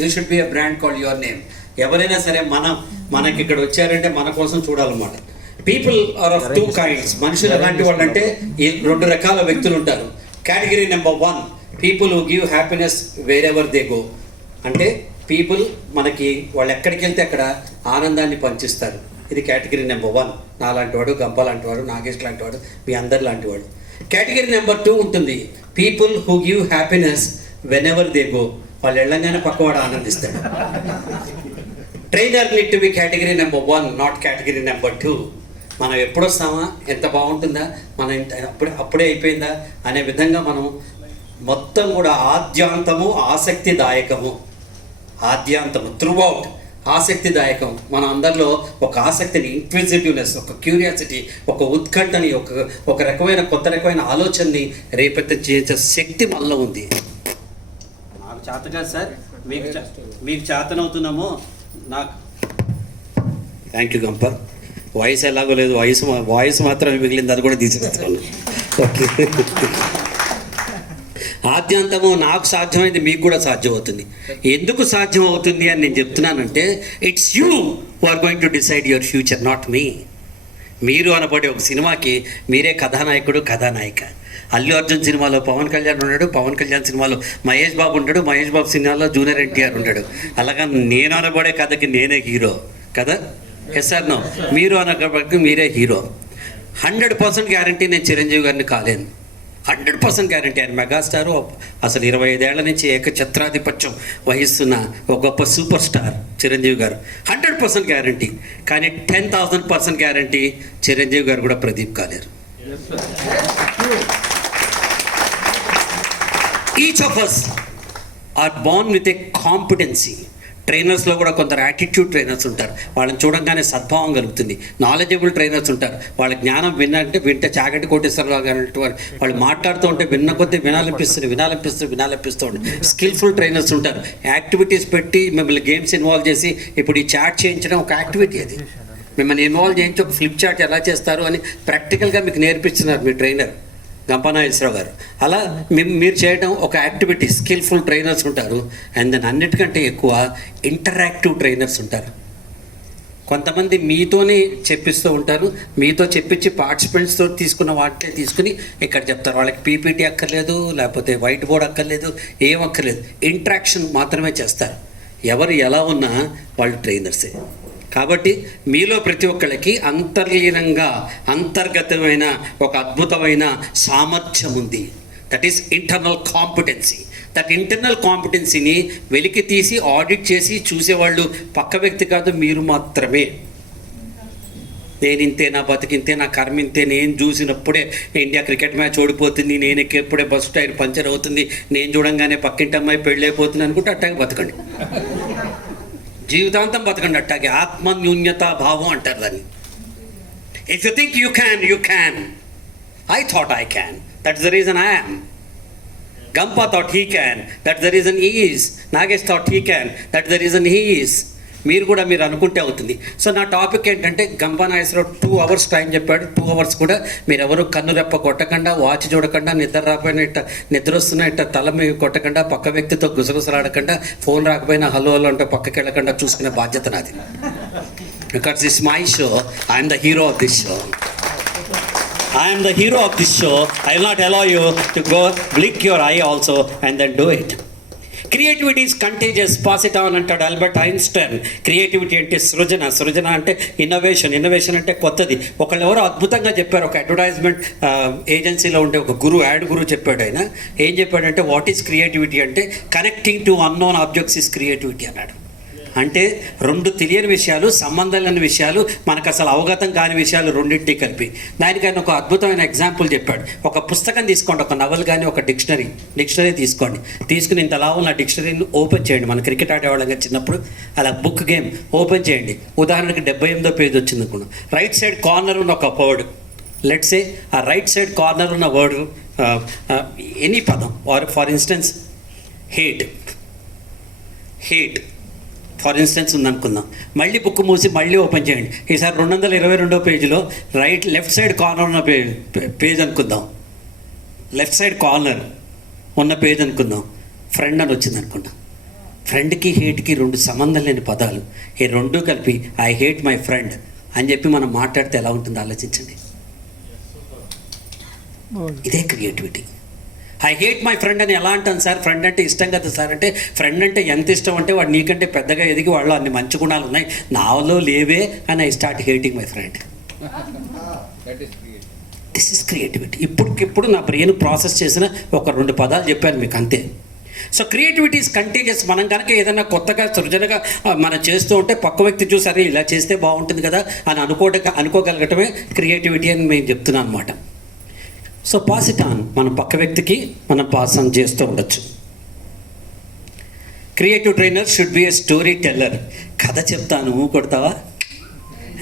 You should be a brand called your name. ఎవరైనా సరే మనకి ఇక్కడ వచ్చారంటే మన కోసం చూడాలన్నమాట. People are of two kinds. మనుషులు ఎలాంటి వాళ్ళు అంటే ఈ రెండు రకాల వ్యక్తులు ఉంటారు. Category number 1, people who give happiness wherever they go. అంటే పీపుల్ మనకి వాళ్ళు ఎక్కడికి వెళ్తే అక్కడ ఆనందాన్ని పంచిస్తారు. ఇది కేటగిరీ నెంబర్ 1. నా లాంటి వాడు, గంప లాంటి వాడు, నాగేష్ లాంటి వాడు, మీ అందరి లాంటి వాడు. కేటగిరీ నెంబర్ 2 ఉంటుంది, people who give happiness whenever they go. వాళ్ళు వెళ్ళంగానే పక్కవాడు ఆనందిస్తాడు. Trainer need to be category number 1, not category number 2. మనం ఎప్పుడు వస్తామా, ఎంత బాగుంటుందా, మనం అప్పుడే అయిపోయిందా అనే విధంగా మనం మొత్తం కూడా ఆద్యాంతము ఆసక్తిదాయకము. ఆద్యాంతము త్రూఅవుట్ ఆసక్తిదాయకం. మన అందరిలో ఒక ఆసక్తిని, ఇంక్విజిటివ్నెస్, ఒక క్యూరియాసిటీ, ఒక ఉత్కంఠని, ఒక రకమైన కొత్త రకమైన ఆలోచనని రేపెత్త చేసే శక్తి మనలో ఉంది. నాకు చేత కాదు సార్, మీకు చేతనవుతున్నామో నాకు. థ్యాంక్ యూ గంప. వాయిస్ ఎలాగో లేదు, వాయిస్ మాత్రమే మిగిలింది, అది కూడా తీసేస్తాను. ఓకే. ఆద్యంతము నాకు సాధ్యమైంది మీకు కూడా సాధ్యం అవుతుంది. ఎందుకు సాధ్యం అవుతుంది అని నేను చెప్తున్నానంటే, it's you who are going to decide your future, not me. మీరు అనబడే ఒక సినిమాకి మీరే కథానాయకుడు, కథానాయిక. అల్లు అర్జున్ సినిమాలో పవన్ కళ్యాణ్ ఉన్నాడు, పవన్ కళ్యాణ్ సినిమాలో మహేష్ బాబు ఉంటాడు, మహేష్ బాబు సినిమాలో జూనియర్ ఎన్టీఆర్ ఉంటాడు. అలాగా నేను అనబడే కథకి నేనే హీరో కదా. Yes sir no. మీరు అనబడికి మీరే హీరో. 100% గ్యారంటీ నేను చిరంజీవి గారిని కాలేను. 100% గ్యారంటీ. ఆయన మెగాస్టారు, అసలు 25 ఏళ్ల నుంచి ఏకఛత్రాధిపత్యం వహిస్తున్న ఒక గొప్ప సూపర్ స్టార్ చిరంజీవి గారు. 100% గ్యారంటీ. కానీ 10,000% గ్యారంటీ చిరంజీవి గారు కూడా ప్రదీప్ కాలేరు. Each of us are born with a competency. ట్రైనర్స్లో కూడా కొందరు యాటిట్యూడ్ ట్రైనర్స్ ఉంటారు, వాళ్ళని చూడంగానే సద్భావం కలుగుతుంది. నాలెడ్జబుల్ ట్రైనర్స్ ఉంటారు, వాళ్ళ జ్ఞానం వింటే చాగంటి కోటేశ్వరరావు గారు వాళ్ళు మాట్లాడుతూ ఉంటే విన్న కొద్దీ వినాలనిపిస్తూ ఉంటుంది. స్కిల్ఫుల్ ట్రైనర్స్ ఉంటారు, యాక్టివిటీస్ పెట్టి మిమ్మల్ని గేమ్స్ ఇన్వాల్వ్ చేసి, ఇప్పుడు ఈ చాట్ చేయించడం ఒక యాక్టివిటీ. అది మిమ్మల్ని ఇన్వాల్వ్ చేయించి ఒక ఫ్లిప్ చాట్ ఎలా చేస్తారు అని ప్రాక్టికల్గా మీకు నేర్పిస్తున్నారు మీ ట్రైనర్ గంపనాగేశ్వరరావు గారు. అలా మీరు చేయడం ఒక యాక్టివిటీ. స్కిల్ఫుల్ ట్రైనర్స్ ఉంటారు. అండ్ దెన్ అన్నిటికంటే ఎక్కువ ఇంటరాక్టివ్ ట్రైనర్స్ ఉంటారు. కొంతమంది మీతోనే చెప్పిస్తూ ఉంటారు, మీతో చెప్పించి పార్టిసిపెంట్స్తో తీసుకున్న వాటినే తీసుకుని ఇక్కడ చెప్తారు. వాళ్ళకి పీపీటీ అక్కర్లేదు, లేకపోతే వైట్ బోర్డ్ అక్కర్లేదు, ఏం అక్కర్లేదు, ఇంటరాక్షన్ మాత్రమే చేస్తారు. ఎవరు ఎలా ఉన్నా వాళ్ళు ట్రైనర్సే. కాబట్టి మీలో ప్రతి ఒక్కళ్ళకి అంతర్లీనంగా అంతర్గతమైన ఒక అద్భుతమైన సామర్థ్యం ఉంది. That is internal competency. That internal కాంపిటెన్సీని వెలికి తీసి ఆడిట్ చేసి చూసేవాళ్ళు పక్క వ్యక్తి కాదు, మీరు మాత్రమే. నేనింతే, నా బతికింతే, నా కర్మింతే, నేను చూసినప్పుడే ఇండియా క్రికెట్ మ్యాచ్ ఓడిపోతుంది, నేను ఎక్కేప్పుడే బస్సు టైర్ పంచర్ అవుతుంది, నేను చూడంగానే పక్కింటి అమ్మాయి పెళ్ళైపోతుంది అనుకుంటే అట్టాగే బతకండి. జీవితాంతం బతకండి అట్టాగే. ఆత్మన్యూన్యతా భావం అంటారు దాన్ని. If you think you can. I thought I can. That's the reason I am. Gampa thought he can. That's the reason he is. Nagesh thought he can. That's the reason he is. మీరు కూడా మీరు అనుకుంటే అవుతుంది. So నా topic ఏంటంటే, గంపనాగేశ్వరరావు 2 hours time చెప్పాడు. 2 hours కూడా మీరు ఎవరు కన్ను రెప్ప కొట్టకుండా, వాచ్ చూడకుండా, నిద్ర రాకపోయినా నిద్ర వస్తున్నా తల మీద కొట్టకుండా, పక్క వ్యక్తితో గుసగుసలాడకుండా, ఫోన్ రాకపోయినా హలో హలో అంటే పక్కకి వెళ్ళకుండా చూసుకునే బాధ్యత నాది. Because this my show, I'm the hero of this show. I am the hero of this show. I will not allow you to go blink your eye also and then do it. Creativity is contagious, pass it on అంటాడు Albert Einstein. Creativity అంటే సృజన, సృజన అంటే innovation, innovation అంటే కొత్తది. ఒకళ్ళు ఎవరో అద్భుతంగా చెప్పారు, ఒక అడ్వర్టైజ్మెంట్ ఏజెన్సీలో ఉండే ఒక గురువు, యాడ్ గురువు చెప్పాడు. ఆయన ఏం చెప్పాడంటే, వాట్ ఈజ్ క్రియేటివిటీ అంటే connecting to unknown objects is creativity అన్నాడు. అంటే 2 తెలియని విషయాలు, సంబంధం లేని విషయాలు, మనకు అసలు అవగతం కాని విషయాలు రెండింటినీ కలిపి. దానికి ఆయన ఒక అద్భుతమైన ఎగ్జాంపుల్ చెప్పాడు. ఒక పుస్తకం తీసుకోండి, ఒక నవల్ కానీ ఒక డిక్షనరీ తీసుకోండి. తీసుకుని ఇంతలా ఉన్న డిక్షనరీని ఓపెన్ చేయండి. మన క్రికెట్ ఆడేవాళ్ళంగా చిన్నప్పుడు అలా బుక్ గేమ్ ఓపెన్ చేయండి. ఉదాహరణకి 78వ పేజ్ వచ్చింది అనుకున్నాం. రైట్ సైడ్ కార్నర్ ఉన్న ఒక వర్డ్, లెట్స్ సే ఆ రైట్ సైడ్ కార్నర్ ఉన్న వర్డ్ ఎనీ పదం, or for instance hate for instance ఉందనుకుందాం. మళ్ళీ బుక్ మూసి మళ్ళీ ఓపెన్ చేయండి. ఈసారి 222వ పేజీలో లెఫ్ట్ సైడ్ కార్నర్ ఉన్న పేజ్ అనుకుందాం. లెఫ్ట్ సైడ్ కార్నర్ ఉన్న పేజ్ అనుకుందాం. ఫ్రెండ్ అని వచ్చింది అనుకుందాం. ఫ్రెండ్కి హేట్కి రెండు సంబంధం లేని పదాలు. ఈ రెండు కలిపి ఐ హేట్ మై ఫ్రెండ్ అని చెప్పి మనం మాట్లాడితే ఎలా ఉంటుందో ఆలోచించండి. ఇదే creativity. I hate my friend అని ఎలా అంటాను సార్? ఫ్రెండ్ అంటే ఇష్టం కదా సార్ అంటే, ఫ్రెండ్ అంటే ఎంత ఇష్టం అంటే వాడు నీకంటే పెద్దగా ఎదిగి వాళ్ళు అన్ని మంచి గుణాలు ఉన్నాయి, నాలో లేవే అని I start hating my friend. This is creativity. ఇప్పటికిప్పుడు నా బ్రెయిన్ ప్రాసెస్ చేసిన ఒక 2 పదాలు చెప్పాను మీకు, అంతే. So creativity is contagious. మనం కనుక ఏదైనా కొత్తగా సృజనగా మనం చేస్తూ ఉంటే పక్క వ్యక్తి చూసి అరే ఇలా చేస్తే బాగుంటుంది కదా అని అనుకోగలగటమే క్రియేటివిటీ అని మేము చెప్తున్నాను అనమాట. సో పాస్ ఇట్ ఆన్, మన పక్క వ్యక్తికి మనం పాస్ ఆన్ చేస్తూ ఉండొచ్చు. Creative trainer should be a story teller. కథ చెప్తాను కొడతావా?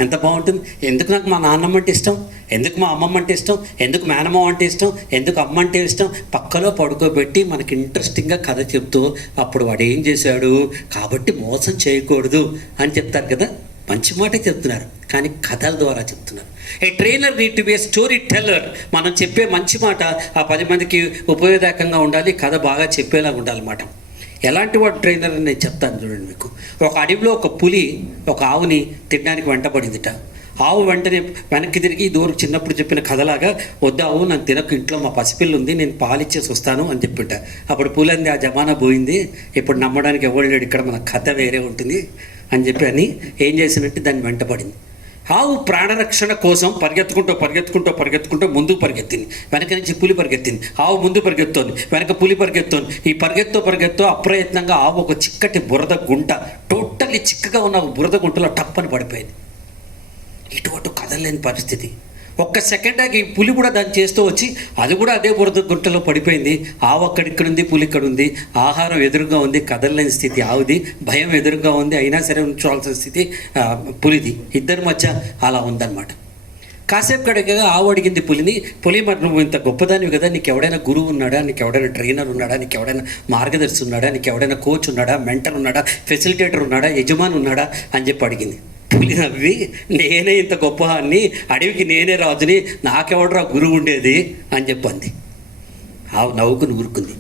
ఎంత బాగుంటుంది. ఎందుకు నాకు మా నాన్నమ్మ అంటే ఇష్టం, ఎందుకు మా అమ్మమ్మ అంటే ఇష్టం, ఎందుకు మేనమ్మ అంటే ఇష్టం, ఎందుకు అమ్మ అంటే ఇష్టం, పక్కలో పడుకోబెట్టి మనకి ఇంట్రెస్టింగ్గా కథ చెప్తూ అప్పుడు వాడు ఏం చేశాడు కాబట్టి మోసం చేయకూడదు అని చెప్తారు కదా. మంచి మాటే చెప్తున్నారు కానీ కథల ద్వారా చెప్తున్నారు. A trainer need to be a story teller. మనం చెప్పే మంచి మాట ఆ 10 మందికి ఉపయోగదాయకంగా ఉండాలి, కథ బాగా చెప్పేలాగా ఉండాలన్నమాట. ఎలాంటి వాడు ట్రైనర్ అని నేను చెప్తాను చూడండి మీకు. ఒక అడవిలో ఒక పులి ఒక ఆవుని తినడానికి వెంటపడిందిట. ఆవు వెంటనే వెనక్కి తిరిగి దూరం చిన్నప్పుడు చెప్పిన కథలాగా, వద్దు ఆవు నన్ను తినకు, ఇంట్లో మా పసిపిల్లు ఉంది, నేను పాలిచ్చేసి వస్తాను అని చెప్పింట. అప్పుడు పులి అంది, ఆ జమానా పోయింది, ఇప్పుడు నమ్మడానికి ఎవరు లేడు, ఇక్కడ మన కథ వేరే ఉంటుంది అని చెప్పి అని ఏం చేసినట్టు దాన్ని వెంటపడింది. ఆవు ప్రాణరక్షణ కోసం పరిగెత్తుకుంటూ ముందుకు పరిగెత్తింది. వెనక నుంచి పులి పరిగెత్తింది. ఆవు ముందు పరిగెత్తుంది, వెనక పులి పరిగెత్తుంది. ఈ పరిగెత్తు అప్రయత్నంగా ఆవు ఒక చిక్కటి బురద గుంట, టోటల్లీ చిక్కగా ఉన్న బురద గుంటలో టప్పని పడిపోయింది. ఇటువంటి కదలేని పరిస్థితి. ఒక్క సెకండ్ ఆగి పులి కూడా దాన్ని చేస్తూ వచ్చి అది కూడా అదే బురద గుంటలో పడిపోయింది. ఆవు అక్కడిక్కడుంది, పులి ఇక్కడ ఉంది, ఆహారం ఎదురుగా ఉంది, కదలలేని స్థితి ఆవుది, భయం ఎదురుగా ఉంది, అయినా సరే ఉంచాల్సిన స్థితి పులిది. ఇద్దరి మధ్య అలా ఉందన్నమాట. కాసేపు కడగగా ఆవు అడిగింది పులిని, పులి మరి నువ్వు ఇంత గొప్పదానివి కదా, నీకు ఎవడైనా గురువు ఉన్నాడా, నీకు ఎవడైనా ట్రైనర్ ఉన్నాడా, నీకు ఎవడైనా మార్గదర్శి ఉన్నాడా, నీకు ఎవడైనా కోచ్ ఉన్నాడా, మెంటర్ ఉన్నాడా, ఫెసిలిటేటర్ ఉన్నాడా, యజమాని ఉన్నాడా అని చెప్పి అడిగింది. పులి నవ్వి, నేనే ఇంత గొప్ప అని, అడవికి నేనే రాజుని, నాకెవడరా గురువు ఉండేది అని చెప్పింది. ఆవు నవ్వుకుని ఊరుకుంది.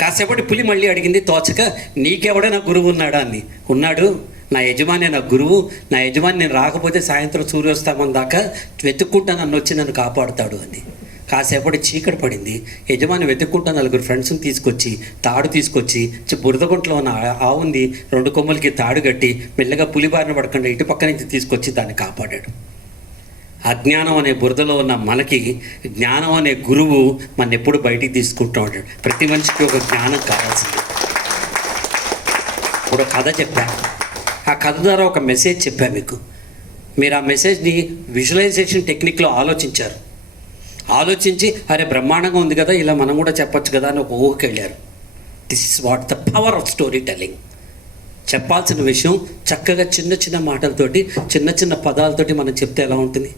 కాసేపటి పులి మళ్ళీ అడిగింది తోచక, నీకెవడైనా గురువు ఉన్నాడా అని. ఉన్నాడు, నా యజమాని నా గురువు, నా యజమాని నేను రాకపోతే సాయంత్రం సూర్యోస్తమం దాకా వెతుక్కుంటా నన్ను వచ్చి నన్ను కాపాడుతాడు అంది. కాసేపటి చీకటి పడింది. యజమాని వెతుక్కుంటా 4 ఫ్రెండ్స్ని తీసుకొచ్చి తాడు తీసుకొచ్చి బురదగుంటలో ఉన్న ఆవుంది 2 కొమ్మలకి తాడు కట్టి మెల్లగా పులి బారిన పడకుండా ఇటు పక్క నుంచి తీసుకొచ్చి దాన్ని కాపాడాడు. అజ్ఞానం అనే బురదలో ఉన్న మనకి జ్ఞానం అనే గురువు మన ఎప్పుడు బయటికి తీసుకుంటూ ఉంటాడు. ప్రతి మనిషికి ఒక జ్ఞానం కావాల్సింది. ఇప్పుడు కథ చెప్పా, ఆ కథ ద్వారా ఒక మెసేజ్ చెప్పా మీకు. మీరు ఆ మెసేజ్ని విజువలైజేషన్ టెక్నిక్లో ఆలోచించి అరే బ్రహ్మాండంగా ఉంది కదా, ఇలా మనం కూడా చెప్పొచ్చు కదా అని ఒక ఊహకి వెళ్ళారు. This is what the power of story telling. చెప్పాల్సిన విషయం చక్కగా చిన్న మాటలతోటి, చిన్న పదాలతోటి మనం చెప్తే ఎలా ఉంటుంది?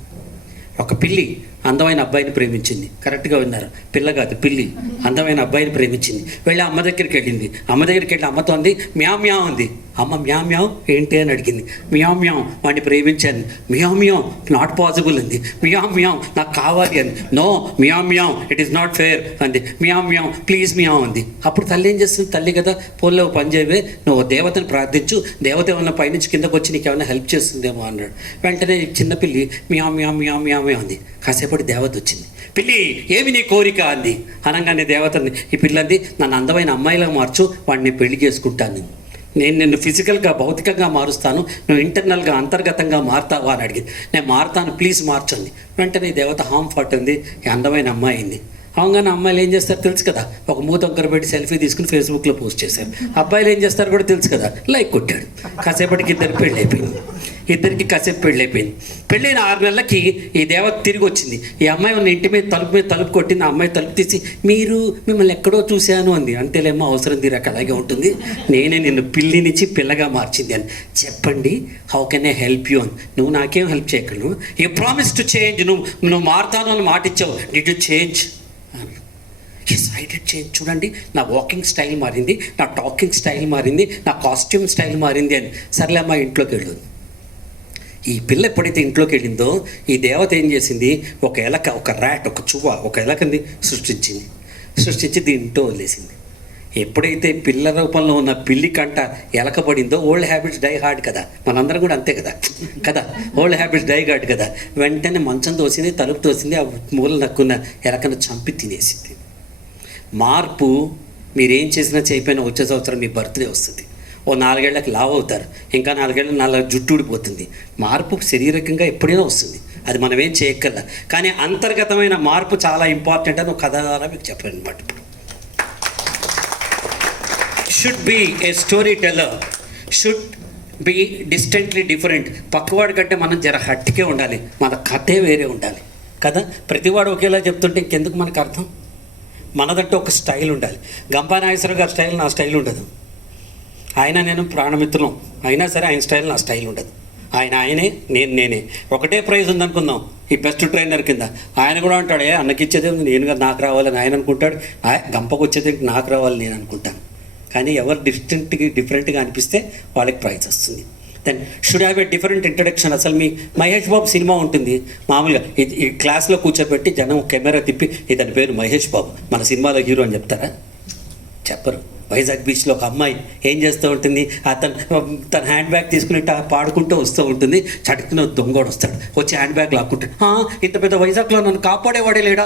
ఒక పిల్లి అందమైన అబ్బాయిని ప్రేమించింది. కరెక్ట్గా విన్నారు, పిల్ల కాదు పిల్లి అందమైన అబ్బాయిని ప్రేమించింది. వెళ్ళి అమ్మ దగ్గరికి వెళ్ళింది. అమ్మ దగ్గరికి వెళ్ళి అమ్మతో అంది, మ్యావ్ మ్యావ్ అంది. అమ్మ మ్యావ్ మ్యావ్ ఏంటి అని అడిగింది. మ్యావ్ మ్యావ్ వాడిని ప్రేమించాను. మ్యావ్ మ్యావ్ నాట్ పాసిబుల్ అంది. మ్యావ్ మ్యావ్ నాకు కావాలి అంది. నో మ్యావ్ మ్యావ్ ఇట్ ఈస్ నాట్ ఫేర్ అంది. మ్యావ్ మ్యావ్ ప్లీజ్ మ్యావ్ అంది. అప్పుడు తల్లి ఏం చేస్తుంది? తల్లి కదా, ఫోన్లో పని చేయవే, నువ్వు దేవతను ప్రార్థించు, దేవత ఏమన్నా పైనుంచి కిందకు వచ్చి నీకు ఏమైనా హెల్ప్ చేస్తుందేమో అన్నాడు. వెంటనే చిన్నపిల్లి మ్యావ్ మ్యావ్ మ్యావ్ మ్యావ్ మ్యావ్ అంది. కాసేపటి దేవత వచ్చింది. పిల్లి ఏమి నీ కోరిక అంది. అనగానే దేవతని ఈ పిల్లంది, నన్ను అందమైన అమ్మాయిలా మార్చు, వాడిని పెళ్లి చేసుకుంటాను, నేను నిన్ను ఫిజికల్గా భౌతికంగా మారుస్తాను, నువ్వు ఇంటర్నల్గా అంతర్గతంగా మారుతావా అని అడిగింది. నేను మారుతాను ప్లీజ్ మార్చండి. వెంటనే దేవత హామ్ ఫట్ ఉంది, అందమైన అమ్మాయి అయింది. అవగానే అమ్మాయిలు ఏం చేస్తారు తెలుసు కదా, ఒక మూతొంకర పెట్టి సెల్ఫీ తీసుకుని ఫేస్బుక్లో పోస్ట్ చేశారు. అబ్బాయిలు ఏం చేస్తారు కూడా తెలుసు కదా, లైక్ కొట్టాడు. కాసేపటికి ఇద్దరికి కాసేపు పెళ్ళి అయిపోయింది. పెళ్ళైన 6 నెలలకి ఈ దేవత తిరిగి వచ్చింది. ఈ అమ్మాయి ఉన్న ఇంటి మీద తలుపు కొట్టింది. ఆ అమ్మాయి తలుపు తీసి, మిమ్మల్ని ఎక్కడో చూశాను అంది. అంతేలేమో అవసరం తీరాక అలాగే ఉంటుంది, నేనే నిన్ను పిల్లినిచ్చి పిల్లగా మార్చింది అని. చెప్పండి, how can I help you అని. నువ్వు నాకేం హెల్ప్ చేయగలవు? యూ ప్రామిస్ టు చేంజ్, నువ్వు మారుతాను అని మాట ఇచ్చావు, did you change? Yes I did change. చూడండి, నా వాకింగ్ స్టైల్ మారింది, నా టాకింగ్ స్టైల్ మారింది, నా కాస్ట్యూమ్ స్టైల్ మారింది అని. సర్లే అమ్మ ఇంట్లోకి వెళ్ళు. ఈ పిల్ల ఎప్పుడైతే ఇంట్లోకి వెళ్ళిందో ఈ దేవత ఏం చేసింది, ఒక ఎలక, ఒక ర్యాట్, ఒక చువ్వ, ఒక ఎలకని సృష్టించి దీని ఇంట్లో వదిలేసింది. ఎప్పుడైతే పిల్ల రూపంలో ఉన్న పిల్లి కంట ఎలకబడిందో ఓల్డ్ హ్యాబిట్స్ డై హార్డ్ కదా, మనందరం కూడా అంతే కదా కదా, ఓల్డ్ హ్యాబిట్స్ డై హార్డ్ కదా. వెంటనే మంచం తోసింది, తలుపు తోసింది, ఆ మూల నక్కున్న ఎలకను చంపి తినేసింది. మార్పు మీరేం చేసినా చేయకపోయినా వచ్చే సంవత్సరం మీ బర్త్డే వస్తుంది. ఓ 4 ఏళ్లకు లావు అవుతారు, ఇంకా 4 ఏళ్ళకి 4 జుట్టు ఊడిపోతుంది. మార్పు శారీరకంగా ఎప్పుడైనా వస్తుంది, అది మనం ఏం చేయక్కర్లా. కానీ అంతర్గతమైన మార్పు చాలా ఇంపార్టెంట్ అని ఒక కథ ద్వారా మీకు చెప్పాను అనమాట. Should be a story teller, should be distantly different. పక్కవాడి కంటే మనం జర హట్టికే ఉండాలి, మన కథే వేరే ఉండాలి కదా. ప్రతివాడు ఒకేలా చెప్తుంటే ఇంకెందుకు మనకు అర్థం. మనదంటే ఒక స్టైల్ ఉండాలి. గంపా నాగేశ్వరరావు గారి స్టైల్ నా స్టైల్ ఉండదు, ఆయన నేను ప్రాణమిత్రులం అయినా సరే ఆయన స్టైల్ నా స్టైల్ ఉండదు. ఆయనే, నేనే. ఒకటే ప్రైజ్ ఉందనుకుందాం ఈ బెస్ట్ ట్రైనర్ కింద. ఆయన కూడా అంటాడు, అన్నకి ఇచ్చేది నేను నాకు రావాలని ఆయన అనుకుంటాడు, గంపకు వచ్చేది నాకు రావాలని నేను అనుకుంటాను. కానీ ఎవరు డిఫరెంట్గా అనిపిస్తే వాళ్ళకి ప్రైజ్ వస్తుంది. Then should have a different introduction. అసలు మీ మహేష్ బాబు సినిమా ఉంటుంది మామూలుగా, ఈ క్లాస్లో కూర్చోబెట్టి జనం కెమెరా తిప్పి ఇతని పేరు మహేష్ బాబు మన సినిమాలో హీరో అని చెప్తారా? చెప్పరు. వైజాగ్ బీచ్లో ఒక అమ్మాయి ఏం చేస్తూ ఉంటుంది, తన హ్యాండ్ బ్యాగ్ తీసుకుని పాడుకుంటూ వస్తూ ఉంటుంది. చటుకున దొంగోడు వస్తాడు, వచ్చి హ్యాండ్ బ్యాగ్ లాక్కుంటాడు. ఇంత పెద్ద వైజాగ్లో నన్ను కాపాడేవాడే లేడా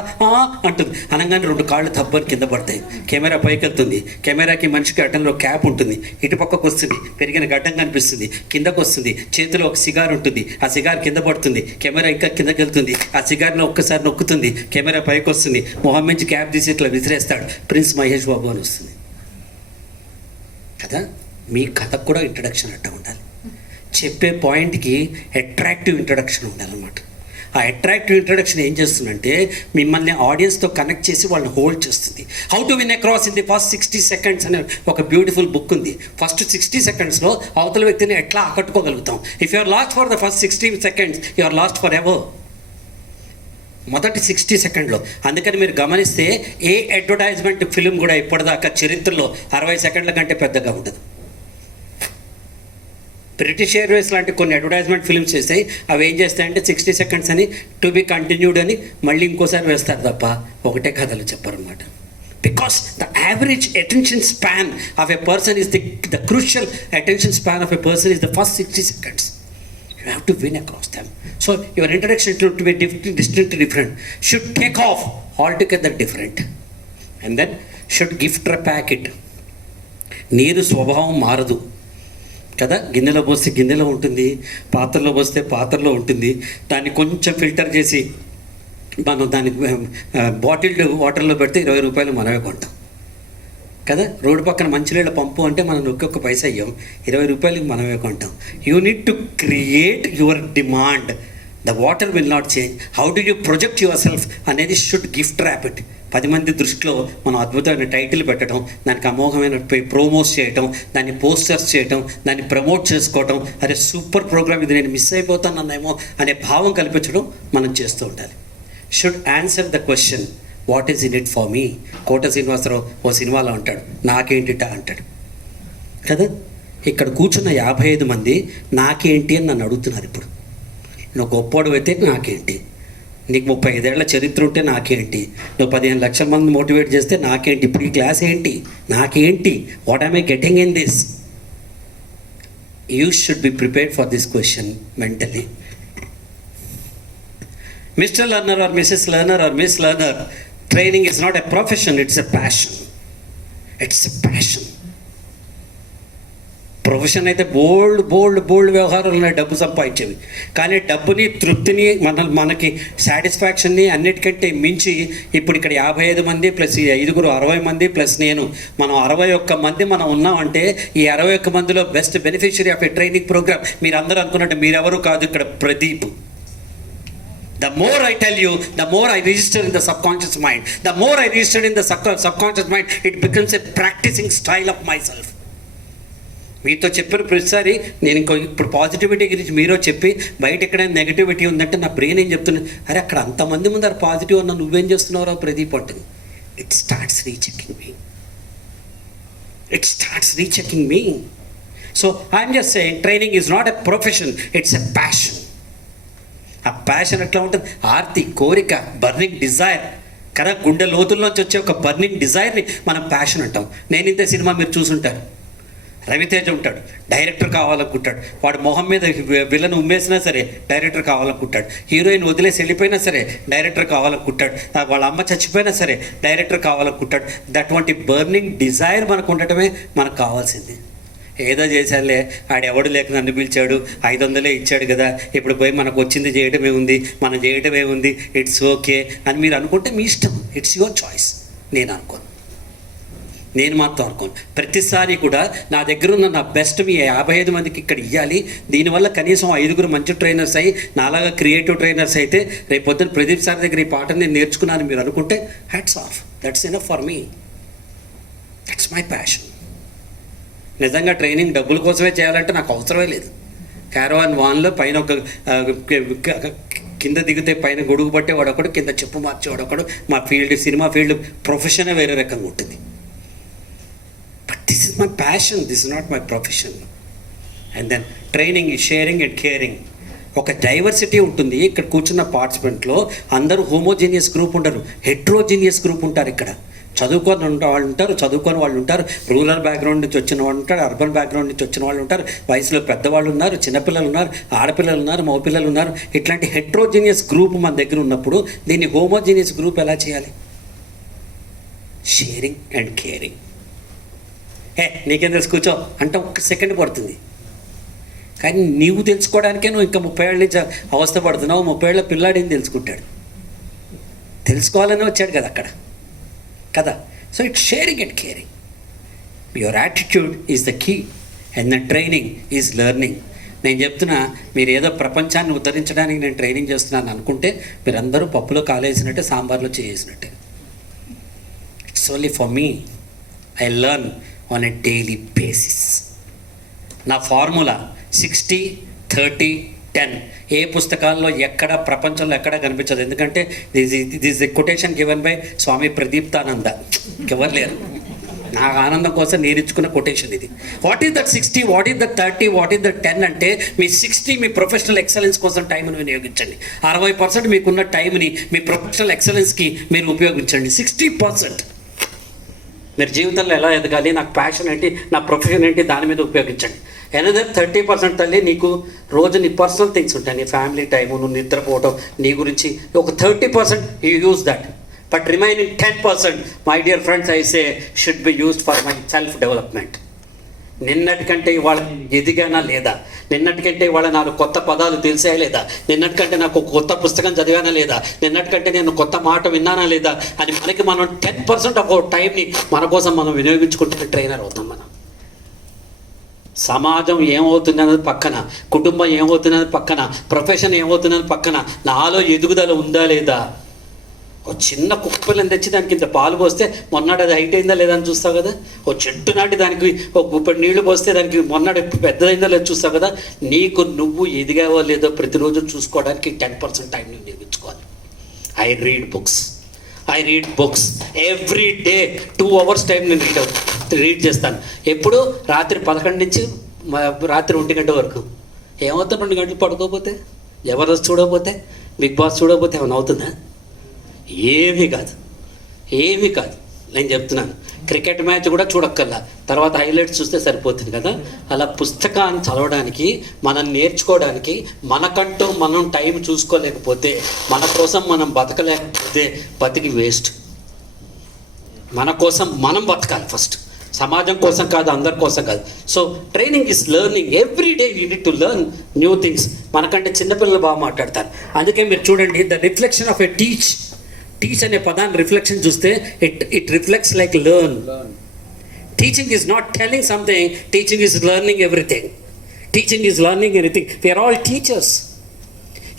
అంటుంది. అనగానే 2 కాళ్ళు తప్పని కింద పడతాయి. కెమెరా పైకి వెళ్తుంది, కెమెరాకి మనిషికి అటంలో క్యాప్ ఉంటుంది, ఇటు పక్కకు వస్తుంది, పెరిగిన గడ్డం కనిపిస్తుంది, కిందకు వస్తుంది, చేతిలో ఒక సిగార్ ఉంటుంది, ఆ సిగార్ కింద పడుతుంది, కెమెరా ఇంకా కిందకి వెళ్తుంది, ఆ సిగార్ని ఒక్కసారి నొక్కుతుంది, కెమెరా పైకి వస్తుంది, మొహం నుంచి క్యాప్ తీసి ఇట్లా విసిరేస్తాడు, ప్రిన్స్ మహేష్ బాబు అని వస్తుంది కదా. మీ కథకు కూడా ఇంట్రడక్షన్ అట్లా ఉండాలి, చెప్పే పాయింట్కి అట్రాక్టివ్ ఇంట్రడక్షన్ ఉండాలన్నమాట. ఆ అట్రాక్టివ్ ఇంట్రడక్షన్ ఏం చేస్తుందంటే మిమ్మల్ని ఆడియన్స్తో కనెక్ట్ చేసి వాళ్ళని హోల్డ్ చేస్తుంది. How to win across in the first 60 seconds అనే ఒక బ్యూటిఫుల్ బుక్ ఉంది. ఫస్ట్ 60 secondsలో అవతల వ్యక్తిని ఎట్లా ఆకట్టుకోగలుగుతాం. If you are lost for the first 60 seconds you are lost for ever. మొదటి 60 సెకండ్లో. అందుకని మీరు గమనిస్తే ఏ అడ్వర్టైజ్మెంట్ ఫిలిం కూడా ఇప్పటిదాకా చరిత్రలో 60 సెకండ్ల కంటే పెద్దగా ఉండదు. బ్రిటిష్ ఎయిర్వేస్ లాంటి కొన్ని అడ్వర్టైజ్మెంట్ ఫిల్మ్స్ చేస్తాయి, అవి ఏం చేస్తాయంటే 60 seconds అని టు బి కంటిన్యూడ్ అని మళ్ళీ ఇంకోసారి వేస్తారు తప్ప ఒకటే కథలు చెప్పారన్నమాట. Because the average attention span of a person is the crucial attention span of a person is the first 60 seconds. You have to win across them. So your introduction to be distinctly different, should take off altogether different, and then should gift wrap it. నీరు స్వభావం మారదు కదా. గిన్నెలో పోస్తే గిన్నెలో ఉంటుంది, పాత్రలో పోస్తే పాత్రలో ఉంటుంది. దాన్ని కొంచెం ఫిల్టర్ చేసి మనం దాన్ని బాటిల్డ్ వాటర్లో పెడితే 20 రూపాయలు మనమే కొంటాం కదా. రోడ్డు పక్కన మంచినీళ్ళ పంపు అంటే మనం ఒక్కొక్క పైసా అయ్యాం, 20 రూపాయలకి మనమే కొంటాం. You need to create your demand. The water will not change. How do you project your self అనేది షుడ్ గిఫ్ట్ ర్యాప్ ఇట్. 10 మంది దృష్టిలో మనం అద్భుతమైన టైటిల్ పెట్టడం, దానికి అమోఘమైన ప్రోమోస్ చేయటం, దాన్ని పోస్టర్స్ చేయటం, దాన్ని ప్రమోట్ చేసుకోవటం, అరే సూపర్ ప్రోగ్రామ్ ఇది, నేను మిస్ అయిపోతానన్నేమో అనే భావం కల్పించడం మనం చేస్తూ ఉండాలి. Should answer the question what is in it for me. Kota Srinivasarao ఓ సినిమాలో అంటాడు, నాకేంటిట అంటాడు కదా. ఇక్కడ కూర్చున్న 55 మంది నాకేంటి అని నన్ను అడుగుతున్నారు. ఇప్పుడు నువ్వు గొప్పోడు అయితే నాకేంటి, నీకు 35 ఏళ్ల చరిత్ర ఉంటే నాకేంటి, నువ్వు 15 లక్షల మంది మోటివేట్ చేస్తే నాకేంటి, ఇప్పుడు ఈ క్లాస్ ఏంటి, నాకేంటి, what am I getting in this. You should be prepared for this question mentally. Mr. Learner or Mrs. Learner or Miss Learner, training is not a profession, it's a passion. It's a passion. Profession అయితే బోల్డ్ వ్యవహారాలు ఉన్నాయి, డబ్బు సంపాదించేవి. కానీ డబ్బుని, తృప్తిని, మనకి సాటిస్ఫాక్షన్ని అన్నిటికంటే మించి ఇప్పుడు ఇక్కడ 55 మంది ప్లస్ ఈ 5 60 మంది ప్లస్ నేను, మనం 61 మంది మనం ఉన్నామంటే ఈ 61 మందిలో best beneficiary of a training programme మీరు అందరూ అనుకున్నట్టు మీరెవరు కాదు, ఇక్కడ Pradeep. The more I tell you, the more I register in the subconscious mind. The more I register in the subconscious mind, it becomes a practicing style of myself. మీతో చెప్పిన ప్రతిసారి నేను ఇప్పుడు పాజిటివిటీ గురించి మీరో చెప్పి బయట ఎక్కడైనా నెగిటివిటీ ఉందంటే నా బ్రెయిన్ ఏం చెప్తున్నా, అరే అక్కడ అంతమంది ముందర పాజిటివ్ అన్న నువ్వేం చేస్తున్నావురా ప్రదీప్ అంటుంది. It starts rechecking me. So I'm just saying training is not a profession, it's a passion. ఆ ప్యాషన్ ఎట్లా ఉంటుంది, ఆర్తి, కోరిక, బర్నింగ్ డిజైర్. కదా, గుండె లోతుల్లోంచి వచ్చే ఒక బర్నింగ్ డిజైర్ని మనం ప్యాషన్ అంటాం. నేను ఇంతే సినిమా మీరు చూసుంటారు, రవితేజ ఉంటాడు, డైరెక్టర్ కావాలనుకుంటాడు. వాడు మొహం మీద విలన్ ఉమ్మేసినా సరే డైరెక్టర్ కావాలనుకుంటాడు. హీరోయిన్ వదిలేసి వెళ్ళిపోయినా సరే డైరెక్టర్ కావాలనుకుంటాడు. వాళ్ళ అమ్మ చచ్చిపోయినా సరే డైరెక్టర్ కావాలనుకుంటాడు. అటువంటి బర్నింగ్ డిజైర్ మనకు ఉండటమే మనకు కావాల్సింది. ఏదో చేశాలే, ఆడెవడు లేక నన్ను పిలిచాడు, 500 ఇచ్చాడు కదా, ఇప్పుడు పోయి మనకు వచ్చింది చేయడమే ఉంది, మనం చేయడమే ఉంది, ఇట్స్ ఓకే అని మీరు అనుకుంటే మీ ఇష్టం, ఇట్స్ యువర్ చాయిస్. నేను మాత్రం అనుకోను. ప్రతిసారి కూడా నా దగ్గర ఉన్న నా బెస్ట్ మీ 55 మందికి ఇక్కడ ఇవ్వాలి. దీనివల్ల కనీసం 5 మంచి ట్రైనర్స్ అయ్యి నాలాగా క్రియేటివ్ ట్రైనర్స్ అయితే రేపు పొద్దున ప్రదీప్ సార్ దగ్గర ఈ పాటను నేను నేర్చుకున్నాను మీరు అనుకుంటే hats off. That's enough for me. That's my passion. నిజంగా ట్రైనింగ్ డబ్బుల కోసమే చేయాలంటే నాకు అవసరమే లేదు. క్యారవాన్ వాన్లో పైన ఒక కింద దిగితే పైన గొడుగు పట్టేవాడు ఒకడు, కింద చెప్పు మార్చేవాడు ఒకడు. మా ఫీల్డ్, సినిమా ఫీల్డ్ ప్రొఫెషనే వేరే రకంగా ఉంటుంది. But this is my passion, this is not my profession. And then training is sharing and caring. ఒక డైవర్సిటీ ఉంటుంది. ఇక్కడ కూర్చున్న పార్టిసిపెంట్లో అందరూ హోమోజీనియస్ గ్రూప్ ఉండరు, హెట్రోజీనియస్ గ్రూప్ ఉంటారు. ఇక్కడ చదువుకొని వాళ్ళు ఉంటారు, చదువుకొని వాళ్ళు ఉంటారు, రూరల్ బ్యాక్గ్రౌండ్ నుంచి వచ్చిన వాళ్ళు ఉంటారు, అర్బన్ బ్యాక్గ్రౌండ్ నుంచి వచ్చిన వాళ్ళు ఉంటారు, వయసులో పెద్దవాళ్ళు ఉన్నారు, చిన్నపిల్లలు ఉన్నారు, ఆడపిల్లలు ఉన్నారు, మగపిల్లలు ఉన్నారు. ఇట్లాంటి హెట్రోజీనియస్ గ్రూప్ మన దగ్గర ఉన్నప్పుడు దీన్ని హోమోజీనియస్ గ్రూప్ ఎలా చేయాలి? Sharing and caring. నీకేం తెలుసు కూర్చో అంటే 1 సెకండ్ పడుతుంది. కానీ నీవు తెలుసుకోవడానికే నువ్వు ఇంకా 30 ఏళ్ళ నుంచి అవస్థ పడుతున్నావు. 30 ఏళ్ళ పిల్లాడేం తెలుసుకుంటాడు? తెలుసుకోవాలని వచ్చాడు కదా అక్కడ కదా. So it's sharing and caring. Your attitude is the key and the training is learning. నేను చెప్తున్నా, మీరు ఏదో ప్రపంచాన్ని ఉద్ధరించడానికి నేను ట్రైనింగ్ చేస్తున్నాను అనుకుంటే మీరందరూ పప్పులో కాలేసినట్టే, సాంబార్లో చేసినట్టే. It's only for me. I learn on a daily basis. నా ఫార్ములా 60-30-10. ఏ పుస్తకాల్లో ఎక్కడ ప్రపంచంలో ఎక్కడ కనిపించదు. ఎందుకంటే this a quotation given by Swami Pradeeptananda. ఎవరు లేరు. నా ఆనందం కోసం నేను ఇచ్చుకున్న కొటేషన్ ఇది. What is that 60, what is that 30, what is that 10 అంటే మీ 60 మీ ప్రొఫెషనల్ ఎక్సలెన్స్ కోసం టైంని వినియోగించండి. 60% మీకున్న టైంని మీ ప్రొఫెషనల్ ఎక్సలెన్స్కి మీరు ఉపయోగించండి. 60% మీరు జీవితంలో ఎలా ఎదగాలి, నాకు ప్యాషన్ ఏంటి, నా ప్రొఫెషన్ ఏంటి, దాని మీద ఉపయోగించండి. ఎనదర్ 30% తల్లి నీకు రోజు నీ పర్సనల్ థింగ్స్ ఉంటాయి, నీ ఫ్యామిలీ టైము, నువ్వు నిద్రపోవటం, నీ గురించి ఒక 30% you use that. But remaining 10%, my dear friends, I say should be used for my self development. నిన్నటికంటే ఇవాళ ఎదిగానా లేదా, నిన్నటికంటే ఇవాళ నాకు కొత్త పదాలు తెలిసాయా లేదా, నిన్నటికంటే నాకు కొత్త పుస్తకం చదివానా లేదా, నిన్నటికంటే నేను కొత్త మాట విన్నానా లేదా అని మనకి మనం 10% ఆఫ్ అవర్ టైంని మన కోసం మనం వినియోగించుకుంటే ట్రైనర్ అవుతాం. మనం సమాజం ఏమవుతుందన్నది పక్కన, కుటుంబం ఏమవుతున్నది పక్కన, ప్రొఫెషన్ ఏమవుతున్నది పక్కన, నాలో ఎదుగుదల ఉందా లేదా. ఒక చిన్న కుక్కపిల్లని తెచ్చి దానికి ఇంత పాలు పోస్తే మొన్నటి అది హైట్ అయిందా లేదా అని చూస్తావు కదా. ఓ చెట్టు నాటి దానికి ఒక గుప్పెడు నీళ్లు పోస్తే దానికి మొన్నటి పెద్దదైందా లేదా చూస్తావు కదా. నీకు నువ్వు ఎదిగావో లేదో ప్రతిరోజు చూసుకోవడానికి 10% టైం నువ్వు నిర్మించుకోవాలి. I read books every day. 2 hours time నేను రీడ్ చేస్తాను. ఎప్పుడు? రాత్రి 11 నుంచి రాత్రి 1 గంట వరకు. ఏమవుతుంది 2 గంటలు పడుకోకపోతే, జబర్దస్త్ చూడకపోతే, బిగ్ బాస్ చూడకపోతే ఏమైనా అవుతుందా? ఏమీ కాదు. నేను చెప్తున్నాను. క్రికెట్ మ్యాచ్ కూడా చూడక్కర్లా, తర్వాత హైలైట్స్ చూస్తే సరిపోతుంది కదా. అలా పుస్తకాన్ని చదవడానికి, మనం నేర్చుకోవడానికి, మనకంటూ మనం టైం చూసుకోలేకపోతే, మన కోసం మనం బతకలేకపోతే బతికి వేస్ట్. మన కోసం మనం బతకాలి ఫస్ట్, సమాజం కోసం కాదు, అందరి కోసం కాదు. So training is learning. Every day you need to learn new things. మనకంటే చిన్నపిల్లలు బాగా మాట్లాడతారు. అందుకే మీరు చూడండి, the reflection of a teach అనే పదాన్ని రిఫ్లెక్షన్ చూస్తే it reflects like learn. Teaching is not telling something, teaching is learning everything. Teaching is learning everything. We are all teachers.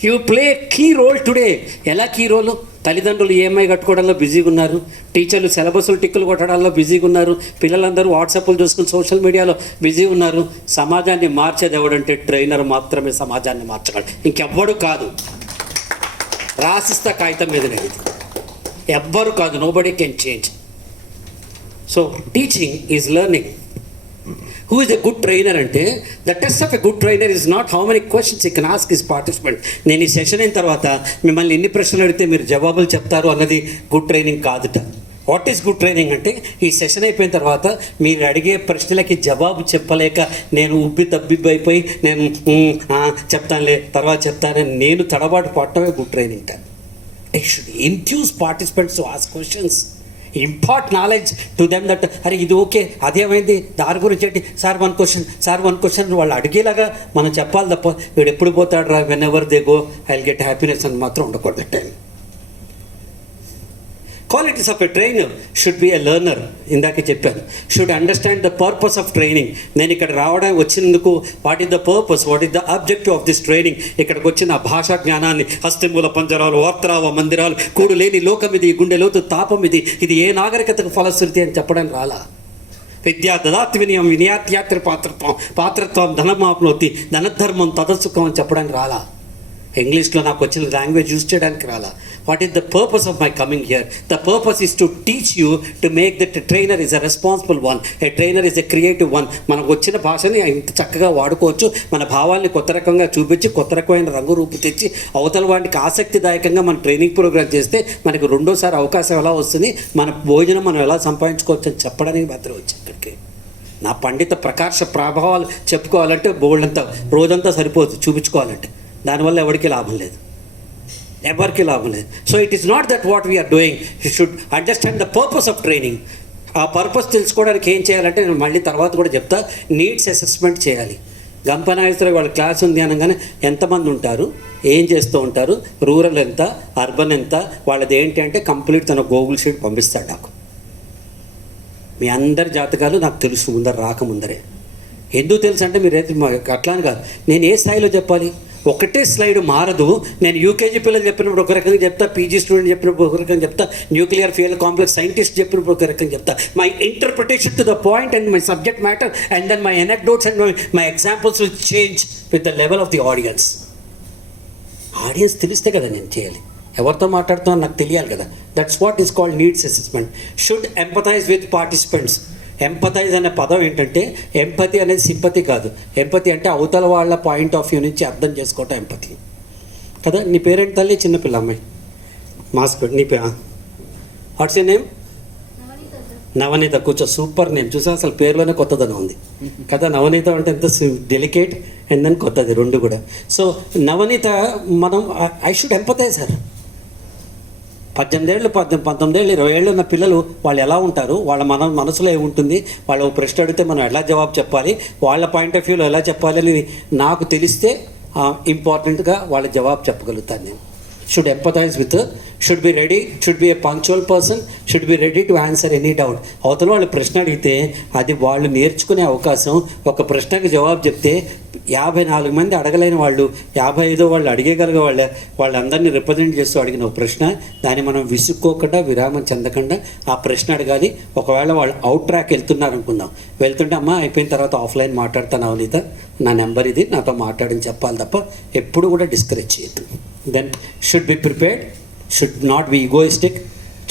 You play key role today. ఎలా key role? తల్లిదండ్రులు EMI కట్టుకోవడంలో బిజీగా ఉన్నారు, టీచర్లు సిలబస్లు టిక్కులు కొట్టడంలో బిజీగా ఉన్నారు, పిల్లలందరూ వాట్సాప్లు చూసుకుని సోషల్ మీడియాలో బిజీ ఉన్నారు. సమాజాన్ని మార్చేది ఎవడంటే ట్రైనర్ మాత్రమే సమాజాన్ని మార్చగలడు, ఇంకెవ్వడు కాదు. రాసిస్తా కాగితం మీద లేదు, ఎవ్వరు కాదు. Nobody can change. So teaching is learning. Who is a good trainer అంటే the test of a good trainer is not how many questions he can ask his participant. నేను ఈ సెషన్ అయిన తర్వాత మిమ్మల్ని ఎన్ని ప్రశ్నలు అడిగితే మీరు జవాబులు చెప్తారు అన్నది గుడ్ ట్రైనింగ్ కాదుట. వాట్ ఈస్ గుడ్ ట్రైనింగ్ అంటే ఈ సెషన్ అయిపోయిన తర్వాత మీరు అడిగే ప్రశ్నలకి జవాబు చెప్పలేక నేను తబ్బిబ్బైపోయి నేను చెప్తానులే తర్వాత చెప్తానని నేను తడబాటు పడటమే గుడ్ ట్రైనింగ్ కాదు. I should induce participants to ask questions, impart knowledge to them that అరే ఇది ఓకే అదేమైంది దాని గురించి ఏంటి సార్ వన్ క్వశ్చన్ వాళ్ళు అడిగేలాగా మనం చెప్పాలి తప్ప వీడు ఎప్పుడు పోతాడు రా when ever they go I will get happiness అని మాత్రం ఉండకూడదు. Time qualities of a trainer should B a learner. ఇందాకే చెప్పాను, should understand the purpose of training. నేను ఇక్కడ రావడానికి వచ్చినందుకు what is the purpose, what is the objective of this training. ఇక్కడికి వచ్చిన భాషా జ్ఞానాన్ని హస్తిమూల పంజరాలు వార్తరావ మందిరాలు కూడు లేని లోకం ఇది, గుండె లోతు తాపం ఇది ఏ నాగరికతకు ఫలశ్రుతి అని చెప్పడానికి రాలా. విద్యా దదాతి వినయం వినయాత్యాత్ర పాత్రత్వం ధనమాప్నోతి ధనధర్మం తదసుఖం అని చెప్పడానికి రాలా. ఇంగ్లీష్లో నాకు వచ్చిన లాంగ్వేజ్ యూజ్ చేయడానికి రాలా. What is the purpose of my coming here? The purpose is to teach you to make that trainer is a responsible one, A trainer is a creative one. మనకు వచ్చిన భాషని ఇంత చక్కగా వాడుకోవచ్చు, మన భావాల్ని కొత్త రకంగా చూపించి కొత్త రకమైన రంగు రూపు తెచ్చి అవతల వాటికి ఆసక్తిదాయకంగా మన ట్రైనింగ్ ప్రోగ్రామ్ చేస్తే మనకు రెండోసారి అవకాశం ఎలా వస్తుంది, మన భోజనం మనం ఎలా సంపాదించుకోవచ్చు అని చెప్పడానికి మాత్రం వచ్చి ఇక్కడికి. నా పండిత ప్రకాశ ప్రభావాలు చెప్పుకోవాలంటే బోల్డంతా రోజంతా సరిపోతుంది చూపించుకోవాలంటే, దానివల్ల ఎవరికి లాభం లేదు. So it is not that what we are doing. You should understand the purpose of training. ఆ పర్పస్ తెలుసుకోవడానికి ఏం చేయాలంటే నేను మళ్ళీ తర్వాత కూడా చెప్తా, నీడ్స్ అసెస్మెంట్ చేయాలి. గంపనాయకులు వాళ్ళ క్లాస్ ఉంది అనగానే ఎంతమంది ఉంటారు, ఏం చేస్తూ ఉంటారు, రూరల్ ఎంత, అర్బన్ ఎంత, వాళ్ళది ఏంటి అంటే కంప్లీట్ తన గూగుల్ షీట్ పంపిస్తాడు నాకు. మీ అందరి జాతకాలు నాకు తెలుసు ముందర రాకముందరే. ఎందుకు తెలుసు అంటే మీరైతే అట్లా అని కాదు, నేను ఏ స్థాయిలో చెప్పాలి, ఒకటే స్లైడ్ మారదు. నేను యూకేజీ పిల్లలు చెప్పినప్పుడు ఒక రకంగా చెప్తా, పీజీ స్టూడెంట్ చెప్పినప్పుడు ఒక రకంగా చెప్తా, న్యూక్లియర్ ఫ్యూయల్ కాంప్లెక్స్ సైంటిస్ట్ చెప్పినప్పుడు ఒక రకంగా చెప్తా. My interpretation to the point and my subject matter and then my anecdotes and my examples will change with the level of the audience. Audience తెలిస్తే కదా నేను చేయాలి, ఎవరితో మాట్లాడుతున్నా నాకు తెలియాలి కదా. That's what is called needs assessment. Should empathize with participants. Empathize అనే పదం ఏంటంటే, ఎంపతి అనేది సింపతి కాదు. ఎంపతి అంటే అవతల వాళ్ళ పాయింట్ ఆఫ్ వ్యూ నుంచి అర్థం చేసుకోవటం ఎంపతి కదా. నీ పేరేంటి తల్లి? చిన్నపిల్ల అమ్మాయి మాస్క్. నీ వాట్స్ యర్ నేమ్? నవనీత. కూర్చో. Super name. చూసా అసలు పేరులోనే కొత్తదనం ఉంది కదా. నవనీత అంటే ఎంత డెలికేట్ అండ్ దెన్ కొత్తది రెండు కూడా. సో నవనీత మనం ఐ షుడ్ ఎంపథైజ్ హర్. 18 ఏళ్ళు 19 ఏళ్ళు 20 ఏళ్ళు ఉన్న పిల్లలు వాళ్ళు ఎలా ఉంటారు, వాళ్ళ మనసులో ఏముంటుంది, వాళ్ళు ప్రశ్న అడిగితే మనం ఎలా జవాబు చెప్పాలి, వాళ్ళ పాయింట్ ఆఫ్ వ్యూలో ఎలా చెప్పాలి అని నాకు తెలిస్తే ఇంపార్టెంట్గా వాళ్ళ జవాబు చెప్పగలుగుతాను నేను. Should empathize with, should be ready, should be A punctual person, should be ready to answer any doubt. అవతల వాళ్ళు ప్రశ్న అడిగితే అది వాళ్ళు నేర్చుకునే అవకాశం. ఒక ప్రశ్నకి జవాబు చెప్తే 54 మంది అడగలేని వాళ్ళు 55 వాళ్ళు అడిగేగలిగే వాళ్ళందరినీ రిప్రజెంట్ చేస్తూ అడిగిన ఒక ప్రశ్న, దాన్ని మనం విసుక్కోకుండా విరామం చెందకుండా ఆ ప్రశ్న అడగాలి. ఒకవేళ వాళ్ళు అవుట్ ట్రాక్ వెళ్తున్నారు అనుకుందాం, వెళ్తుంటే అమ్మ అయిపోయిన తర్వాత ఆఫ్లైన్ మాట్లాడతాను అవనీత, నా నెంబర్ ఇది, నాతో మాట్లాడని చెప్పాలి తప్ప ఎప్పుడు కూడా డిస్కరేజ్ చేయొద్దు. Then should be prepared, should not be egoistic.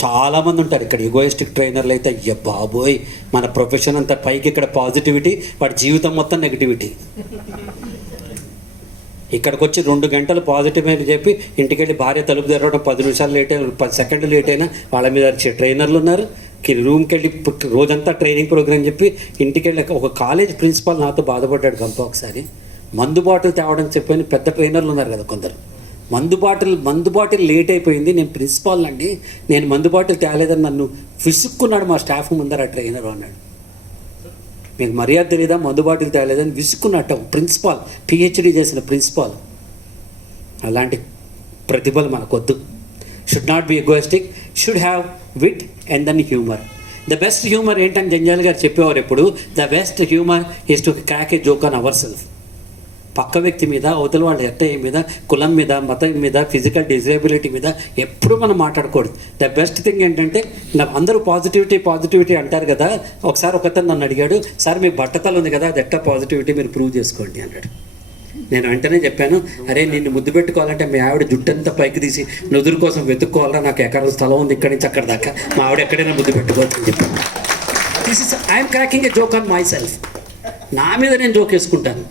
చాలామంది ఉంటారు ఇక్కడ ఈగోయిస్టిక్ ట్రైనర్లు అయితే, అయ్య బాబోయ్ మన ప్రొఫెషన్ అంతా పైకి, ఇక్కడ పాజిటివిటీ, వాడి జీవితం మొత్తం నెగిటివిటీ. ఇక్కడికి వచ్చి 2 గంటలు పాజిటివ్ అని చెప్పి ఇంటికి వెళ్ళి భార్య తలుపు తెరవడం 10 నిమిషాలు లేట్ అయినా 10 సెకండ్లు లేట్ అయినా వాళ్ళ మీద ట్రైనర్లు ఉన్నారు. రూమ్కి వెళ్ళి రోజంతా ట్రైనింగ్ ప్రోగ్రామ్ చెప్పి ఇంటికి వెళ్ళి ఒక కాలేజ్ ప్రిన్సిపాల్ నాతో బాధపడ్డాడు గంప. ఒకసారి మందు బాటిల్ తేవడం చెప్పని పెద్ద ట్రైనర్లు ఉన్నారు కదా కొందరు. మందు బాటిల్ లేట్ అయిపోయింది, నేను ప్రిన్సిపాల్ అండి, నేను మందు బాటిల్ తేలేదని నన్ను విసుక్కున్నాడు మా స్టాఫ్ ముందర ఆ ట్రైనర్ అన్నాడు. మీకు మర్యాద తెలియదా, మందు బాటిల్ తేలేదని విసుక్కున్నట్టు ప్రిన్సిపాల్, పిహెచ్డి చేసిన ప్రిన్సిపాల్. అలాంటి ప్రతిభలు మనకొద్దు. Should not be egoistic, should have wit and then humour. The best humour ఏంటని జంజాల్ గారు చెప్పేవారు ఎప్పుడు, the best humour is to crack a joke on our self. పక్క వ్యక్తి మీద, అవతల వాళ్ళ ఎట్టయ్య మీద, కులం మీద, మతం మీద, ఫిజికల్ డిజేబిలిటీ మీద ఎప్పుడు మనం మాట్లాడకూడదు. ద బెస్ట్ థింగ్ ఏంటంటే, అందరూ పాజిటివిటీ అంటారు కదా. ఒకసారి ఒకతను నన్ను అడిగాడు, సార్ మీ బట్టతలు ఉంది కదా, అది ఎట్టా పాజిటివిటీ మీరు ప్రూవ్ చేసుకోండి అన్నాడు. నేను వెంటనే చెప్పాను, అరే నిన్ను ముద్దు పెట్టుకోవాలంటే మీ ఆవిడ జుట్టంతా పైకి తీసి నుదురు కోసం వెతుక్కోవాలా, నాకు ఎకరం స్థలం ఉంది ఇక్కడి నుంచి అక్కడ దాకా, మా ఆవిడ ఎక్కడైనా ముద్దు పెట్టుకోవచ్చు అని చెప్పాను. This is I'm cracking A joke on my self. నా మీద నేను జోకేసుకుంటాను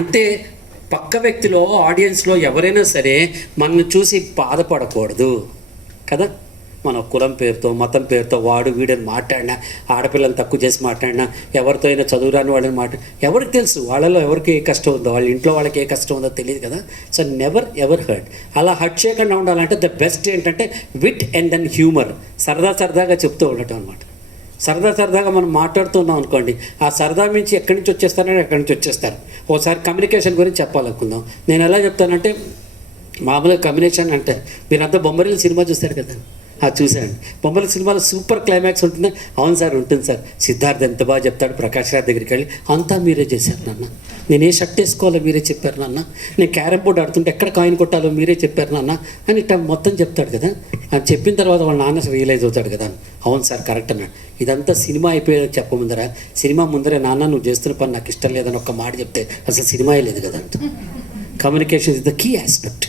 అంతే. పక్క వ్యక్తిలో, ఆడియన్స్లో ఎవరైనా సరే మనల్ని చూసి బాధపడకూడదు కదా. మన కులం పేరుతో, మతం పేరుతో వాడు వీడని మాట్లాడినా, ఆడపిల్లని తక్కువ చేసి మాట్లాడినా, ఎవరితో అయినా చదువురాని వాళ్ళని ఎవరికి తెలుసు వాళ్ళలో ఎవరికి ఏ కష్టం ఉందో, వాళ్ళ ఇంట్లో వాళ్ళకి ఏ కష్టం ఉందో తెలియదు కదా. So never ever hurt. అలా హర్ట్ చేయకుండా ఉండాలంటే ద బెస్ట్ ఏంటంటే విట్ అండ్ దెన్ హ్యూమర్. సరదాగా చెప్తూ ఉండటం అనమాట. సరదాగా మనం మాట్లాడుతున్నాం అనుకోండి, ఆ సరదా నుంచి ఎక్కడి నుంచి వచ్చేస్తారు. ఓసారి కమ్యూనికేషన్ గురించి చెప్పాలనుకుందాం. నేను ఎలా చెప్తానంటే, మామూలుగా కమ్యూనికేషన్ అంటే మీరంతా బొమ్మరిల్లు సినిమా చూస్తారు కదా, చూశాను. బొమ్మల సినిమాలో సూపర్ క్లైమాక్స్ ఉంటుంది. అవును సార్ ఉంటుంది సార్. సిద్ధార్థ్ ఎంత బాగా చెప్తాడు ప్రకాష్ రాజ్ దగ్గరికి వెళ్ళి, అంతా మీరే చేశారు నాన్న, నేను ఏ షర్ట్ వేసుకోవాలో మీరే చెప్పారు నాన్న, నేను క్యారమ్ బోర్డు ఆడుతుంటే ఎక్కడ కాయిన్ కొట్టాలో మీరే చెప్పారు నాన్న అని ఇట్లా మొత్తం చెప్తాడు కదా. అది చెప్పిన తర్వాత వాళ్ళ నాన్న రియలైజ్ అవుతాడు కదా, అవును సార్ కరెక్ట్ అన్నాడు. ఇదంతా సినిమా అయిపోయేది చెప్పముందర, సినిమా ముందరే నాన్న నువ్వు చేస్తున్న పని నాకు ఇష్టం లేదని ఒక్క మాట చెప్తే అసలు సినిమా లేదు కదా అంట. Communication is the key aspect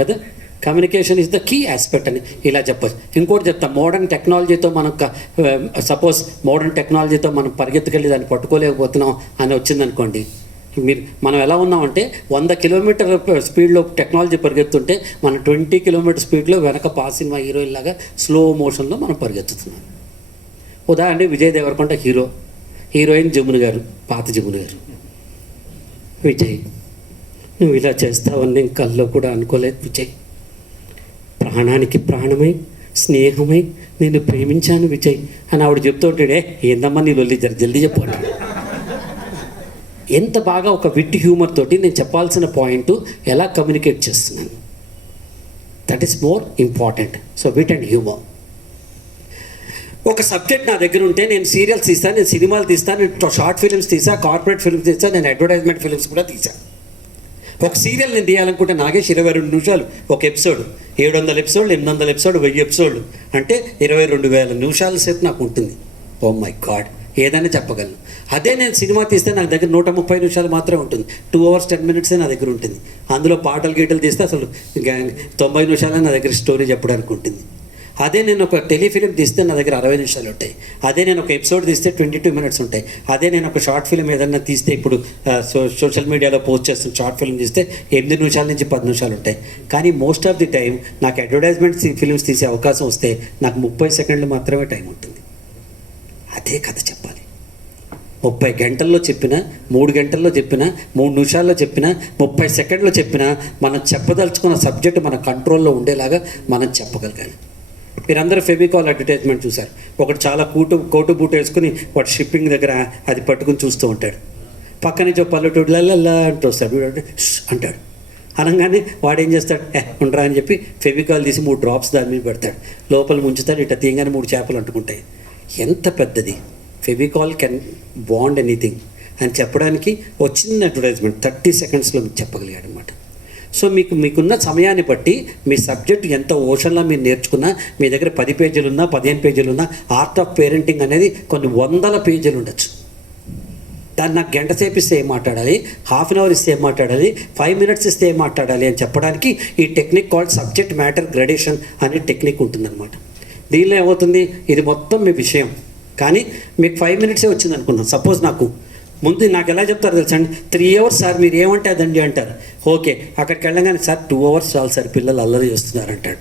కదా. Communication is the key aspect అని ఇలా చెప్పచ్చు. ఇంకోటి చెప్తాం, మోడర్న్ టెక్నాలజీతో సపోజ్ మోడర్న్ టెక్నాలజీతో మనం పరిగెత్తుకెళ్ళి దాన్ని పట్టుకోలేకపోతున్నాం అని వచ్చిందనుకోండి. మనం ఎలా ఉన్నామంటే 100 కిలోమీటర్ల స్పీడ్లో టెక్నాలజీ పరిగెత్తుంటే మనం 20 కిలోమీటర్ స్పీడ్లో వెనక సినిమా హీరోయిన్ లాగా స్లో మోషన్లో మనం పరిగెత్తుతున్నాం. ఉదాహరణ విజయ్ దేవరకొండ హీరోయిన్ జమున గారు, పాత జమున గారు. విజయ్ నువ్వు ఇలా చేస్తావని నేను కల్లో కూడా అనుకోలేదు విజయ్. ప్రాణానికి ప్రాణమై, స్నేహమై నేను ప్రేమించాను విజయ్ అని ఆవిడ చెప్తూ ఉంటాడే, ఏందమ్మా నీ లొల్లి జల్దీ చెప్పండి. ఎంత బాగా ఒక విట్ హ్యూమర్ తోటి నేను చెప్పాల్సిన పాయింట్ ఎలా కమ్యూనికేట్ చేస్తున్నాను. That is more important. So wit and humour. ఒక సబ్జెక్ట్ నా దగ్గర ఉంటే నేను సీరియల్స్ తీస్తాను, నేను సినిమాలు తీస్తాను, నేను షార్ట్ ఫిల్మ్స్ తీసా, కార్పొరేట్ ఫిల్మ్స్ తీస్తాను, నేను అడ్వర్టైజ్మెంట్ ఫిల్మ్స్ కూడా తీసాను. ఒక సీరియల్ నేను తీయాలనుకుంటే నాగేష్ 22 నిమిషాలు ఒక ఎపిసోడ్, 700 ఎపిసోడ్లు, 800 ఎపిసోడ్లు, 1000 ఎపిసోడ్లు అంటే 22,000 నిమిషాల సేపు నాకు ఉంటుంది. ఓ మై గాడ్, ఏదైనా చెప్పగలను. అదే నేను సినిమా తీస్తే నాకు దగ్గర 130 నిమిషాలు మాత్రమే ఉంటుంది. 2 hours 10 minutes నా దగ్గర ఉంటుంది. అందులో పాటలు తీస్తే అసలు 90 నిమిషాలే నా దగ్గర స్టోరీ చెప్పడానికి ఉంటుంది. అదే నేను ఒక టెలిఫిలిం తీస్తే నా దగ్గర 60 నిమిషాలు ఉంటాయి. అదే నేను ఒక ఎపిసోడ్ తీస్తే 22 minutes ఉంటాయి. అదే నేను ఒక షార్ట్ ఫిల్మ్ ఏదన్నా తీస్తే, ఇప్పుడు సోషల్ మీడియాలో పోస్ట్ చేస్తున్న షార్ట్ ఫిల్మ్ తీస్తే 8 నిమిషాల నుంచి 10 నిమిషాలు ఉంటాయి. కానీ మోస్ట్ ఆఫ్ ది టైం నాకు అడ్వర్టైజ్మెంట్ ఫిల్మ్స్ తీసే అవకాశం వస్తే నాకు 30 సెకండ్లు మాత్రమే టైం ఉంటుంది. అదే కథ చెప్పాలి. 30 గంటల్లో చెప్పినా, 3 గంటల్లో చెప్పినా, 3 నిమిషాల్లో చెప్పినా, 30 సెకండ్లో చెప్పినా, మనం చెప్పదలుచుకున్న సబ్జెక్టు మన కంట్రోల్లో ఉండేలాగా మనం చెప్పగలగాలి. మీరందరూ ఫెవికాల్ అడ్వర్టైజ్మెంట్ చూశారు. ఒకటి చాలా కోటు బూట వేసుకుని వాడు షిప్పింగ్ దగ్గర అది పట్టుకుని చూస్తూ ఉంటాడు. పక్క నుంచి ఒక పల్లెటూడు లల్లా అంటూ వస్తాడు, వీడు అంటాడు. అనగానే వాడు ఏం చేస్తాడు, ఉండరా అని చెప్పి ఫెవికాల్ తీసి 3 drops దాని మీద పెడతాడు, లోపల ముంచుతాడు. ఇట్లా తీయగానే 3 చేపలు అంటుకుంటాయి. ఎంత పెద్దది! ఫెవికాల్ కెన్ బాండ్ ఎనీథింగ్ అని చెప్పడానికి వచ్చిన అడ్వర్టైజ్మెంట్ 30 secondsలో చెప్పగలిగాడు అనమాట. సో మీకున్న సమయాన్ని బట్టి మీ సబ్జెక్ట్ ఎంత ఓషన్లో మీరు నేర్చుకున్నా, మీ దగ్గర 10 పేజీలున్నా, 15 పేజీలున్నా, ఆర్ట్ ఆఫ్ పేరెంటింగ్ అనేది కొన్ని 100 పేజీలు ఉండొచ్చు. దాన్ని నాకు గంట సేపు ఇస్తే ఏం మాట్లాడాలి, హాఫ్ అన్ అవర్ ఇస్తే ఏం మాట్లాడాలి, 5 minutes ఇస్తే ఏం మాట్లాడాలి అని చెప్పడానికి ఈ technique called subject matter gradation అనే టెక్నిక్ ఉంటుందన్నమాట. దీనిలో ఏమవుతుంది, ఇది మొత్తం మీ విషయం, కానీ మీకు 5 minutes వచ్చింది అనుకుందాం. సపోజ్ నాకు ఎలా చెప్తారు తెలుసండి, 3 hours సార్ మీరు ఏమంటే అదండి అంటారు. ఓకే, అక్కడికి వెళ్ళగానే సార్ 2 hours చాలు సార్, పిల్లలు అల్లరి చేస్తున్నారు అంటాడు.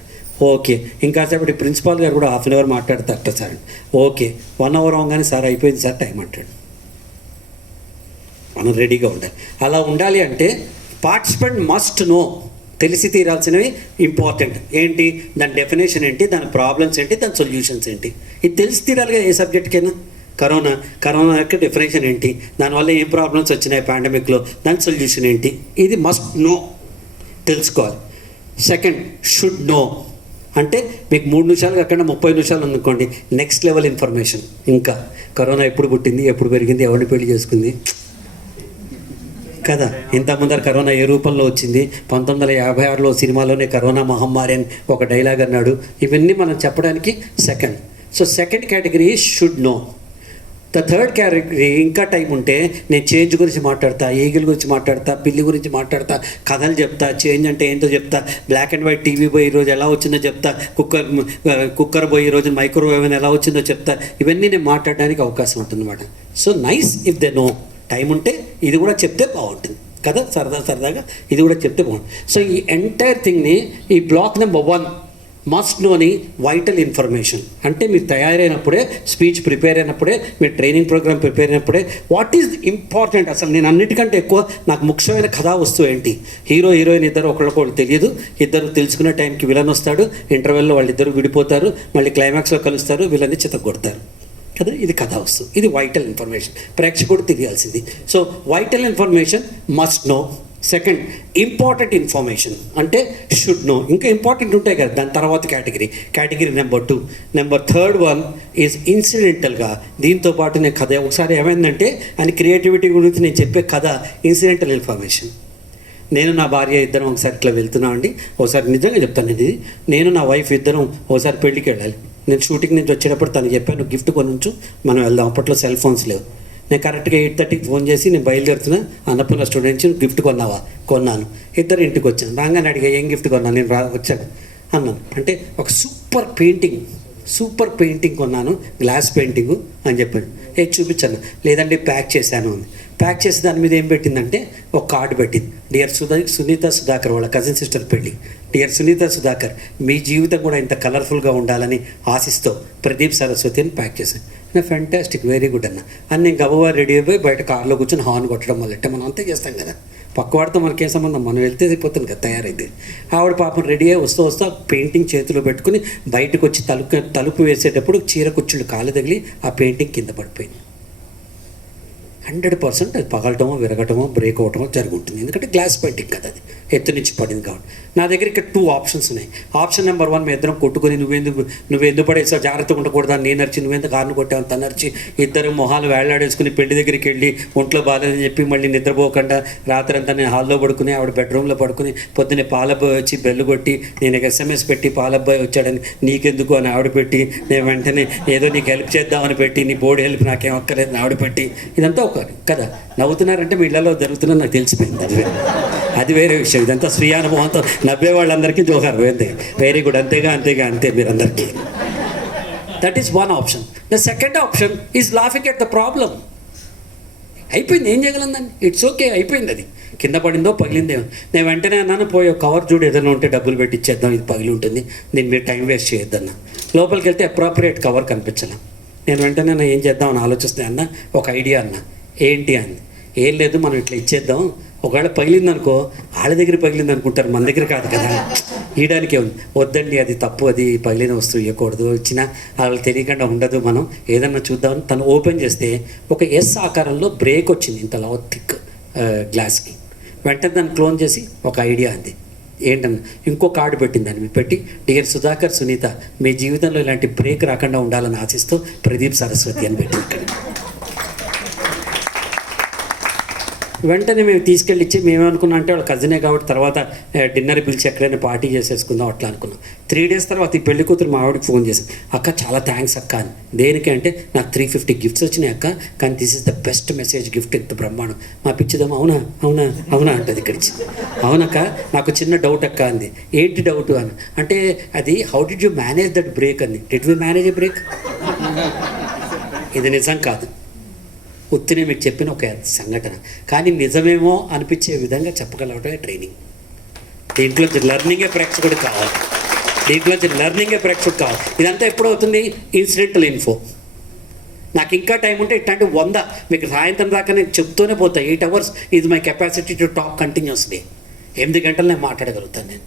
ఓకే, ఇంకాసేపటి ప్రిన్సిపాల్ గారు కూడా 1/2 hour మాట్లాడతారట సార్. ఓకే, 1 hour అవగానే సార్ అయిపోయింది సార్ టైం అంటాడు. మనం రెడీగా ఉండాలి. అలా ఉండాలి అంటే పార్టిసిపెంట్ మస్ట్ నో, తెలిసి తీరాల్సినవి ఇంపార్టెంట్. ఏంటి దాని డెఫినేషన్ ఏంటి, దాని ప్రాబ్లమ్స్ ఏంటి, దాని సొల్యూషన్స్ ఏంటి, ఇది తెలిసి తీరాలిగా ఏ సబ్జెక్ట్కైనా. కరోనా యొక్క డెఫినేషన్ ఏంటి, దానివల్ల ఏం ప్రాబ్లమ్స్ వచ్చినాయి పాండమిక్లో, దాని సొల్యూషన్ ఏంటి, ఇది మస్ట్ నో, తెలుసుకోవాలి. సెకండ్, షుడ్ నో అంటే మీకు 3 నిమిషాలు కాకుండా 30 నిమిషాలు అనుకోండి, నెక్స్ట్ లెవెల్ ఇన్ఫర్మేషన్. ఇంకా కరోనా ఎప్పుడు పుట్టింది, ఎప్పుడు పెరిగింది, ఎవరిని పెళ్లి చేసుకుంది కదా, ఇంత ముందర కరోనా ఏ రూపంలో వచ్చింది, 1956లో సినిమాలోనే కరోనా మహమ్మారి అని ఒక డైలాగ్ అన్నాడు. ఇవన్నీ మనం చెప్పడానికి second. So second category should know. The third category ఇంకా టైం ఉంటే నేను చేంజ్ గురించి మాట్లాడతా, ఈగిల్ గురించి మాట్లాడతా, పిల్లి గురించి మాట్లాడతా, కథలు చెప్తా, చేంజ్ అంటే ఏంటో చెప్తా, బ్లాక్ అండ్ వైట్ టీవీ పోయి ఈరోజు ఎలా వచ్చిందో చెప్తా, కుక్కర్ పోయి ఈరోజు మైక్రోవేవ్ అని ఎలా వచ్చిందో చెప్తా. ఇవన్నీ నేను మాట్లాడడానికి అవకాశం ఉంటుంది అన్నమాట. So nice if they know. Time ఉంటే ఇది కూడా చెప్తే బాగుంటుంది కదా, సరదాగా ఇది కూడా చెప్తే బాగుంటుంది. సో ఈ ఎంటైర్ థింగ్ని ఈ బ్లాక్ నెంబర్ 1 మస్ట్ నోని వైటల్ ఇన్ఫర్మేషన్. అంటే మీరు తయారైనప్పుడే, స్పీచ్ ప్రిపేర్ అయినప్పుడే, మీరు ట్రైనింగ్ ప్రోగ్రామ్ ప్రిపేర్ అయినప్పుడే వాట్ ఈజ్ ఇంపార్టెంట్. అసలు నేను అన్నిటికంటే ఎక్కువ నాకు ముఖ్యమైన కథా వస్తువు ఏంటి. హీరో హీరోయిన్ ఇద్దరు ఒకళ్ళకొకళ్ళు తెలియదు, ఇద్దరు తెలుసుకునే టైంకి విలన్ వస్తాడు, ఇంటర్వెల్లో వాళ్ళిద్దరు విడిపోతారు, మళ్ళీ క్లైమాక్స్లో కలుస్తారు, విలన్ని చితగొడతారు కదా. ఇది కథా వస్తువు, ఇది వైటల్ ఇన్ఫర్మేషన్, ప్రేక్షకుడు తెలియాల్సింది. So vital information must know. Second, important information అంటే షుడ్ నో. ఇంకా ఇంపార్టెంట్ ఉంటాయి కదా, దాని తర్వాత category number 2. Number third one is ఇన్సిడెంటల్గా. దీంతో పాటు నేను కథ ఒకసారి ఏమైందంటే అని క్రియేటివిటీ గురించి నేను చెప్పే కథ ఇన్సిడెంటల్ ఇన్ఫర్మేషన్. నేను నా భార్య ఇద్దరం ఒకసారి ఇట్లా వెళ్తున్నాం అండి. ఒకసారి నిజంగా చెప్తాను, ఇది నేను నా వైఫ్ ఇద్దరం ఒకసారి పెళ్ళికి వెళ్ళాలి. నేను షూటింగ్ నుంచి వచ్చేటప్పుడు తను చెప్పాను, గిఫ్ట్ కొనుంచు మనం వెళ్దాం. అప్పట్లో సెల్ ఫోన్స్ లేవు. నేను కరెక్ట్గా 8:30కి ఫోన్ చేసి నేను బయలుదేరుతున్నా, అన్నపూర్ణ స్టూడెంట్స్ గిఫ్ట్ కొన్నావా? కొన్నాను. ఇద్దరు ఇంటికి వచ్చాను. రాగానే అడిగా ఏం గిఫ్ట్ కొన్నాను, నేను వచ్చాను అన్నాను. అంటే ఒక సూపర్ పెయింటింగ్ కొన్నాను, గ్లాస్ పెయింటింగు అని చెప్పాను. చూపించాను. లేదంటే ప్యాక్ చేశాను అని. ప్యాక్ చేసి దాని మీద ఏం పెట్టిందంటే ఒక కార్డు పెట్టింది. డియర్ సునీత సుధాకర్, వాళ్ళ కజిన్ సిస్టర్ పెళ్ళి. డియర్ సునీత సుధాకర్, మీ జీవితం కూడా ఇంత కలర్ఫుల్గా ఉండాలని ఆశిస్తూ ప్రదీప్ సరస్వతి అని ప్యాక్ చేశాను. ఫ్యాంటాస్టిక్, వెరీ గుడ్ అన్న అని నేను గబగబా రెడీ అయిపోయి బయట కార్లో కూర్చొని హార్న్ కొట్టడం మొదలెట్టే. మనం అంతే చేస్తాం కదా, పక్కవాడితో మనకేం సంబంధం, మనం వెళ్తే అయిపోతుంది కదా తయారైతే. ఆవిడ పాపం రెడీ అయ్యి వస్తూ పెయింటింగ్ చేతిలో పెట్టుకుని బయటకు వచ్చి తలుపు వేసేటప్పుడు చీర కుచ్చుళ్ళు కాలు తగిలి ఆ పెయింటింగ్ కింద పడిపోయింది. 100% అది పగలటమో, విరగటమో, బ్రేక్ అవటమో జరుగుతుంది. ఎందుకంటే గ్లాస్ పెయింటింగ్ కదా, అది ఎత్తు నుంచి పడింది కాబట్టి. నా దగ్గర ఇక్కడ 2 ఆప్షన్స్ ఉన్నాయి. ఆప్షన్ నెంబర్ 1, మీ ఇద్దరం కొట్టుకుని నువ్వెందుకు పడేసావు, జాగ్రత్తగా ఉండకూడదా, నేను నరిచి నువ్వెందుకు కారును కొట్టావు, తను నరిచి ఇద్దరు మొహాలు వేళ్లాడేసుకుని పెళ్లి దగ్గరికి వెళ్ళి ఒంట్లో బాగాలేదని చెప్పి మళ్ళీ నిద్రపోకుండా రాత్రంతా నేను హాల్లో పడుకుని, ఆవిడ బెడ్రూమ్లో పడుకుని, పొద్దున్నే పాలబ్బాయి వచ్చి బెల్లు కొట్టి నేను SMS పెట్టి పాలబ్బాయి వచ్చాడని నీకెందుకు అని ఆవిడ పెట్టి, నేను వెంటనే ఏదో నీకు హెల్ప్ చేద్దామని పెట్టి, నీ బోర్డు హెల్ప్ నాకేం అక్కర్లేదు ఆవిడ పెట్టి, ఇదంతా ఒక కదా. నవ్వుతున్నారంటే మీ ఇళ్లలో జరుగుతున్నా నాకు తెలిసిపోయింది. అది వేరే విషయం. ఇదంతా స్వీయ అనుభవంతో నవ్వే వాళ్ళందరికీ జోహార్ పోయింది. వెరీ గుడ్, అంతే మీరందరికీ. That is one option. The second option is laughing at the problem. అయిపోయింది, ఏం చేయగలందని, ఇట్స్ ఓకే, అయిపోయింది. అది కింద పడిందో పగిలిందేమో. నేను వెంటనే అన్నాను, పోయి కవర్ చూడు, ఏదైనా ఉంటే డబ్బులు పెట్టి ఇచ్చేద్దాం, ఇది పగిలి ఉంటుంది, దీన్ని మీరు టైం వేస్ట్ చేయొద్దన్న. లోపలికి వెళ్తే అప్రాప్రియేట్ కవర్ కనిపించలేం. నేను వెంటనే ఏం చేద్దాం అని ఆలోచిస్తున్నాను అన్న, ఒక ఐడియా అన్న. ఏంటి అని, ఏం లేదు మనం ఇట్లా ఇచ్చేద్దాం, ఒకవేళ పగిలిందనుకో వాళ్ళ దగ్గర పగిలింది అనుకుంటారు, మన దగ్గర కాదు కదా, ఇయడానికే ఉంది. వద్దండి, అది తప్పు, అది పగిలిన వస్తువు ఇవ్వకూడదు, ఇచ్చినా వాళ్ళకి తెలియకుండా ఉండదు, మనం ఏదన్నా చూద్దామని తను ఓపెన్ చేస్తే ఒక S ఆకారంలో బ్రేక్ వచ్చింది, ఇంత లావు థిక్ గ్లాస్కి. వెంటనే దాన్ని క్లోన్ చేసి ఒక ఐడియా అంది. ఏంటన్నా, ఇంకో కార్డు పెట్టింది, దాన్ని పెట్టి డియర్ సుధాకర్ సునీత, మీ జీవితంలో ఇలాంటి బ్రేక్ రాకుండా ఉండాలని ఆశిస్తూ ప్రదీప్ సరస్వతి అని పెట్టి ఇక్కడ. వెంటనే మేము తీసుకెళ్ళి ఇచ్చి మేమేమనుకున్నాం అంటే వాళ్ళ కజినే కాబట్టి తర్వాత డిన్నర్ పిలిచి ఎక్కడైనా పార్టీ చేసేసుకుందాం అట్లా అనుకున్నాం. 3 days తర్వాత ఈ పెళ్లి కూతురు మా ఆవిడకి ఫోన్ చేసింది, అక్క చాలా థ్యాంక్స్ అక్క అని. దేనికి అంటే, నాకు 350 గిఫ్ట్స్ వచ్చినాయి అక్క, కానీ this is the best message gift, ఇంత బ్రహ్మాండం. మా పిచ్చిదేమో అవునా అంటది ఇక్కడికి. అవునక్క, నాకు చిన్న డౌట్ అక్క అంది. ఏంటి డౌట్ అని అంటే, అది how did you manage that break అంది. Did we manage a break? ఇది నిజం కాదు, ఉత్తినే మీకు చెప్పిన ఒక సంఘటన, కానీ నిజమేమో అనిపించే విధంగా చెప్పగలగటమే ట్రైనింగ్. దీంట్లోంచి లర్నింగే ప్రేక్షకుడు కావాలి. ఇదంతా ఎప్పుడు అవుతుంది? Incidental info. నాకు ఇంకా టైం ఉంటే ఇట్లాంటి 100 మీకు సాయంత్రం దాకా నేను చెప్తూనే పోతా. 8 hours is my capacity to talk continuously. 8 గంటలు నేను మాట్లాడగలుగుతాను నేను,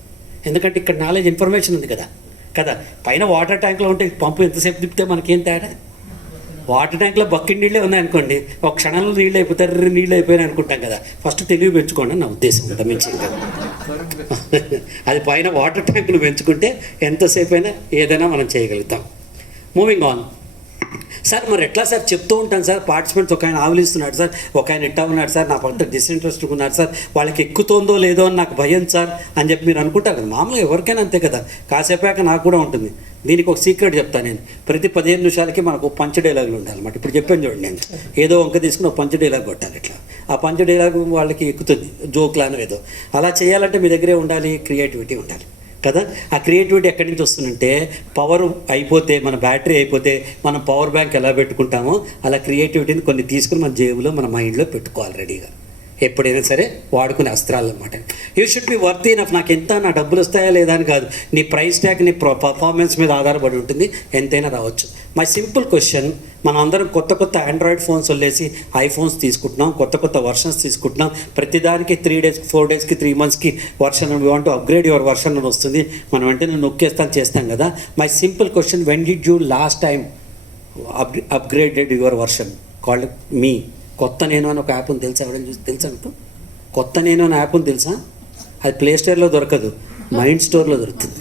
ఎందుకంటే ఇక్కడ నాలెడ్జ్ ఇన్ఫర్మేషన్ ఉంది కదా. పైన వాటర్ ట్యాంక్లో ఉంటే పంపు ఎంతసేపు తిప్పితే మనకేం తేడా? వాటర్ ట్యాంక్లో బకెట్ నీళ్ళే ఉన్నాయనుకోండి, ఒక క్షణంలో నీళ్ళు అయిపోయాయి అనుకుంటాం కదా. ఫస్ట్ తెలివి పెంచుకోండి నా ఉద్దేశం, అంత మించి కదా. అది పైన వాటర్ ట్యాంకులు పెంచుకుంటే ఎంతసేపు అయినా ఏదైనా మనం చేయగలుగుతాం. Moving on. సార్ మరి ఎట్లా సార్ చెప్తూ ఉంటాను సార్, పార్టిసిపెంట్స్ ఒక ఆయన ఆవులిస్తున్నాడు సార్, ఒక ఆయన ఇట్టా ఉన్నాడు సార్, నా పక్కన డిస్ఇంట్రెస్ట్గా ఉన్నారు సార్, వాళ్ళకి ఎక్కుతుందో లేదో అని నాకు భయం సార్ అని చెప్పి మీరు అనుకుంటారు కదా. మామూలుగా ఎవరికైనా అంతే కదా, కాసేపాక నాకు కూడా ఉంటుంది. దీనికి ఒక సీక్రెట్ చెప్తాను నేను. ప్రతి 15 నిమిషాలకి మనకు పంచ డైలాగులు ఉండాలన్నమాట. ఇప్పుడు చెప్పాను చూడండి, నేను ఏదో వంక తీసుకుని ఒక పంచ డైలాగ్ కొట్టాలి. ఇట్లా ఆ పంచ డైలాగు వాళ్ళకి ఎక్కుతుంది, జోక్లానో ఏదో. అలా చేయాలంటే మీ దగ్గరే ఉండాలి, క్రియేటివిటీ ఉండాలి కదా. ఆ క్రియేటివిటీ ఎక్కడి నుంచి వస్తుందంటే, పవర్ అయిపోతే, మన బ్యాటరీ అయిపోతే మనం పవర్ బ్యాంక్ ఎలా పెట్టుకుంటామో అలా క్రియేటివిటీని కొన్ని తీసుకుని మన జేబులో, మన మైండ్లో పెట్టుకోవాలి రెడీగా, ఎప్పుడైనా సరే వాడుకునే అస్త్రాలు అనమాట. You should B worth enough. నాకు ఎంత, నా డబ్బులు వస్తాయా లేదా అని కాదు, నీ ప్రైస్ ట్యాగ్ నీ పర్ఫార్మెన్స్ మీద ఆధారపడి ఉంటుంది, ఎంతైనా రావచ్చు. మై సింపుల్ క్వశ్చన్, మనం అందరం కొత్త కొత్త ఆండ్రాయిడ్ ఫోన్స్ వదిలేసి ఐఫోన్స్ తీసుకుంటున్నాం, కొత్త కొత్త వర్షన్స్ తీసుకుంటున్నాం. ప్రతిదానికి 3 days 4 daysకి 3 monthsకి version, we want to upgrade your version అని వస్తుంది. మనం వెంటనే నొక్కేస్తాం, చేస్తాం కదా. My simple question, when did you last time upgraded your version called me? కొత్త నేను అని ఒక యాప్ ఉంది, తెలుసా? ఎవరైనా చూసి తెలుసా మీకు? కొత్త నేను అని యాప్ ఉంది తెలుసా? అది ప్లే స్టోర్లో దొరకదు, మైండ్ స్టోర్లో దొరుకుతుంది.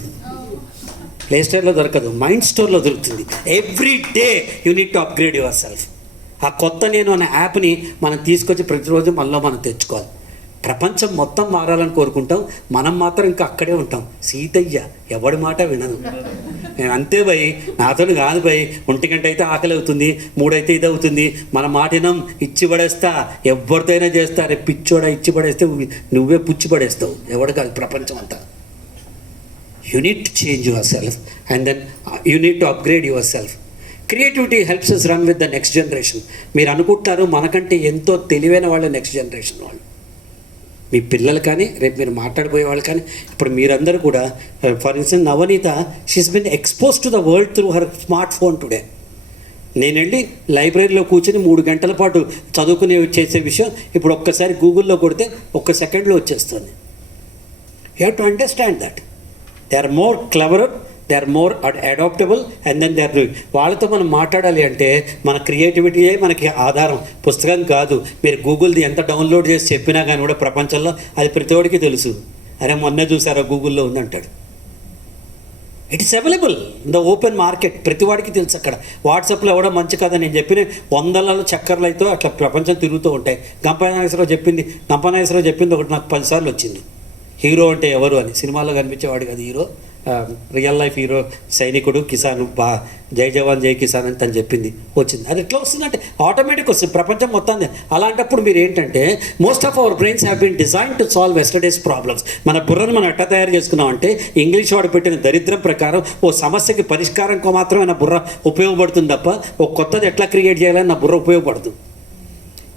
ప్లే స్టోర్లో దొరకదు, మైండ్ స్టోర్లో దొరుకుతుంది. Every day you need to upgrade your self. ఆ కొత్త నేను అనే యాప్ని మనం తీసుకొచ్చి ప్రతిరోజు మనలో మనం తెచ్చుకోవాలి. ప్రపంచం మొత్తం మారాలని కోరుకుంటాం, మనం మాత్రం ఇంకా అక్కడే ఉంటాం. సీతయ్య ఎవడి మాట వినను, నేను అంతే భయ్, నాతో కాదు భయ్. 1 గంట అయితే ఆకలి అవుతుంది, 3 అయితే ఇది అవుతుంది, మన మాటినం, ఇచ్చి పడేస్తా, ఎవరితో అయినా చేస్తా. రేపు పిచ్చోడా ఇచ్చి పడేస్తే నువ్వే పుచ్చి పడేస్తావు, ఎవడు కాదు, ప్రపంచం అంతా. You need to change yourself and then you need to upgrade yourself. Creativity helps us run with the next generation. మీరు అనుకుంటారు మనకంటే ఎంతో తెలివైన వాళ్ళు నెక్స్ట్ జనరేషన్ వాళ్ళు, మీ పిల్లలు కానీ, రేపు మీరు మాట్లాడిపోయే వాళ్ళు కానీ. ఇప్పుడు మీరందరూ కూడా, for instance Navaneetha, she's been expose to the world through her smart phone today. నేను వెళ్ళి లైబ్రరీలో కూర్చొని 3 గంటల పాటు చదువుకునే చేసే విషయం ఇప్పుడు ఒక్కసారి గూగుల్లో కొడితే 1 సెకండ్లో వచ్చేస్తుంది. You have to understand that they are more cleverer, they are more adaptable and then they are doing. వాళ్ళతో మనం మాట్లాడాలి అంటే మన క్రియేటివిటీయే మనకి ఆధారం, పుస్తకం కాదు. మీరు గూగుల్ది ఎంత డౌన్లోడ్ చేసి చెప్పినా కానీ కూడా ప్రపంచంలో అది ప్రతివాడికి తెలుసు. అరే మొన్న చూసారా గూగుల్లో ఉందంటాడు. It is available in the open market, ప్రతివాడికి తెలుసు. అక్కడ వాట్సాప్లో ఎవడో మంచి కదా నేను చెప్పిన 100లలో చక్కర్లు అయితే అట్లా ప్రపంచం తిరుగుతూ ఉంటాయి. గంపనాగేశ్వరరావు చెప్పింది ఒకటి నాకు 10 సార్లు వచ్చింది. హీరో అంటే ఎవరు అని, సినిమాలో కనిపించేవాడు కదా హీరో, రియల్ లైఫ్ హీరో, సైనికుడు, కిసాన్, జై జవాన్ జై కిసాన్ అని తను చెప్పింది వచ్చింది. అది ఎట్లా వస్తుందంటే ఆటోమేటిక్ వస్తుంది ప్రపంచం మొత్తాన్ని. అలాంటప్పుడు మీరు ఏంటంటే, most of our brains have been design to solve yesterday's problems. మన బుర్రను మనం ఎట్లా తయారు చేసుకున్నామంటే, ఇంగ్లీష్ వాడు పెట్టిన దరిద్రం ప్రకారం ఓ సమస్యకి పరిష్కారం మాత్రమే నా బుర్ర ఉపయోగపడుతుంది తప్ప ఓ కొత్తది ఎట్లా క్రియేట్ చేయాలని నా బుర్ర ఉపయోగపడుతుంది.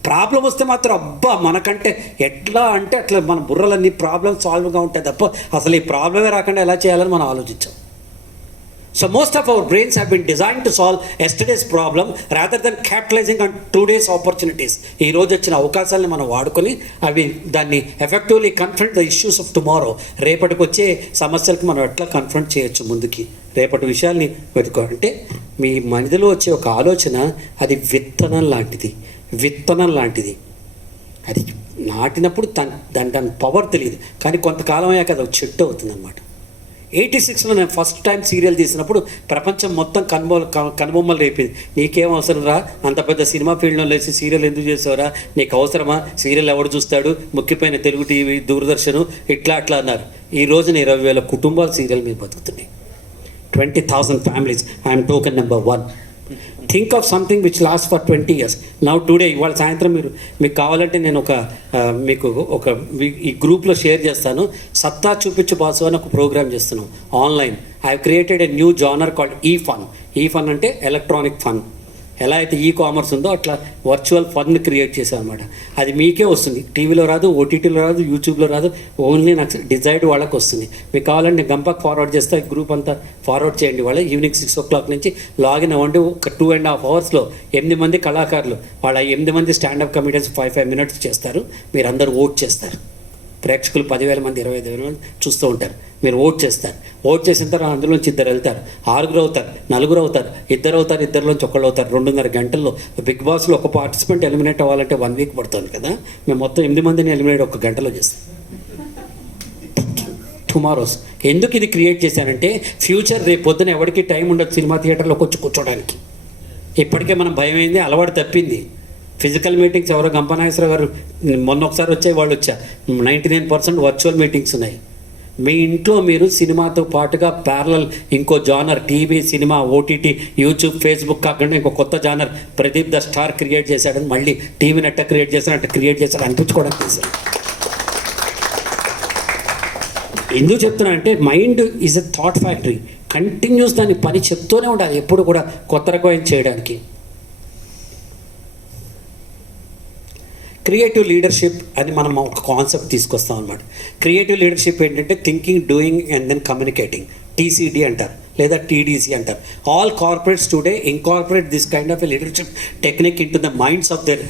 ప్రాబ్లం వస్తే మాత్రం అబ్బా మనకంటే ఎట్లా అంటే అట్లా మన బుర్రలన్నీ ప్రాబ్లమ్ సాల్వ్గా ఉంటాయి తప్ప అసలు ఈ ప్రాబ్లమే రాకుండా ఎలా చేయాలని మనం ఆలోచించాం. So most of our brains have been design to solve yesterday's problem rather than capitalising on today's opportunities. ఈ రోజు వచ్చిన అవకాశాలను మనం వాడుకొని దాన్ని effectively confront the issues of tomorrow. రేపటికి వచ్చే సమస్యలకు మనం ఎట్లా కన్ఫ్రంట్ చేయొచ్చు ముందుకి, రేపటి విషయాల్ని వెతుకోవాలంటే మీ మనసులో వచ్చే ఒక ఆలోచన అది విత్తనం లాంటిది. అది నాటినప్పుడు దాని పవర్ తెలియదు, కానీ కొంతకాలం అయ్యాక అది ఒక చెట్టు అవుతుందన్నమాట. 86లో నేను ఫస్ట్ టైం సీరియల్ తీసినప్పుడు ప్రపంచం మొత్తం కనుబొమ్మలు రేపింది. నీకేం అవసరం రా, అంత పెద్ద సినిమా ఫీల్డ్లో లేచి సీరియల్ ఎందుకు చేసావురా, నీకు అవసరమా, సీరియల్ ఎవడు చూస్తాడు, ముఖ్యమైన తెలుగు టీవీ, దూరదర్శన్ ఇట్లా అన్నారు. ఈ రోజున 20,000 కుటుంబాలు సీరియల్ మీద బతుకుతున్నాయి. 20,000 families. I'm token number 1. Think of something which last for 20 years. Now today, ఇవాళ సాయంత్రం మీకు కావాలంటే నేను మీకు ఈ గ్రూప్లో షేర్ చేస్తాను. సత్తా చూపించు బాసు అని ఒక ప్రోగ్రామ్ చేస్తున్నాం online. I have created a new genre called e fun. E fun అంటే ఎలక్ట్రానిక్ ఫన్. ఎలా అయితే కామర్స్ ఉందో అట్లా వర్చువల్ ఫన్ క్రియేట్ చేశాను అనమాట. అది మీకే వస్తుంది, టీవీలో రాదు, ఓటీటీలో రాదు, యూట్యూబ్లో రాదు, ఓన్లీ నాకు డిజైర్డ్ వాళ్ళకి వస్తుంది. మీకు కావాలంటే నేను గంపకు ఫార్వర్డ్ చేస్తా, ఈ గ్రూప్ అంతా ఫార్వర్డ్ చేయండి. వాళ్ళ ఈవినింగ్ 6 o'clock నుంచి లాగిన్ అవ్వండి. ఒక 2.5 hours లో 8 మంది కళాకారులు, వాళ్ళ 8 మంది స్టాండప్ కమెడియన్స్ 5 minutes చేస్తారు. మీరు అందరూ ఓట్ చేస్తారు. ప్రేక్షకులు 10,000 మంది 25,000 మంది చూస్తూ ఉంటారు. మీరు ఓట్ చేస్తారు. ఓట్ చేసిన తర్వాత అందులోంచి 2 వెళ్తారు, 6 అవుతారు, 4 అవుతారు, 2 అవుతారు, 2లోంచి 1 అవుతారు. 2.5 గంటల్లో బిగ్ బాస్లో ఒక పార్టిసిపెంట్ ఎలిమినేట్ అవ్వాలంటే 1 week పడుతుంది కదా. మేము మొత్తం 8 మందిని ఎలిమినేట్ 1 గంటలో చేస్తాం. టుమారోస్. ఎందుకు ఇది క్రియేట్ చేశానంటే, ఫ్యూచర్ రేపు పొద్దున ఎవరికి టైం ఉండదు సినిమా థియేటర్లోకి వచ్చి కూర్చోడానికి. ఇప్పటికే మనం భయం అయింది, అలవాటు తప్పింది. ఫిజికల్ మీటింగ్స్ ఎవరో గంపనాగేశ్వర గారు మొన్న ఒకసారి వచ్చే వాళ్ళు వచ్చా, 99% వర్చువల్ మీటింగ్స్ ఉన్నాయి. మీ ఇంట్లో మీరు సినిమాతో పాటుగా ప్యారలల్ ఇంకో genre, TV, cinema, OTT, YouTube, Facebook కాకుండా ఇంకో కొత్త genre Pradeep the star create చేశాడని, మళ్ళీ టీవీని అట్ట క్రియేట్ చేశాడు, అట్ట క్రియేట్ చేశాడు అనిపించుకోవడానికి చేశాడు. ఎందుకు చెప్తున్నా అంటే mind is a thought factory. Continuous దాన్ని పని చెప్తూనే ఉండాలి ఎప్పుడు కూడా కొత్త రకమైన చేయడానికి. క్రియేటివ్ లీడర్షిప్ అని మనం ఒక కాన్సెప్ట్ తీసుకొస్తాం అనమాట. క్రియేటివ్ లీడర్షిప్ ఏంటంటే thinking, doing and then communicating, TCD అంటారు లేదా TDC అంటారు. All corporates today incorporate this kind of a leadership technique in to the minds of their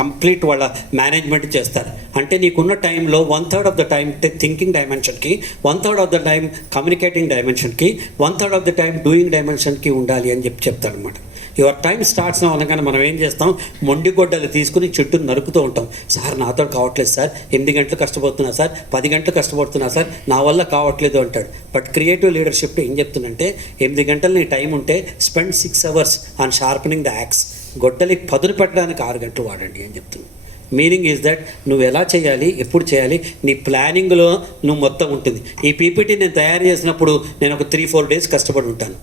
complete వాళ్ళ మేనేజ్మెంట్ చేస్తారు. అంటే నీకున్న టైంలో 1/3 ఆఫ్ ద టైం థింకింగ్ డైమెన్షన్కి, 1/3 ఆఫ్ ద టైం కమ్యూనికేటింగ్ డైమెన్షన్కి, 1/3 ఆఫ్ ద టైం డూయింగ్ డైమెన్షన్కి ఉండాలి అని చెప్తాడు అనమాట. యువర్ టైం స్టార్ట్స్ అనగానే మనం ఏం చేస్తాం, మొండిగొడ్డలు తీసుకుని చుట్టూ నరుకుతూ ఉంటాం. సార్ నాతో కావట్లేదు సార్, 8 గంటలు కష్టపడుతున్నా సార్, 10 గంటలు కష్టపడుతున్నా సార్, నా వల్ల కావట్లేదు అంటాడు. బట్ క్రియేటివ్ లీడర్షిప్ ఏం చెప్తుందంటే 8 గంటలు నీ టైం ఉంటే spend 6 hours on sharpening the axe. గొడ్డలి పదును పెట్టడానికి 6 గంటలు వాడండి అని చెప్తున్నాను. మీనింగ్ ఈజ్ దట్ నువ్వు ఎలా చేయాలి, ఎప్పుడు చేయాలి, నీ ప్లానింగ్లో నువ్వు మొత్తం ఉంటుంది. ఈ PPT నేను తయారు చేసినప్పుడు నేను ఒక 3-4 days కష్టపడి ఉంటాను.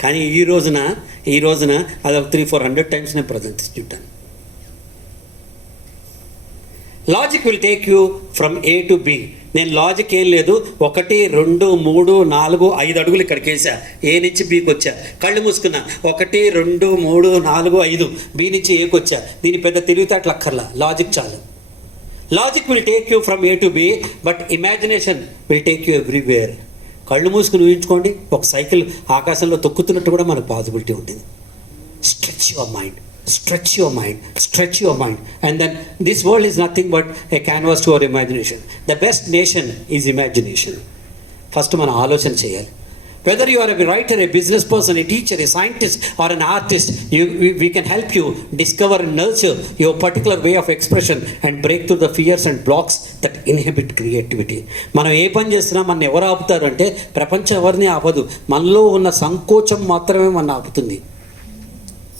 కానీ ఈ రోజున అది ఒక 300-400 times నేను ప్రదర్శిస్తుంటాను. Logic will take you from A to B. నేను లాజిక్ ఏం లేదు, 1 2 3 4 5 అడుగులు ఇక్కడికి వేసా, A నుంచి Bకి వచ్చా, కళ్ళు మూసుకున్నా, 1 2 3 4 5 B నుంచి Aకి వచ్చా. దీని పెద్ద తెలివితేటలు అక్కర్లా, లాజిక్ చాలు. Logic will take you from A to B, but imagination will take you everywhere. కళ్ళు మూసుకుని ఊహించుకోండి, ఒక సైకిల్ ఆకాశంలో తొక్కుతున్నట్టు కూడా మనకు పాసిబిలిటీ ఉంటుంది. Stretch your mind, stretch your mind, and then this world is nothing but a canvas to our imagination. The best nation is imagination. First మనం ఆలోచన చేయాలి. Whether you are a writer, a business person, a teacher, a scientist or an artist, we can help you discover and nurture your particular way of expression and break through the fears and blocks that inhibit creativity. మనం ఏ పని చేసినా మన ఎవరు ఆపుతారు అంటే ప్రపంచం ఎవరిని ఆపదు, మనలో ఉన్న సంకోచం మాత్రమే మన ఆపుతుంది.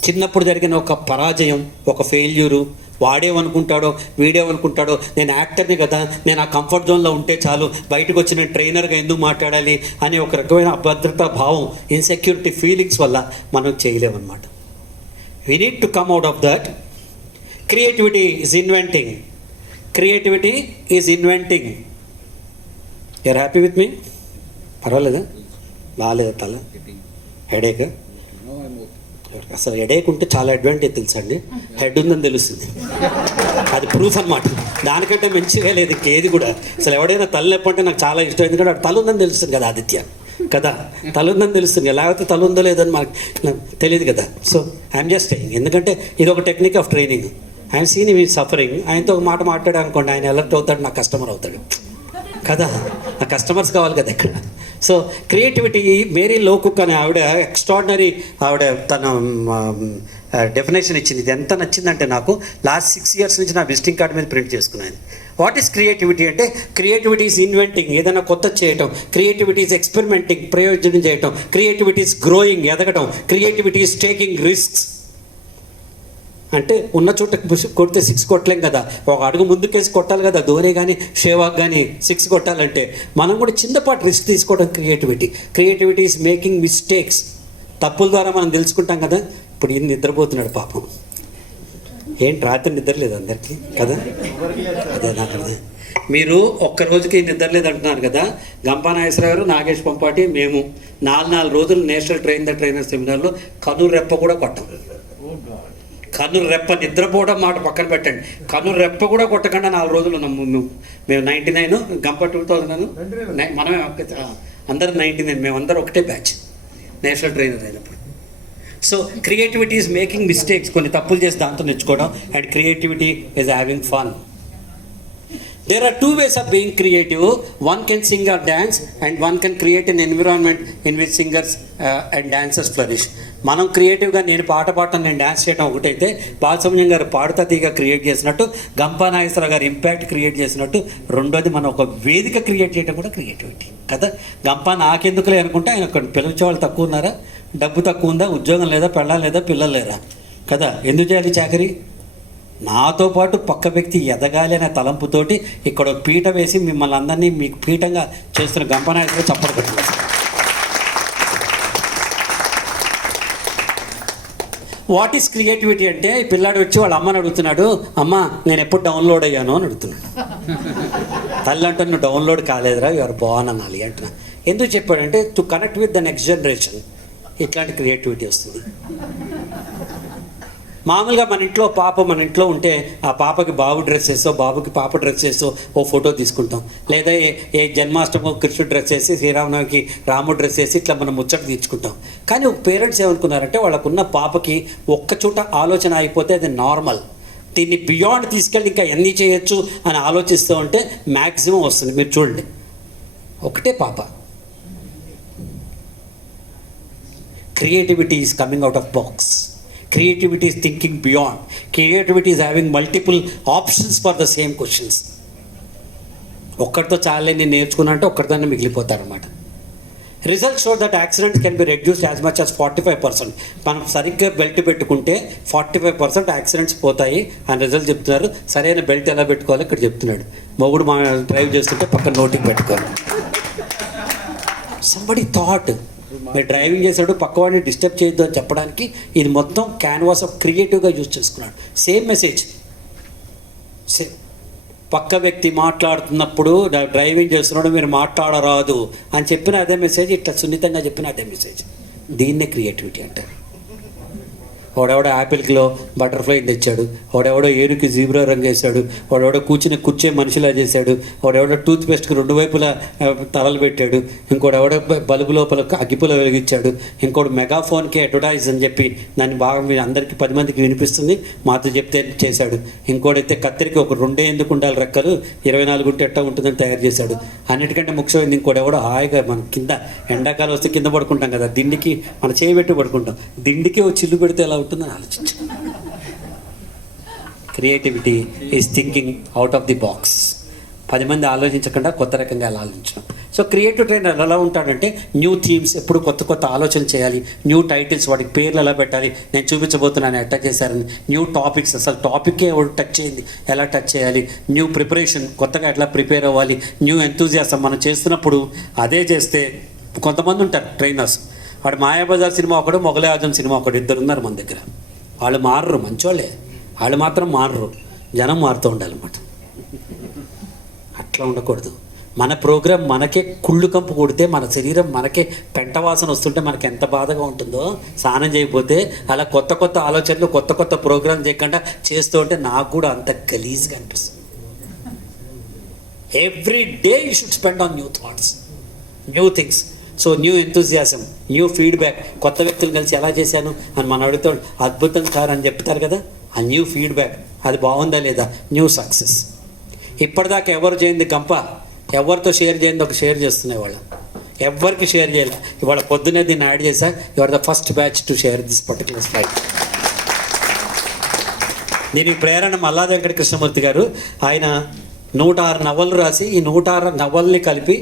చిన్నప్పుడు జరిగిన ఒక పరాజయం, ఒక ఫెయిల్యూరు, వాడేమనుకుంటాడో వీడేమనుకుంటాడో, నేను యాక్టర్ని కదా, నేను ఆ కంఫర్ట్ జోన్లో ఉంటే చాలు, బయటకు వచ్చి నేను ట్రైనర్గా ఎందుకు మాట్లాడాలి అనే ఒక రకమైన అభద్రతా భావం, ఇన్సెక్యూరిటీ ఫీలింగ్స్ వల్ల మనం చేయలేమన్నమాట. We need to come out of that. Creativity is inventing. You are happy with me? పర్వాలేదా? బాగాలేదా? తల హెడేక్? అసలు హెడేక్ ఉంటే చాలా అడ్వాంటేజ్ తెలుసా అండి. హెడ్ ఉందని తెలుస్తుంది, అది ప్రూఫ్ అనమాట. దానికంటే మంచిగా లేదు ఇంకేది కూడా. అసలు ఎవడైనా తల నొప్పి అంటే నాకు చాలా ఇష్టం, ఎందుకంటే తల ఉందని తెలుస్తుంది కదా ఆదిత్య, కదా తల ఉందని తెలుస్తుంది, లేకపోతే తల ఉందో లేదని మనకు తెలియదు కదా. సో ఐఎమ్ జస్ట్ సెయింగ్, ఎందుకంటే ఇది ఒక technique of training. I'm seen ఈ సఫరింగ్. ఆయనతో ఒక మాట మాట్లాడా అనుకోండి, ఆయన అలర్ట్ అవుతాడు, నా కస్టమర్ అవుతాడు కదా, నా కస్టమర్స్ కావాలి కదా ఇక్కడ. సో క్రియేటివిటీ, మేరీ లోకుక్ అనే ఆవిడ ఎక్స్ట్రాడినరీ, ఆవిడ తన డెఫినేషన్ ఇచ్చింది. ఇది ఎంత నచ్చిందంటే నాకు లాస్ట్ 6 years నుంచి నా విజిటింగ్ కార్డ్ మీద ప్రింట్ చేసుకున్నాను. వాట్ ఈస్ క్రియేటివిటీ అంటే, క్రియేటివిటీ ఈజ్ ఇన్వెంటింగ్, ఏదైనా కొత్త చేయటం. క్రియేటివిటీ ఈజ్ ఎక్స్పెరిమెంటింగ్, ప్రయోజనం చేయటం. క్రియేటివిటీ ఈజ్ గ్రోయింగ్, ఎదగటం. Creativity is taking risks. అంటే ఉన్న చోట కొడితే 6 కొట్టలేం కదా, ఒక అడుగు ముందుకేసి కొట్టాలి కదా. ధోని కానీ షేవాగ్ కానీ 6 కొట్టాలంటే మనం కూడా చిన్నపాటి రిస్క్ తీసుకోవడం క్రియేటివిటీ ఈజ్ మేకింగ్ మిస్టేక్స్. తప్పుల ద్వారా మనం తెలుసుకుంటాం కదా. ఇప్పుడు ఈయన నిద్రపోతున్నాడు పాపం, ఏంటి రాత్రి నిద్రలేదు అందరికీ కదా. అదే నాకు అర్థం. మీరు ఒక్క రోజుకి నిద్రలేదు అంటున్నారు కదా. గంపనాగేశ్వర గారు, నాగేష్ పంపాటి, మేము 4 రోజులు నేషనల్ ట్రైనర్ సెమినార్లో కన్ను రెప్ప కూడా కొట్టాం. కన్ను రెప్ప, నిద్రపోవడం మాట పక్కన పెట్టండి, కన్ను రెప్ప కూడా కొట్టకుండా 4 రోజులు ఉన్నాం మేము. 99, గంప 2000, మనమే అందరూ 99, మేమందరూ ఒకటే బ్యాచ్ నేషనల్ ట్రైనర్ అయినప్పుడు. So creativity is making mistakes, కొన్ని తప్పులు చేసి దాంతో నేర్చుకోవడం. And creativity is having fun. There are 2 ways of being creative. One can sing or dance, and one can create an environment in which singers and dancers flourish. మనం క్రియేటివ్గా నేను పాట పాడటం, నేను డ్యాన్స్ చేయడం ఒకటైతే, బాలసుబ్రహ్మణ్యం గారు పాడుతా తీగ క్రియేట్ చేసినట్టు, గంపనాగేశ్వర గారు ఇంపాక్ట్ క్రియేట్ చేసినట్టు, రెండోది మనం ఒక వేదిక క్రియేట్ చేయడం కూడా క్రియేటివిటీ కదా. గంప నాకెందుకులే అనుకుంటే ఆయన పిలిచే వాళ్ళు తక్కువ ఉన్నారా, డబ్బు తక్కువ ఉందా, ఉద్యోగం లేదా, పెళ్ళాం లేదా, పిల్లలు లేరా కదా, ఎందుకు చేయాలి చాకరీ? నాతో పాటు పక్క వ్యక్తి ఎదగాలి అనే తలంపుతోటి ఇక్కడ పీట వేసి మిమ్మల్ని అందరినీ మీకు పీఠంగా చేస్తున్న గంపనాయకులు చప్పట్లు కొట్టుకోవాలి. వాట్ ఈస్ క్రియేటివిటీ అంటే ఈ పిల్లాడు వచ్చి వాళ్ళ అమ్మని అడుగుతున్నాడు, అమ్మ నేను ఎప్పుడు డౌన్లోడ్ అయ్యాను అని అడుగుతున్నాడు. తల్లి అంటే నువ్వు డౌన్లోడ్ కాలేదురా, యువర్ బాన్ అనాలి అంటున్నా. ఎందుకు చెప్పాడంటే to connect with the next generation. ఇట్లాంటి క్రియేటివిటీ వస్తుంది. మామూలుగా మన ఇంట్లో ఉంటే ఆ పాపకి బాబు డ్రెస్ వేసో, బాబుకి పాప డ్రెస్ వేసో ఓ ఫోటో తీసుకుంటాం. లేదా ఏ జన్మాష్టమి కృష్ణుడు డ్రెస్ వేసి, శ్రీరామనవమికి రాముడు డ్రెస్ వేసి ఇట్లా మనం ముచ్చట తీర్చుకుంటాం. కానీ ఒక పేరెంట్స్ ఏమనుకున్నారంటే వాళ్ళకున్న పాపకి ఒక్క చోట ఆలోచన అయిపోతే అది నార్మల్, దీన్ని బియాండ్ తీసుకెళ్ళి ఇంకా ఎన్ని చేయొచ్చు అని ఆలోచిస్తూ ఉంటే మ్యాక్సిమం వస్తుంది. మీరు చూడండి, ఒకటే పాప. Creativity is coming out of box. Creativity is thinking beyond. Creativity is having multiple options for the same questions. ఒక్కడితో చాలే నేను నేర్చుకున్నా అంటే ఒక్కడితోనే మిగిలిపోతారనమాట. Result show that accidents can be reduced as much as 45%. మనం సరిగ్గా బెల్ట్ పెట్టుకుంటే 45% యాక్సిడెంట్స్ పోతాయి అని రిజల్ట్ చెప్తున్నారు. సరైన బెల్ట్ ఎలా పెట్టుకోవాలో ఇక్కడ చెప్తున్నాడు. మొగుడు మా డ్రైవ్ చేస్తుంటే పక్కన నోటికి పెట్టుకోవాలి. సంబడి థాట్, మీరు డ్రైవింగ్ చేసాడు పక్కవాడిని డిస్టర్బ్ చేయొద్దు అని చెప్పడానికి ఇది మొత్తం క్యాన్వాస్ ఆఫ్ క్రియేటివ్గా యూజ్ చేసుకున్నాడు. Same message. పక్క వ్యక్తి మాట్లాడుతున్నప్పుడు డ్రైవింగ్ చేస్తున్నాడు మీరు మాట్లాడరాదు అని చెప్పిన అదే మెసేజ్, ఇట్లా సున్నితంగా చెప్పిన అదే మెసేజ్. దీన్నే క్రియేటివిటీ అంటారు. వాడెవడో యాపిల్కిలో బటర్ఫ్లైని తెచ్చాడు, వాడెవడో ఏనుకి జీబ్రా రంగు వేశాడు, వాడెవడో కూర్చే మనిషిలా చేశాడు, వాడెవడో టూత్పేస్ట్కి 2 వైపులా తలలు పెట్టాడు, ఇంకోడెవడో బల్బు లోపల అగ్గిపుల వెలిగించాడు, ఇంకోటి మెగాఫోన్కి అడ్వర్టైజ్ అని చెప్పి దాన్ని బాగా మీరు అందరికీ 10 మందికి వినిపిస్తుంది మాతో చెప్తే చేశాడు, ఇంకోడైతే కత్తిరికి ఒక 2 ఎందుకు ఉండాలి రెక్కలు 24 ఉంటే ఎట్టా ఉంటుందని తయారు చేశాడు. అన్నిటికంటే ముఖ్యమైనది ఇంకోడెవడో హాయిగా మన కింద ఎండాకాలం వస్తే కింద పడుకుంటాం కదా, దిండికి మన చేయబెట్టి పడుకుంటాం, దిండికి ఒక చిల్లు పెడితే ఎలా ఉంటుందని ఆలోచించు. Creativity is thinking out of the box. 10 మంది ఆలోచించకుండా కొత్త రకంగా ఎలా ఆలోచించడం. సో క్రియేటివ్ ట్రైనర్ ఎలా ఉంటాడంటే న్యూ థీమ్స్, ఎప్పుడు కొత్త ఆలోచన చేయాలి, న్యూ టైటిల్స్, వాటికి పేర్లు ఎలా పెట్టాలి, నేను చూపించబోతున్నాను ఎట్లా చేశారని, న్యూ టాపిక్స్, అసలు టాపిక్కే టచ్ చేయండి ఎలా టచ్ చేయాలి, న్యూ ప్రిపరేషన్, కొత్తగా ఎట్లా ప్రిపేర్ అవ్వాలి, న్యూ ఎంతూజియాసం. మనం చేస్తున్నప్పుడు అదే చేస్తే కొంతమంది ఉంటారు ట్రైనర్స్, వాడు మాయాబజార్ సినిమా ఒకడు, మొగలే ఆజం సినిమా ఒకడు, 2 ఉన్నారు మన దగ్గర. వాళ్ళు మారరు, మంచోళ్ళే, వాళ్ళు మాత్రం మారరు, జనం మారుతూ ఉండాలన్నమాట. అట్లా ఉండకూడదు. మన ప్రోగ్రాం మనకే కుళ్ళు కంపు కొడితే, మన శరీరం మనకే పెంటవాసన వస్తుంటే మనకి ఎంత బాధగా ఉంటుందో స్నానం చేయకపోతే. అలా కొత్త ఆలోచనలు, కొత్త ప్రోగ్రాం చేయకుండా చేస్తూ ఉంటే నాకు కూడా అంత గలీజ్గా అనిపిస్తుంది. Every day you should spend on new thoughts, new things. So new ఎంతూజియాసం, new feedback. కొత్త వ్యక్తులు కలిసి ఎలా చేశాను అని మనం అడుగుతాడు, అద్భుతం సార్ అని చెప్తారు కదా, ఆ న్యూ ఫీడ్బ్యాక్, అది బాగుందా లేదా, న్యూ సక్సెస్. ఇప్పటిదాకా ఎవరు చేయింది గంప, ఎవరితో షేర్ చేయింది ఒక షేర్ చేస్తున్నాయి వాళ్ళు, ఎవరికి షేర్ చేయాలి. ఇవాళ పొద్దున్నే దీన్ని యాడ్ చేశా, your the first batch to share this particular slide. దీనికి ప్రేరణ మల్లాది వెంకట కృష్ణమూర్తి గారు. ఆయన 106 నవలు రాసి, ఈ 106 నవల్ని కలిపి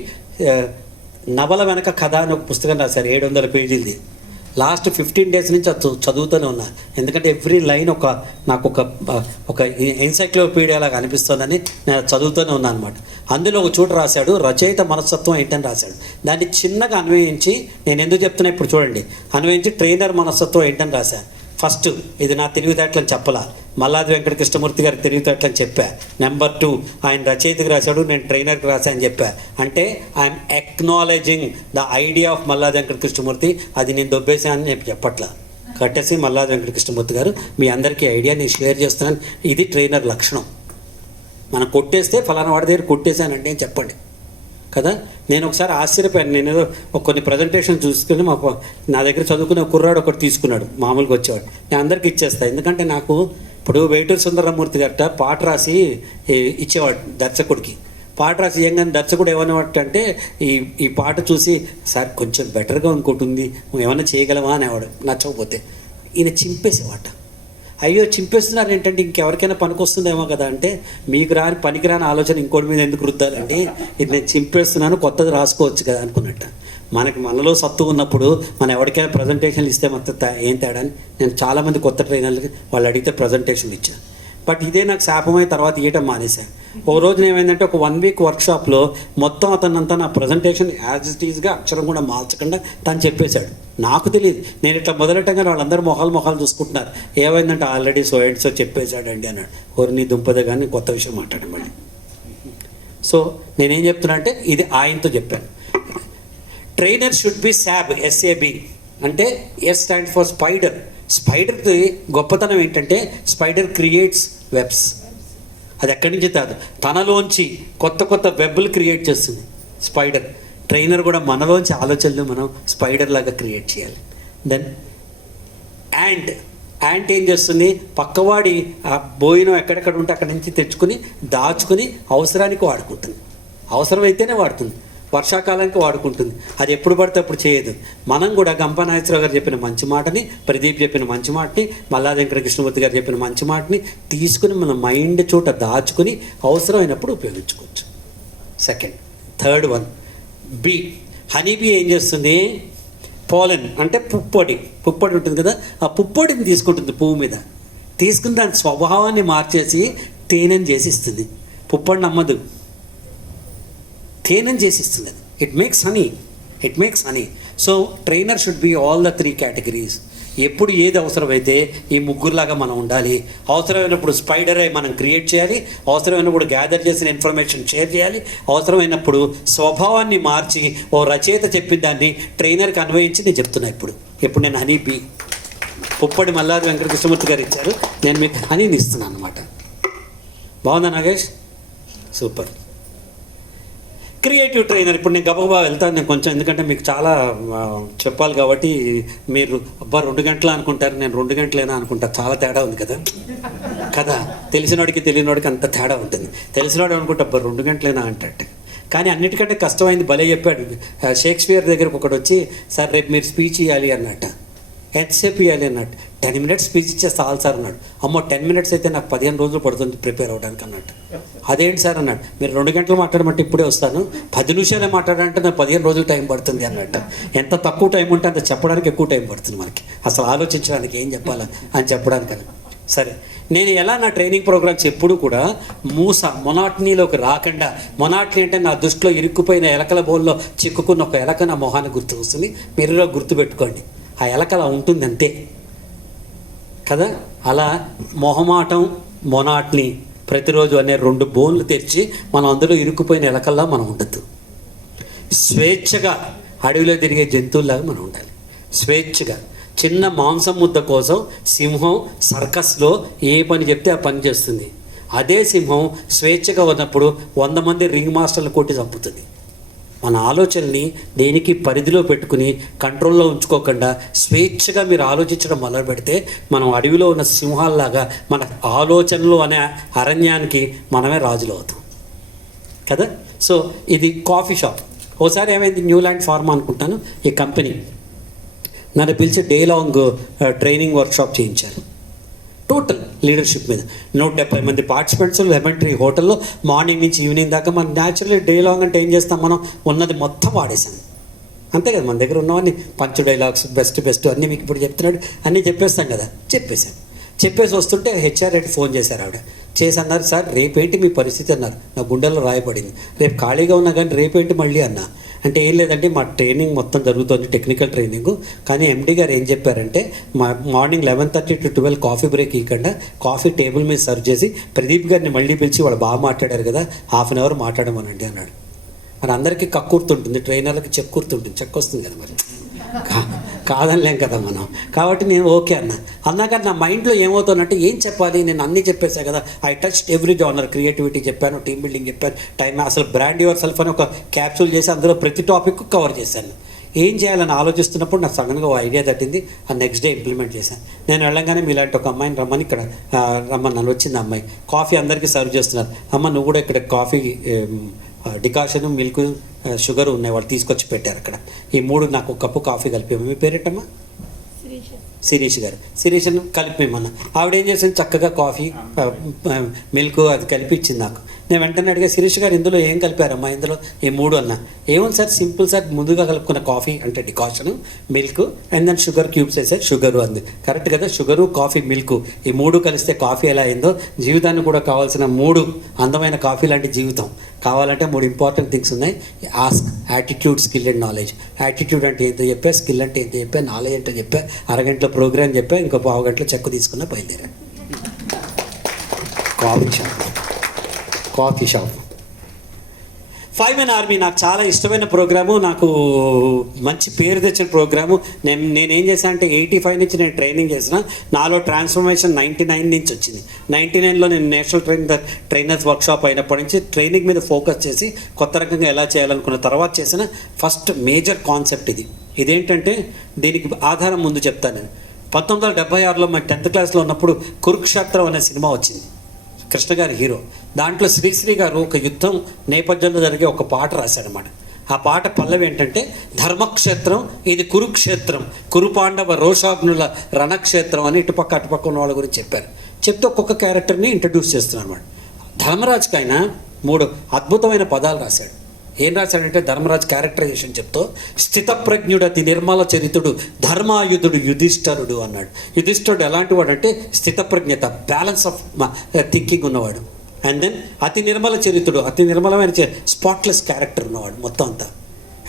నవల వెనక కథ అని ఒక పుస్తకం రాశారు, 700 పేజీలది. లాస్ట్ 15 డేస్ నుంచి అది చదువుతూనే ఉన్నా. ఎందుకంటే ఎవ్రీ లైన్ నాకు ఒక ఎన్సైక్లోపీడియా లాగా అనిపిస్తుందని నేను చదువుతూనే ఉన్నాను అనమాట. అందులో ఒక చోట రాశాడు, రచయిత మనస్తత్వం ఏంటని రాశాడు. దాన్ని చిన్నగా అన్వయించి, నేను ఎందుకు చెప్తున్నా ఇప్పుడు చూడండి, అన్వయించి ట్రైనర్ మనస్తత్వం ఏంటని రాశాను. ఫస్ట్, ఇది నా తెలివితేటలని చెప్పలా, మల్లాది వెంకట కృష్ణమూర్తి గారికి తెలివితేటలని చెప్పా. నెంబర్ 2, ఆయన రచయితకి రాశాడు, నేను ట్రైనర్కి రాశాను చెప్పా. అంటే I'm acknowledging the idea of Malladi Venkata Krishnamurthy. అది నేను దొబ్బేశానని నేను చెప్పట్లా. కట్టేసి మల్లాది వెంకట కృష్ణమూర్తి గారు మీ అందరికీ ఐడియా నేను షేర్ చేస్తున్నాను. ఇది ట్రైనర్ లక్షణం. మనం కొట్టేస్తే ఫలానా వాడి దగ్గర కొట్టేశానండి అని చెప్పండి కదా. నేను ఒకసారి ఆశ్చర్యపోయాను. నేను ఏదో కొన్ని ప్రజెంటేషన్ చూసుకుని నా దగ్గర చదువుకునే కుర్రాడు ఒకటి తీసుకున్నాడు, మామూలుగా వచ్చేవాడు. నేను అందరికీ ఇచ్చేస్తాను, ఎందుకంటే నాకు ఇప్పుడు వేటూరు సుందరమూర్తి గట్ట పాట రాసి ఇచ్చేవాడు దర్శకుడికి. పాట రాసి ఏం దర్శకుడు ఏమనేవాడు అంటే, ఈ పాట చూసి సార్ కొంచెం బెటర్గా ఇంకోటి ఉంది, ఏమైనా చేయగలవా అనేవాడు. నచ్చకపోతే ఈయన చింపేసేవాట. అయ్యో చింపేస్తున్నారు ఏంటంటే ఇంకెవరికైనా పనికొస్తుందేమో కదా అంటే, మీకు పనికిరాని ఆలోచన ఇంకోటి మీద ఎందుకు రుద్దాలండి, ఇది నేను చింపేస్తున్నాను కొత్తది రాసుకోవచ్చు కదా అనుకున్నట్ట. మనకి మనలో సత్తు ఉన్నప్పుడు మనం ఎవరికైనా ప్రజెంటేషన్లు ఇస్తే మొత్తం ఏం తేడా అని నేను చాలామంది కొత్త ట్రైనర్లకి వాళ్ళు అడిగితే ప్రజెంటేషన్లు ఇచ్చాను. బట్ ఇదే నాకు శాపమై తర్వాత ఇవ్వటం మానేశాను. ఓ రోజున ఏమైందంటే ఒక 1 వీక్ వర్క్షాప్లో మొత్తం అతనంతా నా ప్రజెంటేషన్ యాజ్ ఇట్ ఈజ్గా అక్షరం కూడా మార్చకుండా తను చెప్పేశాడు. నాకు తెలియదు, నేను ఇట్లా మొదలెట్టగానే వాళ్ళందరూ మొహాలు చూసుకుంటున్నారు. ఏమైందంటే ఆల్రెడీ సో అండ్ సో చెప్పేశాడండి అన్నాడు. నీ దుంపదే కానీ కొత్త విషయం మాట్లాడమని. సో నేనేం చెప్తున్నా అంటే ఇది ఆయనతో చెప్పాను. Trainer should B SAB, SAB అంటే S స్టాండ్ ఫర్ స్పైడర్. స్పైడర్ది గొప్పతనం ఏంటంటే స్పైడర్ క్రియేట్స్ వెబ్స్. అది ఎక్కడి నుంచి కాదు, తనలోంచి కొత్త వెబ్లు క్రియేట్ చేస్తుంది స్పైడర్. ట్రైనర్ కూడా మనలోంచి ఆలోచనలు మనం స్పైడర్ లాగా క్రియేట్ చేయాలి. దెన్ యాంట్ ఏం చేస్తుంది, పక్కవాడి ఆ బోయినం ఎక్కడెక్కడ ఉంటే అక్కడి నుంచి తెచ్చుకుని దాచుకుని అవసరానికి వాడుకుంటుంది. అవసరమైతేనే వాడుతుంది, వర్షాకాలానికి వాడుకుంటుంది. అది ఎప్పుడు పడితే అప్పుడు చేయదు. మనం కూడా గంపా నాగేశ్వరరావు గారు చెప్పిన మంచి మాటని, ప్రదీప్ చెప్పిన మంచి మాటని, మల్లా వెంకట కృష్ణమూర్తి గారు చెప్పిన మంచి మాటని తీసుకుని మన మైండ్ చోట దాచుకుని అవసరమైనప్పుడు ఉపయోగించుకోవచ్చు. Second. Third one B. Honeybee ఏం చేస్తుంది, పోలెన్ అంటే పుప్పొడి ఉంటుంది కదా, ఆ పుప్పొడిని తీసుకుంటుంది పువ్వు మీద, తీసుకుని దాని స్వభావాన్ని మార్చేసి తేనెని చేసిస్తుంది. పుప్పొడిని అమ్మదు, తేనెని చేసిస్తుంది. It makes honey. So trainer should be all the 3 categories. ఎప్పుడు ఏది అవసరమైతే ఈ ముగ్గురులాగా మనం ఉండాలి. అవసరమైనప్పుడు స్పైడరే మనం క్రియేట్ చేయాలి, అవసరమైనప్పుడు గ్యాదర్ చేసిన ఇన్ఫర్మేషన్ షేర్ చేయాలి, అవసరమైనప్పుడు స్వభావాన్ని మార్చి ఓ రచయిత చెప్పిన దాన్ని ట్రైనర్కి అన్వయించి నేను చెప్తున్నా. ఇప్పుడు నేను హనీ బీ, పుప్పడి మల్లాది వెంకట కృష్ణమూర్తి గారు ఇచ్చారు, నేను మీకు హనీని ఇస్తున్నాను అనమాట. బాగుందా నాగేష్? సూపర్. Creative trainer. ఇప్పుడు నేను గబగబా వెళ్తాను నేను కొంచెం, ఎందుకంటే మీకు చాలా చెప్పాలి కాబట్టి. మీరు 2 గంటలు అనుకుంటారు, నేను 2 గంటలేనా అనుకుంటా. చాలా తేడా ఉంది కదా. తెలిసినోడికి తెలియనోడికి అంత తేడా ఉంటుంది. తెలిసినోడు అనుకుంటా 2 గంటలేనా అంటే, కానీ అన్నిటికంటే కష్టమైంది భలే చెప్పాడు. షేక్స్పియర్ దగ్గరకు ఒకటి వచ్చి, సార్ రేపు మీరు స్పీచ్ ఇవ్వాలి అన్నట్ట. ఎంతసేపు ఇవ్వాలి అన్నట్టు. 10 minutes స్పీచ్ ఇచ్చేస్తే చాలు సార్ అన్నాడు. అమ్మో 10 minutes అయితే నాకు 15 రోజులు పడుతుంది ప్రిపేర్ అవ్వడానికి అన్నట్టు. అదేంటి సార్ అన్నాడు, మీరు 2 గంటలు మాట్లాడమంటే ఇప్పుడే వస్తాను, 10 నిమిషాలే మాట్లాడాలంటే నాకు 15 రోజులు టైం పడుతుంది అన్నట్టు. ఎంత తక్కువ టైం ఉంటే అంత చెప్పడానికి ఎక్కువ టైం పడుతుంది మనకి, అసలు ఆలోచించడానికి ఏం చెప్పాలా అని చెప్పడానికని. సరే, నేను ఎలా నా ట్రైనింగ్ ప్రోగ్రామ్స్ ఎప్పుడు కూడా మొనాటనీలోకి రాకుండా, మొనాటనీ అంటే నా దృష్టిలో ఇరుక్కుపోయిన ఎలకల బోల్లో చిక్కుకున్న ఒక ఎలక నా మొహానికి గుర్తు వస్తుంది. మీరు గుర్తుపెట్టుకోండి, ఆ ఎలక అలా ఉంటుంది అంతే కదా. అలా మొహమాటం, మొనాటనీ ప్రతిరోజు అనే 2 బోన్లు తెరిచి మనం అందులో ఇరుక్కుపోయిన ఎలకల్లా మనం ఉండద్దు. స్వేచ్ఛగా అడవిలో తిరిగే జంతువుల్లాగా మనం ఉండాలి. స్వేచ్ఛగా చిన్న మాంసం ముద్ద కోసం సింహం సర్కస్లో ఏ పని చెప్తే ఆ పని చేస్తుంది. అదే సింహం స్వేచ్ఛగా ఉన్నప్పుడు 100 మంది రింగ్ మాస్టర్లు కొట్టి చంపుతుంది. మన ఆలోచనని దేనికి పరిధిలో పెట్టుకుని కంట్రోల్లో ఉంచుకోకుండా స్వేచ్ఛగా మీరు ఆలోచించడం మొదలు పెడితే మనం అడవిలో ఉన్న సింహాల్లాగా మన ఆలోచనలు అనే అరణ్యానికి మనమే రాజులు అవుతాం కదా. సో ఇది కాఫీ షాప్. ఓసారి ఏమైంది, న్యూలాండ్ ఫార్మా అనుకుంటాను, ఈ కంపెనీ నన్ను పిలిచి డే లాంగ్ ట్రైనింగ్ వర్క్షాప్ చేయించారు. టోటల్ లీడర్షిప్ మీద 170 మంది పార్టిసిపెంట్స్, లెమన్ ట్రీ హోటల్లో మార్నింగ్ నుంచి ఈవినింగ్ దాకా. మనం న్యాచురల్లీ డే లాంగ్ అంటే ఏం చేస్తాం, మనం ఉన్నది మొత్తం వాడేసాం అంతే కదా. మన దగ్గర ఉన్నవన్నీ పంచ్ డైలాగ్స్, బెస్ట్ అన్నీ మీకు ఇప్పుడు చెప్తున్నాడు అన్నీ చెప్పేస్తాం కదా. చెప్పేసి వస్తుంటే హెచ్ఆర్ రెడ్డి ఫోన్ చేశారు. ఆవిడ చేసి అన్నారు, సార్ రేపేంటి మీ పరిస్థితి అన్నారు. నా గుండెల్లో రాయబడింది. రేపు ఖాళీగా ఉన్నా కానీ రేపేంటి మళ్ళీ అన్నా. అంటే ఏం లేదంటే మా ట్రైనింగ్ మొత్తం జరుగుతుంది, టెక్నికల్ ట్రైనింగ్. కానీ ఎండీ గారు ఏం చెప్పారంటే మార్నింగ్ 11:30 to 12 కాఫీ బ్రేక్ ఇవ్వకుండా కాఫీ టేబుల్ మీద సర్వ్ చేసి ప్రదీప్ గారిని మళ్ళీ పిలిచి వాళ్ళు బాగా మాట్లాడారు కదా, ½ an hour మాట్లాడమనండి అన్నాడు. మరి అందరికీ కక్కుర్తుంటుంది, ట్రైనర్లకి చెక్కుర్తుంటుంది, చెక్ వస్తుంది కదా మరి, కాదనిలేం కదా మనం. కాబట్టి నేను ఓకే అన్నాక నా మైండ్లో ఏమవుతుందంటే ఏం చెప్పాలి, నేను అన్నీ చెప్పేసా కదా. I touched every genre. Creativity చెప్పాను, టీమ్ బిల్డింగ్ చెప్పాను, టైం, అసలు బ్రాండ్ యువర్ సెల్ఫ్ అని ఒక క్యాప్సూల్ చేసి అందులో ప్రతి టాపిక్ కవర్ చేశాను. ఏం చేయాలని ఆలోచిస్తున్నప్పుడు నాకు సడన్గా ఒక ఐడియా తట్టింది. ఆ నెక్స్ట్ డే ఇంప్లిమెంట్ చేశాను. నేను వెళ్ళంగానే మీలాంటి ఒక అమ్మాయిని రమ్మని ఇక్కడ రమ్మన్నాను. వచ్చింది అమ్మాయి, కాఫీ అందరికీ సర్వ్ చేస్తున్నారు. అమ్మ నువ్వు కూడా ఇక్కడ కాఫీ డికాషన్, మిల్క్, షుగర్ ఉన్నాయి, వాళ్ళు తీసుకొచ్చి పెట్టారు అక్కడ. ఈ 3 నాకు ఒక కప్పు కాఫీ కలిపి. మీ పేరేంటమ్మా? శిరీష్ గారు. శిరీష్ను కలిపి ఇమ్మన్నా. ఆవిడ ఏం చేసింది, చక్కగా కాఫీ, మిల్క్ అది కలిపి ఇచ్చింది నాకు. నేను వెంటనే అడిగా, శిరీష్ గారు ఇందులో ఏం కలిపారమ్మా ఇందులో ఈ 3 అన్న. ఏముంది సార్, సింపుల్ సార్, ముందుగా కలుపుకున్న కాఫీ అంటే decoction, milk and then sugar cubes వేసే షుగరు అంది. కరెక్ట్ కదా, షుగరు కాఫీ మిల్క్ ఈ 3 కలిస్తే కాఫీ ఎలా అయిందో జీవితానికి కూడా కావాల్సిన 3 అందమైన కాఫీ లాంటి జీవితం కావాలంటే 3 ఇంపార్టెంట్ థింగ్స్ ఉన్నాయి. Ask, attitude, skill and knowledge. Attitude అంటే ఏంటో చెప్పా, స్కిల్ అంటే ఏంటో చెప్పా, నాలెడ్జ్ అంటే చెప్పా, అరగంటలో ప్రోగ్రామ్ చెప్పా, ఇంకో పావు గంటలో చెక్కు తీసుకున్న బయలుదేరా. కాఫీ షాప్ 5 Men Army నాకు చాలా ఇష్టమైన ప్రోగ్రాము, నాకు మంచి పేరు తెచ్చిన ప్రోగ్రాము. నేనేం చేశాను అంటే 85 నుంచి నేను ట్రైనింగ్ చేసిన, నాలో ట్రాన్స్ఫర్మేషన్ 99 నుంచి వచ్చింది. 99లో నేను నేషనల్ ట్రైనర్స్ వర్క్షాప్ అయినప్పటి నుంచి ట్రైనింగ్ మీద ఫోకస్ చేసి కొత్త రకంగా ఎలా చేయాలనుకున్న తర్వాత చేసిన ఫస్ట్ మేజర్ కాన్సెప్ట్ ఇది. ఇదేంటంటే దీనికి ఆధారం ముందు చెప్తాను నేను. 1976లో మా 10th క్లాస్లో ఉన్నప్పుడు కురుక్షేత్రం అనే సినిమా వచ్చింది, కృష్ణ గారి హీరో. దాంట్లో శ్రీశ్రీ గారు ఒక యుద్ధం నేపథ్యంలో జరిగే ఒక పాట రాశారన్నమాట. ఆ పాట పల్లవి ఏంటంటే, ధర్మక్షేత్రం ఇది కురుక్షేత్రం, కురుపాండవ రోషాగ్నుల రణక్షేత్రం అని ఇటుపక్క అటుపక్క ఉన్న వాళ్ళ గురించి చెప్పారు. చెప్తే ఒక్కొక్క క్యారెక్టర్ని ఇంట్రడ్యూస్ చేస్తున్నారు అన్నమాట. ధర్మరాజుకి ఆయన 3 అద్భుతమైన పదాలు రాశాడు. ఏం రాశాడంటే, ధర్మరాజు క్యారెక్టరైజేషన్ చెప్తూ, స్థితప్రజ్ఞుడు అతి నిర్మల చరితుడు ధర్మాయుధుడు యుధిష్ఠరుడు అన్నాడు. యుధిష్ఠరుడు ఎలాంటి వాడు అంటే స్థితప్రజ్ఞత, బ్యాలెన్స్ ఆఫ్ థింకింగ్ ఉన్నవాడు. అండ్ దెన్ అతి నిర్మల చరితుడు, అతి నిర్మలమైన స్పాట్లెస్ క్యారెక్టర్ ఉన్నవాడు మొత్తం అంతా.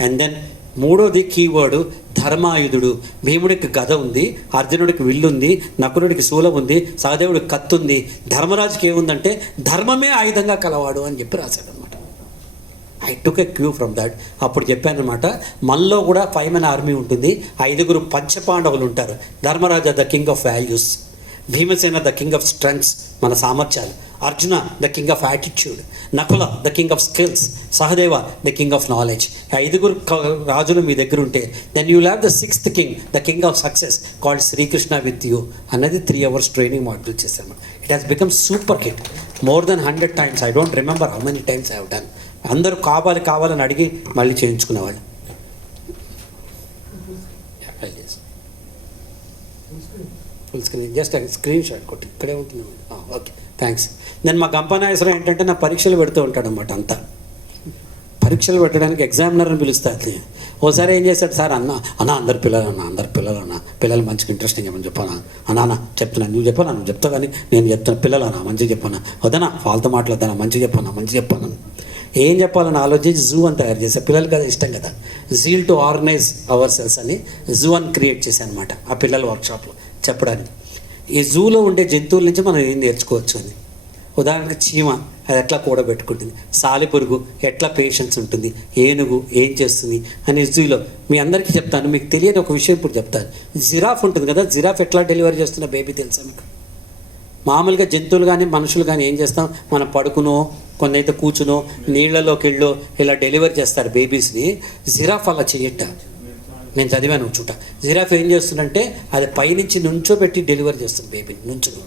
And then 3వది కీవర్డు ధర్మాయుధుడు. భీముడికి గద ఉంది, అర్జునుడికి విల్లుంది, నకులుడికి శూలం ఉంది, సహదేవుడికి కత్తి ఉంది. ధర్మరాజుకి ఏముందంటే ధర్మమే ఆయుధంగా కలవాడు అని చెప్పి రాశాడు అనమాట. I took a queue from that. అప్పుడు చెప్పాను అనమాట, మనలో కూడా 5 Men Army ఉంటుంది. 5 పంచపాండవులు ఉంటారు. Dharmaraja the king of values, Bhimasena the king of strengths, మన సామర్థ్యాలు, Arjuna the king of attitude, Nakula the king of skills, Sahadeva the king of knowledge. 5 రాజులు మీ దగ్గర ఉంటే then you have the 6th king, the king of success called Srikrishna with you అన్నది 3 hours training module చేశాను. It has become super hit, more than 100 times. I don't remember how many times I have done. అందరూ కావాలని అడిగి మళ్ళీ చేయించుకునేవాళ్ళు. Full screen, just screenshot కొట్టి ఇక్కడే ఉంటుంది. Okay, thanks. నేను మా గంపనాయసరం ఏంటంటే నా పరీక్షలు పెడుతూ ఉంటాడు అనమాట. అంతా పరీక్షలు పెట్టడానికి ఎగ్జామినర్ని పిలుస్తాను. ఓసారి ఏం చేశాడు సార్, అన్న అందరు పిల్లలు పిల్లలు మంచిగా ఇంట్రెస్టింగ్ ఏమని చెప్పానా, అన్నా చెప్తున్నా, నువ్వు చెప్పానా, నువ్వు చెప్తావు కానీ నేను చెప్తున్నా, పిల్లలన్నా మంచిగా చెప్పానా, వద్దనా ఫాల్తో మాట్లాడతానా, మంచిగా చెప్పాను. ఏం చెప్పాలని ఆలోచించి జూ అని తయారు చేశాను. పిల్లలకి అది ఇష్టం కదా, zeal to organise our cells అని జూ అని క్రియేట్ చేశాను అనమాట ఆ పిల్లల వర్క్షాప్లో చెప్పడానికి. ఈ జూలో ఉండే జంతువుల నుంచి మనం ఏం నేర్చుకోవచ్చు అని. ఉదాహరణకు చీమ అది ఎట్లా కూడబెట్టుకుంటుంది, సాలిపురుగు ఎట్లా పేషెన్స్ ఉంటుంది, ఏనుగు ఏం చేస్తుంది అని జూలో మీ అందరికీ చెప్తాను. మీకు తెలియని ఒక విషయం ఇప్పుడు చెప్తాను. జిరాఫ్ ఉంటుంది కదా, జిరాఫ్ ఎట్లా డెలివరీ చేస్తున్న బేబీ తెలుసా మీకు? మామూలుగా జంతువులు కానీ మనుషులు కానీ ఏం చేస్తాం, మనం పడుకునో కొన్ని అయితే కూర్చునో నీళ్లలోకి వెళ్ళో ఇలా డెలివరీ చేస్తారు బేబీస్ని. జిరాఫ్ అలా చేయట, నేను చదివాను చూట. జిరాఫ్ ఏం చేస్తుందంటే అది పైనుంచి నుంచోబెట్టి డెలివరీ చేస్తుంది బేబీని, నుంచును.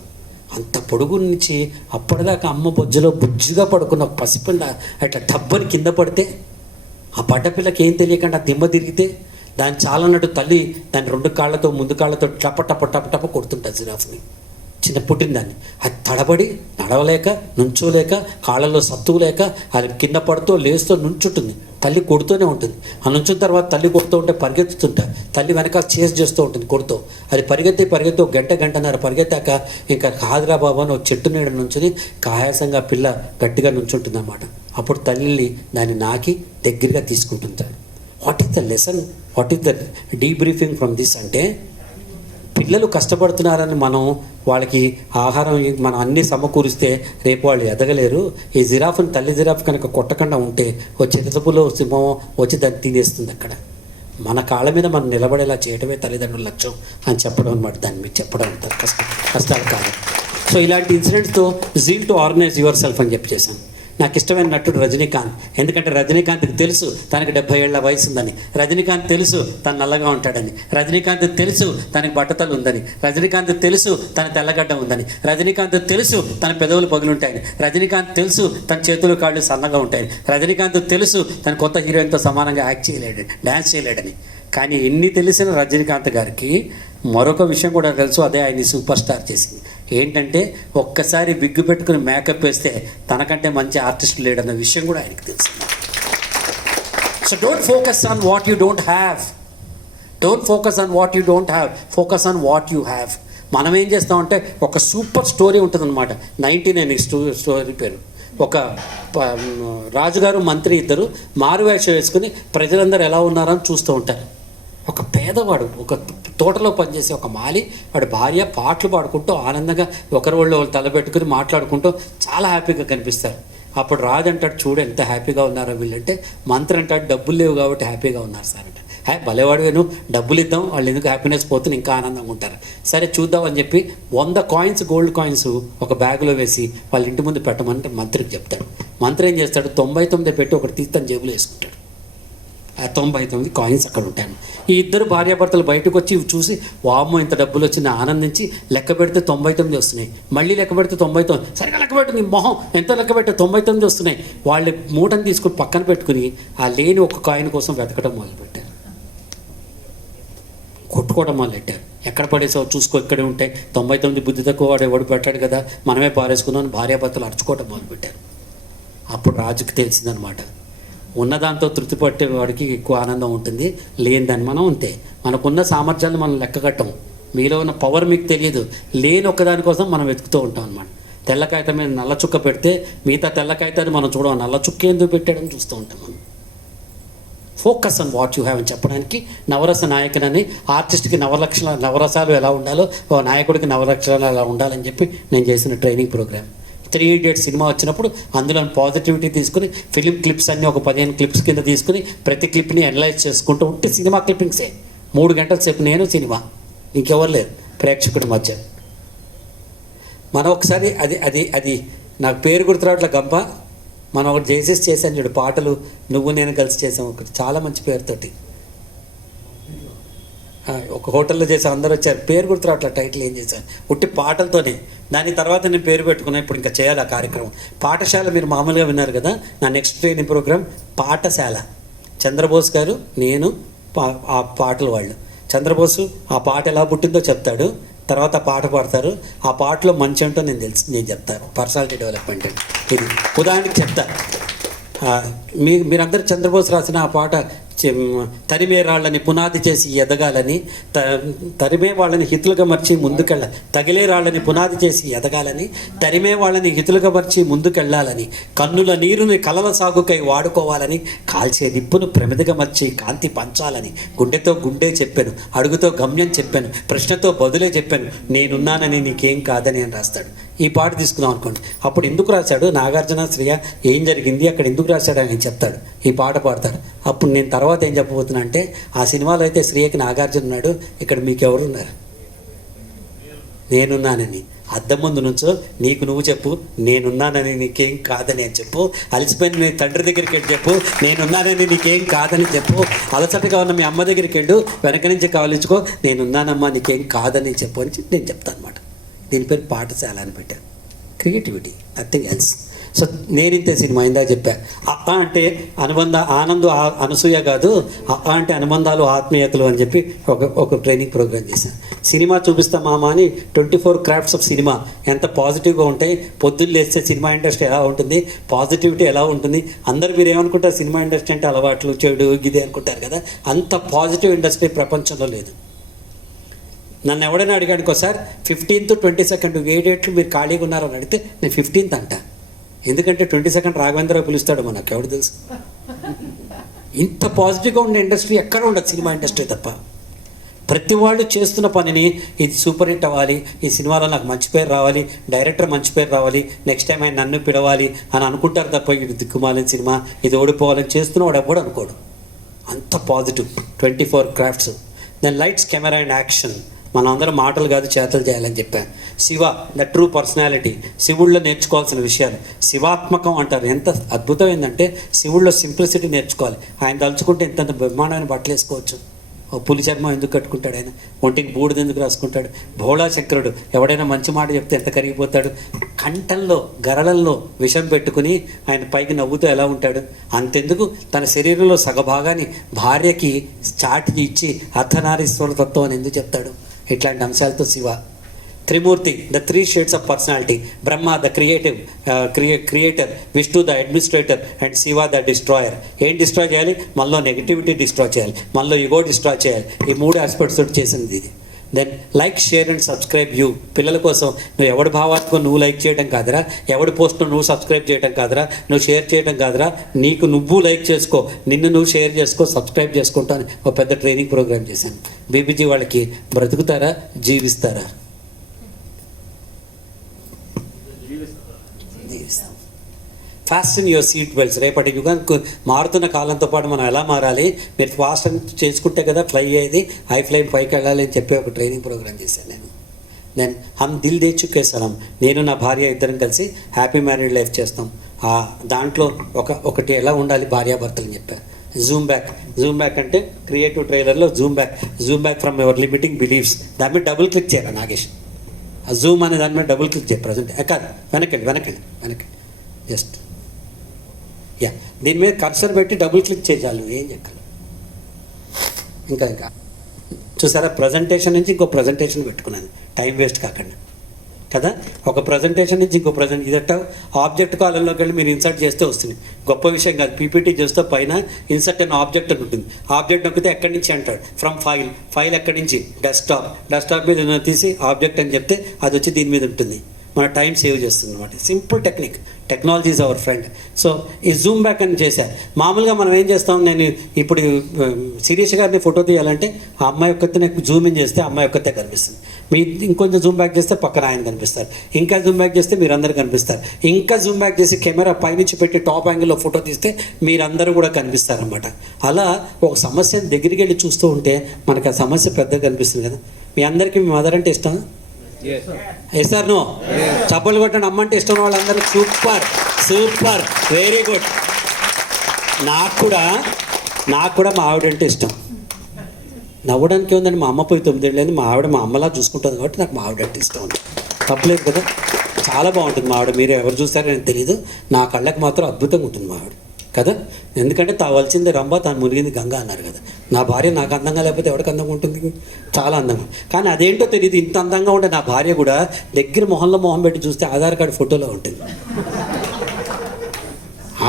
అంత పొడుగు నుంచి అప్పటిదాకా అమ్మ బొజ్జులో బుజ్జుగా పడుకున్న ఒక పసిపిల్ల అట్లా డబ్బని కింద పడితే ఆ పడ్డపిల్లకి ఏం తెలియకుండా దిమ్మ తిరిగితే దాని చాలన్నట్టు తల్లి దాని 2 కాళ్ళతో ముందు కాళ్ళతో టప కొడుతుంటుంది జిరాఫ్ని. చిన్న పుట్టిన దాన్ని అది తడబడి నడవలేక నుంచోలేక కాళ్ళలో సత్తువు లేక అది కింద పడుతూ లేస్తూ నుంచుంటుంది. తల్లి కొడుతూనే ఉంటుంది. ఆ నుంచిన తర్వాత తల్లి కొడుతూ ఉంటే పరిగెత్తుతుంటా, తల్లి వెనకాల చేసి చేస్తూ ఉంటుంది కొడుతూ. అది పరిగెత్తి ఒక గంటన్నర పరిగెత్తాక ఇంకా కాదురా బాబు అని ఒక చెట్టు నీడ నుంచుని ఆయాసంగా పిల్ల గట్టిగా నుంచుంటుంది అన్నమాట. అప్పుడు తల్లి దాన్ని నాకి దగ్గరగా తీసుకుంటుంది. What is the lesson, what is the debriefing from this అంటే, పిల్లలు కష్టపడుతున్నారని మనం వాళ్ళకి ఆహారం మనం అన్నీ సమకూరిస్తే రేపు వాళ్ళు ఎదగలేరు. ఈ జిరాఫ్ని తల్లి జిరాఫ్ కనుక కొట్టకుండా ఉంటే ఓ చిరుతపులో సింహం వచ్చి దాన్ని తినేస్తుంది. అక్కడ మన కాళ్ళ మీద మనం నిలబడేలా చేయడమే తల్లిదండ్రుల లక్ష్యం అని చెప్పడం అనమాట. దాన్ని మీరు చెప్పడం అంత కష్టాలు కాదు. సో ఇలాంటి ఇన్సిడెంట్స్తో zeal to organise your self అని చెప్పి చేశాను. నాకు ఇష్టమైన నటుడు రజనీకాంత్. ఎందుకంటే రజనీకాంత్కి తెలుసు తనకి 70 ఏళ్ల వయసు ఉందని, రజనీకాంత్ తెలుసు తను నల్లగా ఉంటాడని, రజనీకాంత్ తెలుసు తనకి బట్టతలు ఉందని, రజనీకాంత్ తెలుసు తన తెల్లగడ్డ ఉందని, రజనీకాంత్ తెలుసు తన పెదవులు పగులుంటాయని, రజనీకాంత్ తెలుసు తన చేతులు కాళ్ళు సన్నగా ఉంటాయని, రజనీకాంత్ తెలుసు తన కొత్త హీరోయిన్తో సమానంగా యాక్ట్ చేయలేడు, డ్యాన్స్ చేయలేడని. కానీ ఎన్ని తెలిసిన రజనీకాంత్ గారికి మరొక విషయం కూడా తెలుసు, అదే ఆయన్ని సూపర్ స్టార్ చేసింది. ఏంటంటే ఒక్కసారి విగ్గు పెట్టుకుని మేకప్ వేస్తే తనకంటే మంచి ఆర్టిస్ట్ లేడన్న విషయం కూడా ఆయనకు తెలుసు. So don't focus on what you don't have. Don't focus on what you don't have, focus on what you have. మనం ఏం చేస్తామంటే ఒక సూపర్ స్టోరీ ఉంటుందన్నమాట. 99 స్టోరీ పేరు. ఒక రాజుగారు మంత్రి ఇద్దరు మారువేషం వేసుకుని ప్రజలందరూ ఎలా ఉన్నారని చూస్తూ ఉంటారు. ఒక పేదవాడు ఒక తోటలో పనిచేసే ఒక మాలి, వాడి భార్య పాటలు పాడుకుంటూ ఆనందంగా ఒకరి వాళ్ళు తలపెట్టుకుని మాట్లాడుకుంటూ చాలా హ్యాపీగా కనిపిస్తారు. అప్పుడు రాజు అంటాడు, చూడు ఎంత హ్యాపీగా ఉన్నారో వీళ్ళంటే. మంత్రి అంటాడు, డబ్బులు లేవు కాబట్టి హ్యాపీగా ఉన్నారు సార్ అంటే. భలేవాడివేను, డబ్బులు ఇద్దాం, వాళ్ళు ఎందుకు హ్యాపీనెస్ పోతుంది, ఇంకా ఆనందంగా ఉంటారు. సరే చూద్దాం అని చెప్పి 100 కాయిన్స్ గోల్డ్ కాయిన్స్ ఒక బ్యాగులో వేసి వాళ్ళ ఇంటి ముందు పెట్టమంటే మంత్రికి చెప్తాడు. మంత్రి ఏం చేస్తాడు, 99 పెట్టి ఒకటి తీసి తన జేబులో వేసుకుంటాడు. ఆ 99 కాయిన్స్ అక్కడ ఉంటాను. ఈ ఇద్దరు భార్యాభర్తలు బయటకు వచ్చి చూసి, వామ్మో ఇంత డబ్బులు వచ్చింది ఆనందించి లెక్క పెడితే 99 వస్తున్నాయి. మళ్ళీ లెక్క పెడితే 99, సరిగా లెక్క పెట్టు నీ మొహం, ఎంత లెక్క పెట్టే 99 వస్తున్నాయి. వాళ్ళు మూటను తీసుకుని పక్కన పెట్టుకుని ఆ లేని ఒక కాయిన్ కోసం వెతకడం మొదలుపెట్టారు. కొట్టుకోవడం మొదలెట్టారు. ఎక్కడ పడేసావు చూసుకో, ఇక్కడే ఉంటాయి, 99 బుద్ధి తక్కువ వాడు ఎవడు పెట్టాడు కదా, మనమే పారేసుకున్నాను. భార్యాభర్తలు అరుచుకోవడం మొదలుపెట్టారు. అప్పుడు రాజుకి తెలిసిందనమాట, ఉన్నదాంతో తృప్తి పట్టేవాడికి ఎక్కువ ఆనందం ఉంటుంది, లేనిదాన్ని మనం అంతే. మనకున్న సామర్థ్యాన్ని మనం లెక్క కట్టం. మీలో ఉన్న పవర్ మీకు తెలియదు, లేని ఒక్కదాని కోసం మనం వెతుకుతూ ఉంటాం అనమాట. తెల్ల కాగితం మీద నల్ల చుక్క పెడితే మిగతా తెల్ల కాగితాన్ని మనం చూడం, నల్ల చుక్క ఎందుకు పెట్టాడని చూస్తూ ఉంటాం మనం. Focus on what you have అని చెప్పడానికి నవరస నాయకునని, ఆర్టిస్ట్కి నవరసాలు ఎలా ఉండాలో ఓ నాయకుడికి నవరసాలు ఎలా ఉండాలని చెప్పి నేను చేసిన ట్రైనింగ్ ప్రోగ్రామ్. 3 Idiots సినిమా వచ్చినప్పుడు అందులో పాజిటివిటీ తీసుకుని ఫిలిం క్లిప్స్ అన్నీ ఒక 15 క్లిప్స్ కింద తీసుకుని ప్రతి క్లిప్ని అనలైజ్ చేసుకుంటూ ఉంటే సినిమా క్లిప్పింగ్సే 3 గంటల సేపు నేను సినిమా, ఇంకెవరు లేరు ప్రేక్షకుడి మధ్య. మనం ఒకసారి అది నాకు పేరు గుర్తురావట్లే గంప, మనం ఒకటి చేశాను చూడు, పాటలు నువ్వు నేను కలిసి చేసాం ఒకటి, చాలా మంచి పేరుతోటి ఒక హోటల్లో చేసాం. అందరూ వచ్చారు, పేరు గుర్తురావట్లే, టైటిల్ ఏం చేశాను, ఉట్టి పాటలతోనే. దాని తర్వాత నేను పేరు పెట్టుకున్నాను, ఇప్పుడు ఇంకా చేయాలి ఆ కార్యక్రమం. పాఠశాల మీరు మామూలుగా విన్నారు కదా, నా నెక్స్ట్ ట్రైనింగ్ ప్రోగ్రామ్ పాఠశాల. చంద్రబోస్ గారు నేను ఆ పాటలు వాళ్ళు. చంద్రబోసు ఆ పాట ఎలా పుట్టిందో చెప్తాడు, తర్వాత పాట పాడతారు. ఆ పాటలో మంచి ఏంటో నేను చెప్తాను. పర్సనాలిటీ డెవలప్మెంట్ ఇది ఉదాహరణకి చెప్తా. మీరందరూ చంద్రబోస్ రాసిన ఆ పాట, తరిమే రాళ్ళని పునాది చేసి ఎదగాలని, తరిమే వాళ్ళని హితులుగా మర్చి ముందుకెళ్ళ, తగిలే రాళ్ళని పునాది చేసి ఎదగాలని, తరిమే వాళ్ళని హితులుగా మర్చి ముందుకెళ్ళాలని, కన్నుల నీరుని కలల సాగుకై వాడుకోవాలని, కాల్చే నిప్పును ప్రమిదగా మర్చి కాంతి పంచాలని, గుండెతో గుండె చెప్పాను, అడుగుతో గమ్యం చెప్పాను, ప్రశ్నతో బదులే చెప్పాను, నేనున్నానని నీకేం కాదని అని రాస్తాడు. ఈ పాట తీసుకుందాం అనుకోండి. అప్పుడు ఎందుకు రాశాడు, నాగార్జున శ్రేయ ఏం జరిగింది అక్కడ ఎందుకు రాశాడు అని చెప్తాడు, ఈ పాట పాడతాడు. అప్పుడు నేను తర్వాత ఏం చెప్పబోతున్నా అంటే, ఆ సినిమాలో అయితే శ్రేయకి నాగార్జున ఉన్నాడు, ఇక్కడ మీకెవరున్నారు, నేనున్నానని. అద్దం ముందు నుంచో నీకు నువ్వు చెప్పు, నేనున్నానని నీకేం కాదని అని చెప్పు. అలసిపోయిన నీ తండ్రి దగ్గరికి వెళ్ళి చెప్పు, నేనున్నానని నీకేం కాదని చెప్పు. అలసటగా ఉన్న మీ అమ్మ దగ్గరికి వెళ్ళు, వెనక నుంచి కావలించుకో, నేనున్నానమ్మా నీకేం కాదని చెప్పు అని నేను చెప్తాను అనమాట. దీని పేరు పాఠశాల అని పెట్టాను. Creativity, nothing else. సో నేను ఇంతే సినిమా ఇందా చెప్పా. అంటే ఆనందం అనసూయ కాదు, అంటే అనుబంధాలు ఆత్మీయతలు అని చెప్పి ఒక ట్రైనింగ్ ప్రోగ్రామ్ చేశాను. సినిమా చూపిస్తా మామ అని 24 క్రాఫ్ట్స్ ఆఫ్ సినిమా ఎంత పాజిటివ్గా ఉంటాయి, పొద్దున్న లేస్తే సినిమా ఇండస్ట్రీ ఎలా ఉంటుంది, పాజిటివిటీ ఎలా ఉంటుంది. అందరు మీరు ఏమనుకుంటారు, సినిమా ఇండస్ట్రీ అంటే అలవాట్లు చెడు గిదే అనుకుంటారు కదా, అంత పాజిటివ్ ఇండస్ట్రీ ప్రపంచంలో లేదు. నన్ను ఎవడైనా అడిగాడు ఇంకోసారి 15th 22nd ఏ డేట్లు మీరు ఖాళీగా ఉన్నారని అడిగితే నేను 15th అంట. ఎందుకంటే 22nd రాఘవేంద్రరావు పిలుస్తాడు, మనకు ఎవడు తెలుసు. ఇంత పాజిటివ్గా ఉండే ఇండస్ట్రీ ఎక్కడ ఉండదు, సినిమా ఇండస్ట్రీ తప్ప. ప్రతి వాళ్ళు చేస్తున్న పనిని ఇది సూపర్ హిట్ అవ్వాలి, ఈ సినిమాలో నాకు మంచి పేరు రావాలి, డైరెక్టర్ మంచి పేరు రావాలి, నెక్స్ట్ టైం ఆయన నన్ను పిలవాలి అని అనుకుంటారు తప్ప, ఇది దిక్కుమాలిన సినిమా, ఇది ఓడిపోవాలని చేస్తున్నవాడు ఎవ్వడు అనుకోడు. అంత positive. 24 crafts. Then lights, camera and action. మనం అందరం మాటలు కాదు చేతలు చేయాలని చెప్పాను. Shiva, the true personality. శివుళ్ళో నేర్చుకోవాల్సిన విషయాలు శివాత్మకం అంటారు. ఎంత అద్భుతం ఏంటంటే శివుళ్ళో సింప్లిసిటీ నేర్చుకోవాలి. ఆయన తలుచుకుంటే ఎంత బ్రహ్మాండమైన బట్టలు వేసుకోవచ్చు. పులి చర్మం ఎందుకు కట్టుకుంటాడు, ఆయన ఒంటికి బూడిద ఎందుకు రాసుకుంటాడు. భోళా శంకరుడు ఎవడైనా మంచి మాట చెప్తే ఎంత కరిగిపోతాడు. కంఠంలో గరళంలో విషం పెట్టుకుని ఆయన పైకి నవ్వుతూ ఎలా ఉంటాడు. అంతెందుకు తన శరీరంలో సగభాగాన్ని భార్యకి చాటి ఇచ్చి అర్ధనారీశ్వర తత్వం అని ఎందుకు చెప్తాడు. ఇట్లాంటి అంశాలతో Shiva. Trimurti, the three shades of personality. Brahma, the creator. Vishnu, the administrator. And Shiva, the destroyer. ఏం డిస్ట్రాయ్ చేయాలి? మనలో నెగిటివిటీ డిస్ట్రాయ్ చేయాలి, మనలో ఇగో డిస్ట్రాయ్ చేయాలి. ఈ 3 ఆస్పెక్ట్స్ తోటి చేసింది ఇది. Then like, share and subscribe you. పిల్లల కోసం నువ్వు ఎవడి భావాత్మకం నువ్వు లైక్ చేయడం కాదురా, ఎవడి పోస్ట్ నువ్వు సబ్స్క్రైబ్ చేయడం కాదురా, నువ్వు షేర్ చేయడం కాదురా, నీకు నువ్వు లైక్ చేసుకో, నిన్ను నువ్వు షేర్ చేసుకో, సబ్స్క్రైబ్ చేసుకుంటా అని ఒక పెద్ద ట్రైనింగ్ ప్రోగ్రామ్ చేశాను. బీబీజీ వాళ్ళకి బ్రతుకుతారా జీవిస్తారా? జీవిస్తాం. Fast your seat belts. రేపటి యుగానికి మారుతున్న కాలంతో పాటు మనం ఎలా మారాలి, మీరు ఫాస్ట్ చేసుకుంటే కదా ఫ్లై అయ్యేది, హై ఫ్లై పైకి వెళ్ళాలి అని చెప్పి ఒక ట్రైనింగ్ ప్రోగ్రామ్ చేశాను నేను. Then hum Dil they Chuke సలాం, నేను నా భార్య ఇద్దరం కలిసి హ్యాపీ మ్యారీడ్ లైఫ్ చేస్తాం. దాంట్లో ఒకటి ఎలా ఉండాలి భార్యాభర్తలు అని చెప్పారు. జూమ్ బ్యాక్ అంటే క్రియేటివ్ ట్రైలర్లో Zoom back from your limiting beliefs. దాని మీద డబుల్ క్లిక్ చేయరా నాగేష్, ఆ జూమ్ అనే దాని మీద డబుల్ క్లిక్ చేయ. ప్రజెంట్ కాదు, వెనకండి జస్ట్ యా, దీని మీద కర్సర్ పెట్టి డబుల్ క్లిక్ చేయాలి, నువ్వు ఏం చెప్పాలి. ఇంకా చూసారా, ప్రజెంటేషన్ నుంచి ఇంకో ప్రజెంటేషన్ పెట్టుకున్నాను, టైం వేస్ట్ కాకుండా కదా. ఒక ప్రజెంటేషన్ నుంచి ఇంకో ఇదట ఆబ్జెక్ట్ కాలంలోకి వెళ్ళి మీరు ఇన్సర్ట్ చేస్తే వస్తుంది. గొప్ప విషయం కాదు, పీపీటీ చేస్తే పైన ఇన్సర్ట్ అనే ఆబ్జెక్ట్ అని ఉంటుంది. ఆబ్జెక్ట్ నొక్కితే ఎక్కడి నుంచి అంటాడు, ఫ్రమ్ ఫైల్ ఎక్కడి నుంచి, డెస్క్టాప్ మీద తీసి ఆబ్జెక్ట్ అని చెప్తే అది వచ్చి దీని మీద ఉంటుంది. మన టైం సేవ్ చేస్తుంది అనమాట. Simple technology is our friend. So ఈ జూమ్ బ్యాక్ అని చేశారు. మామూలుగా మనం ఏం చేస్తాం, నేను ఇప్పుడు శిరీష్ గారిని ఫోటో తీయాలంటే ఆ అమ్మాయి ఒక్కతే జూమ్ ఇన్ చేస్తే అమ్మాయి ఒక్కతే కనిపిస్తుంది, మీ ఇంకొంచెం జూమ్ బ్యాక్ చేస్తే పక్కన ఆయన కనిపిస్తారు, ఇంకా జూమ్ బ్యాక్ చేస్తే మీరందరూ కనిపిస్తారు, ఇంకా జూమ్ బ్యాక్ చేసి కెమెరా పైనుంచి పెట్టి టాప్ యాంగిల్లో ఫోటో తీస్తే మీరందరూ కూడా కనిపిస్తారనమాట. అలా ఒక సమస్యను దగ్గరికి వెళ్ళి చూస్తూ ఉంటే మనకు ఆ సమస్య పెద్దగా కనిపిస్తుంది కదా. మీ అందరికీ మీ మదర్ అంటే ఇష్టం? Yes sir no? చప్పలు కొట్టండి. అమ్మంటే ఇష్టం వాళ్ళందరూ సూపర్ వెరీ గుడ్. నాకు కూడా మా ఆవిడ అంటే ఇష్టం. నవ్వడానికి ఉందండి, మా అమ్మ పోయి 9 ఏళ్ళని, మా ఆవిడ మా అమ్మలా చూసుకుంటుంది కాబట్టి నాకు మా ఆవిడ అంటే ఇష్టం ఉంది. తప్పలేదు కదా, చాలా బాగుంటుంది మా ఆవిడ. మీరు ఎవరు చూస్తారో నాకు తెలియదు, నా కళ్ళకి మాత్రం అద్భుతంగా ఉంటుంది మా ఆవిడ కదా. ఎందుకంటే తావలసింది రంభ, తాను మునిగింది గంగ అన్నారు కదా. నా భార్య నాకు అందంగా లేకపోతే ఎవరికి అందంగా ఉంటుంది? చాలా అందంగా. కానీ అదేంటో తెలియదు, ఇంత అందంగా ఉంటే నా భార్య కూడా దగ్గర మొహంలో మొహం పెట్టి చూస్తే ఆధార్ కార్డు ఫోటోలో ఉంటుంది.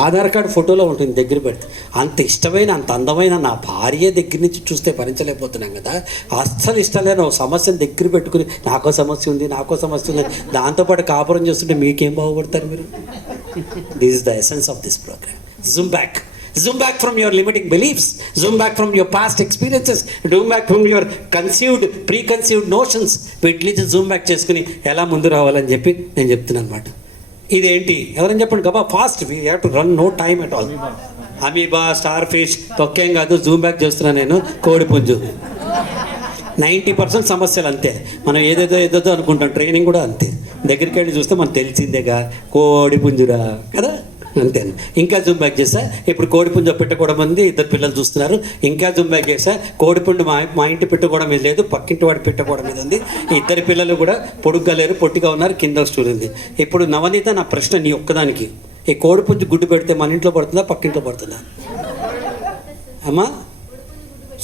ఆధార్ కార్డు ఫోటోలో ఉంటుంది దగ్గర పెడితే. అంత ఇష్టమైన అంత అందమైన నా భార్య దగ్గర నుంచి చూస్తే భరించలేకపోతున్నాం కదా. అస్సలు ఇష్టం లేని ఒక సమస్యను దగ్గర పెట్టుకుని నాకో సమస్య ఉంది దాంతోపాటు కాపురం చేస్తుంటే మీకేం బాగుపడతారు మీరు? This is the essence of this programme. Zoom back from your limiting beliefs. Zoom back from your past experiences. Zoom back from your preconceived notions. వీటిని జూమ్ బ్యాక్ చేసుకుని ఎలా ముందు రావాలని చెప్పి నేను చెప్తున్నాను అనమాట. ఇదేంటి ఎవరైనా చెప్పండి గబా, fast we have to run, no time at all. Amoeba, starfish తొక్కేం కాదు, జూమ్ బ్యాక్ చేస్తున్నాను నేను. కోడిపుంజు 90% సమస్యలు అంతే. మనం ఏదేదో అనుకుంటాం, ట్రైనింగ్ కూడా అంతే. దగ్గరికి వెళ్ళి చూస్తే మనకు తెలిసిందేగా, కోడిపుంజురా కదా, అంతే. ఇంకా జూమ్ బ్యాక్ చేసా, ఇప్పుడు కోడిపుంజు పెట్టకూడదు మంది, 2 పిల్లలు చూస్తున్నారు. ఇంకా జూమ్ బ్యాక్ చేసా, కోడిపుండు మా ఇంటి పెట్టుకోవడం మీద లేదు, పక్కింటి వాడి పెట్టుకోవడం మీద ఉంది. 2 పిల్లలు కూడా పొడుగ్గా లేరు, పొట్టిగా ఉన్నారు, కింద స్టూల్ ఉంది. ఇప్పుడు నవనీత, నా ప్రశ్న నీ ఒక్కదానికి, ఈ కోడిపుంజు గుడ్డు పెడితే మన ఇంట్లో పడుతుందా పక్కింట్లో పడుతుందా? అమ్మా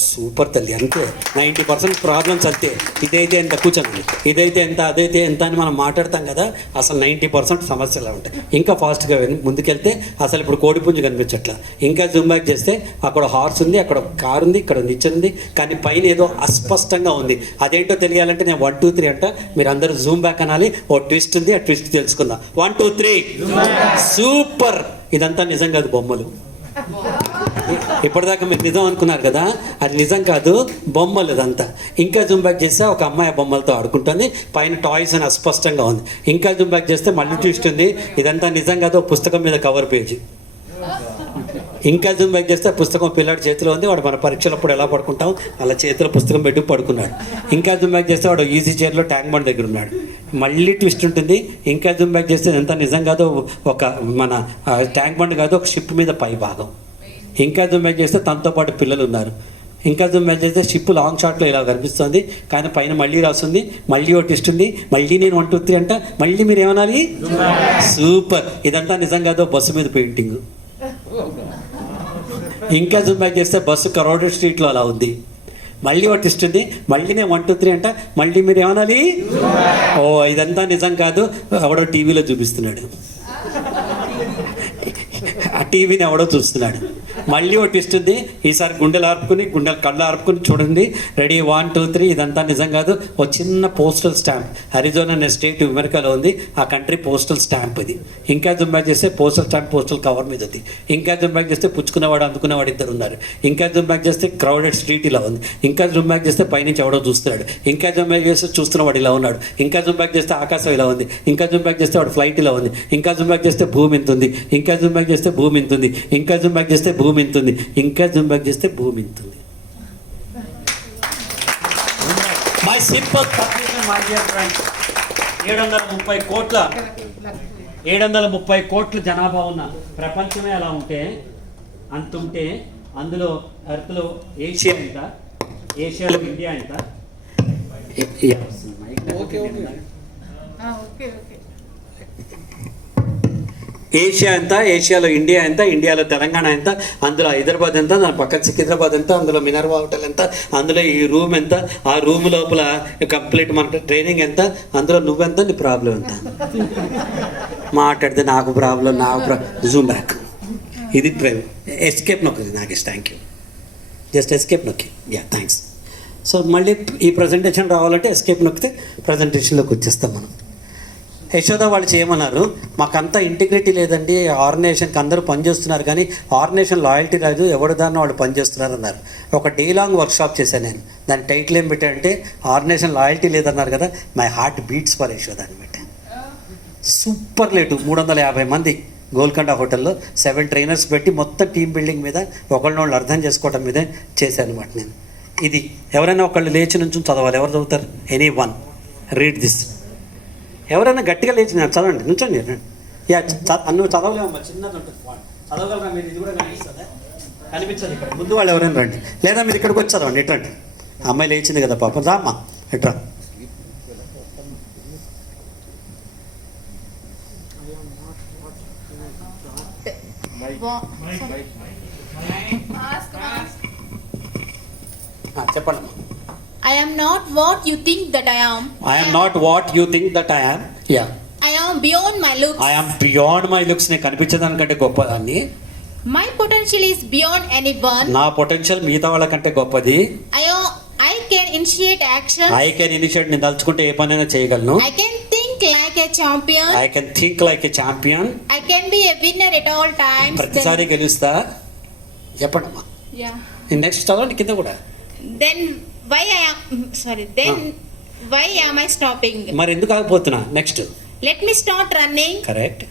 సూపర్ తల్లి, అంతే. 90% ప్రాబ్లమ్స్ అంతే. ఇదైతే ఎంత కూర్చోండి, ఇదైతే ఎంత, అదైతే ఎంత అని మనం మాట్లాడతాం కదా. అసలు 90% సమస్యలు ఉంటాయి. ఇంకా ఫాస్ట్గా ముందుకెళ్తే అసలు ఇప్పుడు కోడిపుంజు కనిపించట్లా. ఇంకా జూమ్ బ్యాక్ చేస్తే అక్కడ హార్స్ ఉంది, అక్కడ కారు ఉంది, ఇక్కడ నిచ్చెన ఉంది, కానీ పైన ఏదో అస్పష్టంగా ఉంది. అదేంటో తెలియాలంటే నేను 1 2 3 అంట, మీరు అందరూ జూమ్ బ్యాక్ అనాలి. ఓ ట్విస్ట్ ఉంది, ఆ ట్విస్ట్ తెలుసుకుందాం. 1 2 3 సూపర్. ఇదంతా నిజం కాదు, బొమ్మలు. ఇప్పటిదాకా మీరు నిజం అనుకున్నారు కదా, అది నిజం కాదు, బొమ్మలు ఇదంతా. ఇంకా జూమ్ బ్యాక్ చేస్తే ఒక అమ్మాయి బొమ్మలతో ఆడుకుంటుంది, పైన టాయ్స్ అని అస్పష్టంగా ఉంది. ఇంకా జూమ్ బ్యాక్ చేస్తే మళ్ళీ ట్విస్ట్ ఉంది, ఇదంతా నిజం కాదు, పుస్తకం మీద కవర్ పేజీ. ఇంకా జూమ్ బ్యాక్ చేస్తే పుస్తకం పిల్లాడి చేతిలో ఉంది, వాడు మన పరీక్షలప్పుడు ఎలా పడుకుంటాం అలా చేతిలో పుస్తకం పెట్టి పడుకున్నాడు. ఇంకా జూమ్ బ్యాక్ చేస్తే వాడు ఈజీ చైర్లో ట్యాంక్ బండ్ దగ్గర ఉన్నాడు. మళ్ళీ ట్విస్ట్ ఉంటుంది. ఇంకా జూమ్ బ్యాక్ చేస్తే ఎంత నిజం కాదు, ఒక మన ట్యాంక్ బండ్ కాదు, ఒక షిప్ మీద పై భాగం. ఇంకా జూమ్ బ్యాక్ చేస్తే తనతో పాటు పిల్లలు ఉన్నారు. ఇంకా జూమ్ బ్యాక్ చేస్తే షిప్ లాంగ్ షాట్లో ఇలా కనిపిస్తుంది, కానీ పైన మళ్ళీ రాస్తుంది, మళ్ళీ ఒక ట్విస్ట్ ఉంది, మళ్ళీ నేను 1 2 3 అంట, మళ్ళీ మీరు ఏమనాలి? సూపర్. ఇదంతా నిజం కాదు, బస్సు మీద పెయింటింగ్. ఇంకా జూమ్ బ్యాక్ చేస్తే బస్సు కరోడెడ్ స్ట్రీట్లో అలా ఉంది. మళ్ళీ ఒకటి ఇస్తుంది, మళ్ళీ నేను 1 2 3 అంట, మళ్ళీ మీరు ఏమనాలి? ఓ ఇదంతా నిజం కాదు, ఎవడో టీవీలో చూపిస్తున్నాడు, ఆ టీవీని ఎవడో చూస్తున్నాడు. మళ్ళీ ఒకటి ఇస్తుంది, ఈసారి గుండెలు కళ్ళు ఆర్పుకుని చూడండి, రెడీ 1 2 3, ఇదంతా నిజం కాదు. ఒక చిన్న పోస్టల్ స్టాంప్, అరిజోనా అనే స్టేట్ అమెరికాలో ఉంది, ఆ కంట్రీ పోస్టల్ స్టాంప్ ఇది. ఇంకా జూమ్ బ్యాక్ చేస్తే పోస్టల్ స్టాంప్ పోస్టల్ కవర్ మీద ఉంది. ఇంకా జూమ్ బ్యాక్ చేస్తే పుచ్చుకునేవాడు అందుకునేవాడు ఇద్దరు ఉన్నారు. ఇంకా జూమ్ బ్యాక్ చేస్తే క్రౌడెడ్ స్ట్రీట్ ఇలా ఉంది. ఇంకా జూమ్ బ్యాక్ చేస్తే పైనుంచి ఎవడో చూస్తున్నాడు. ఇంకా జూమ్ బ్యాక్ చేస్తే చూస్తున్నవాడు ఇలా ఉన్నాడు. ఇంకా జూమ్ బ్యాక్ చేస్తే ఆకాశం ఇలా ఉంది. ఇంకా జూమ్ బ్యాక్ చేస్తే వాడు ఫ్లైట్ ఇలా ఉంది. ఇంకా జూమ్ బ్యాక్ చేస్తే భూమి ఇంత ఉంది. ఇంకా జూమ్ బ్యాక్ చేస్తే భూమి ఇంత ఉంది. ఇంకా జూమ్ బ్యాక్ చేస్తే భూమి ఇంత ఉంది. ఇంకా జూమ్ బ్యాక్ చేస్తే భూమి ఇంత ఉంది. My simple conclusion my dear friends, 730 కోట్ల జనాభా ఉన్న ప్రపంచమే అలా ఉంటే అంతుంటే అందులో ఎర్త్లో ఏషియా ఎంత, ఏషియాలో ఇండియా ఎంత, ఏషియా ఎంత, ఏషియాలో ఇండియా ఎంత, ఇండియాలో తెలంగాణ ఎంత, అందులో హైదరాబాద్ ఎంత, దాని పక్కన సికింద్రాబాద్ ఎంత, అందులో మినర్వా హోటల్ ఎంత, అందులో ఈ రూమ్ ఎంత, ఆ రూమ్ లోపల కంప్లీట్ మన ట్రైనింగ్ ఎంత, అందులో నువ్వెంత, నీ ప్రాబ్లం ఎంత మాట్లాడితే నాకు ప్రాబ్లం జూమ్ బ్యాక్. ఇది ఎస్కేప్ నొక్కి నాకు థ్యాంక్ యూ, జస్ట్ ఎస్కేప్ నొక్కి థ్యాంక్స్. సో మళ్ళీ ఈ ప్రజెంటేషన్ రావాలంటే ఎస్కేప్ నొక్కితే ప్రజెంటేషన్లోకి వచ్చేస్తాం మనం. యశోద వాళ్ళు చేయమన్నారు, మాకంతా ఇంటిగ్రిటీ లేదండి, ఆర్గనైజేషన్కి అందరూ పనిచేస్తున్నారు కానీ ఆర్గనైజేషన్ లాయల్టీ లేదు, ఎవరు దాన్ని వాళ్ళు పనిచేస్తున్నారు అన్నారు. ఒక డే లాంగ్ వర్క్షాప్ చేశాను నేను, దాని టైటిల్ ఏం పెట్టానంటే ఆర్గనైజేషన్ లాయల్టీ లేదన్నారు కదా, my heart beats for Yashoda అని పెట్టాను. సూపర్ లేటు 350 మంది గోల్కొండ హోటల్లో 7 ట్రైనర్స్ పెట్టి మొత్తం టీమ్ బిల్డింగ్ మీద ఒకళ్ళనోళ్ళు అర్థం చేసుకోవడం మీదే చేశాను అనమాట నేను. ఇది ఎవరైనా ఒకళ్ళు లేచి నుంచి చదవాలి. ఎవరు చదువుతారు? Any one read this. ఎవరైనా గట్టిగా లేచి నేను చదవండి, నుంచండి. నువ్వు చదవలేమమ్మా, చిన్నది ఉంటుంది, చదవగలరా మీరు? ఇది కూడా కనిపిస్తుందా? కనిపించదు ఇక్కడ. ముందు వాళ్ళు ఎవరైనా రండి, లేదా మీరు ఇక్కడికి వచ్చి చదవండి. ఎట్రండి, అమ్మాయి లేచింది కదా పాప, రామ్మా ఎట్రా. చెప్పండి. I am not what you think that I am. I am not what you think that I am. Yeah. I am beyond my looks. I am beyond my looks. నేను కనిపించేదానికంటే గొప్పదాన్ని. My potential is beyond anyone. నా potential మిగతా వాళ్ళకంటే గొప్పది. I can initiate action. I can initiate. నేను తలుచుకుంటే ఏ పనైనా చేయగలను. I can think like a champion. I can think like a champion. I can be a winner at all times. ప్రతిసారి గెలుస్తా. చెప్పండమ్మా. Yeah. నెక్స్ట్ చదవండి కింద కూడా. Then why am I stopping? మరి ఎందుకు ఆగిపోతున్నా? Next. Let me start running. Correct.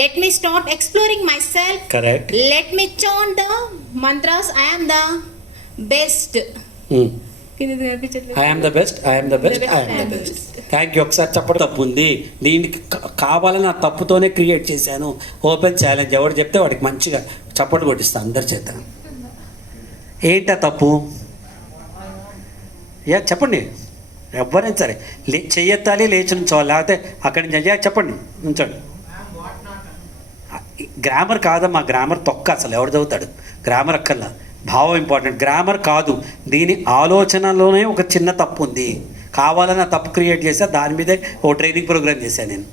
Let me start exploring myself. Correct. Let me chant the mantras. I am the best. I am the best. I am the best. I am the best. Thank you. ఒకసారి చెప్పడం తప్పు ఉంది, దీనికి కావాలని ఆ తప్పుతోనే create చేశాను. Open challenge, ఎవరు చెప్తే వాడికి మంచిగా చప్పట్లు కొట్టిస్తాను అందరి చేత. ఏంటా తప్పు? చెప్పండి, ఎవరైనా సరే చెయ్యెత్తాలి, లేచి నుంచోవాలి, లేకపోతే అక్కడి నుంచి చెప్పండి, నుంచోండి. గ్రామర్ కాదమ్మా, గ్రామర్ తొక్క, అసలు ఎవరు చదువుతాడు గ్రామర్? అక్కర్లా, భావం ఇంపార్టెంట్. గ్రామర్ కాదు, దీని ఆలోచనలోనే ఒక చిన్న తప్పు ఉంది. కావాలని తప్పు క్రియేట్ చేశా, దాని మీదే ఓ ట్రైనింగ్ ప్రోగ్రామ్ చేశాను నేను.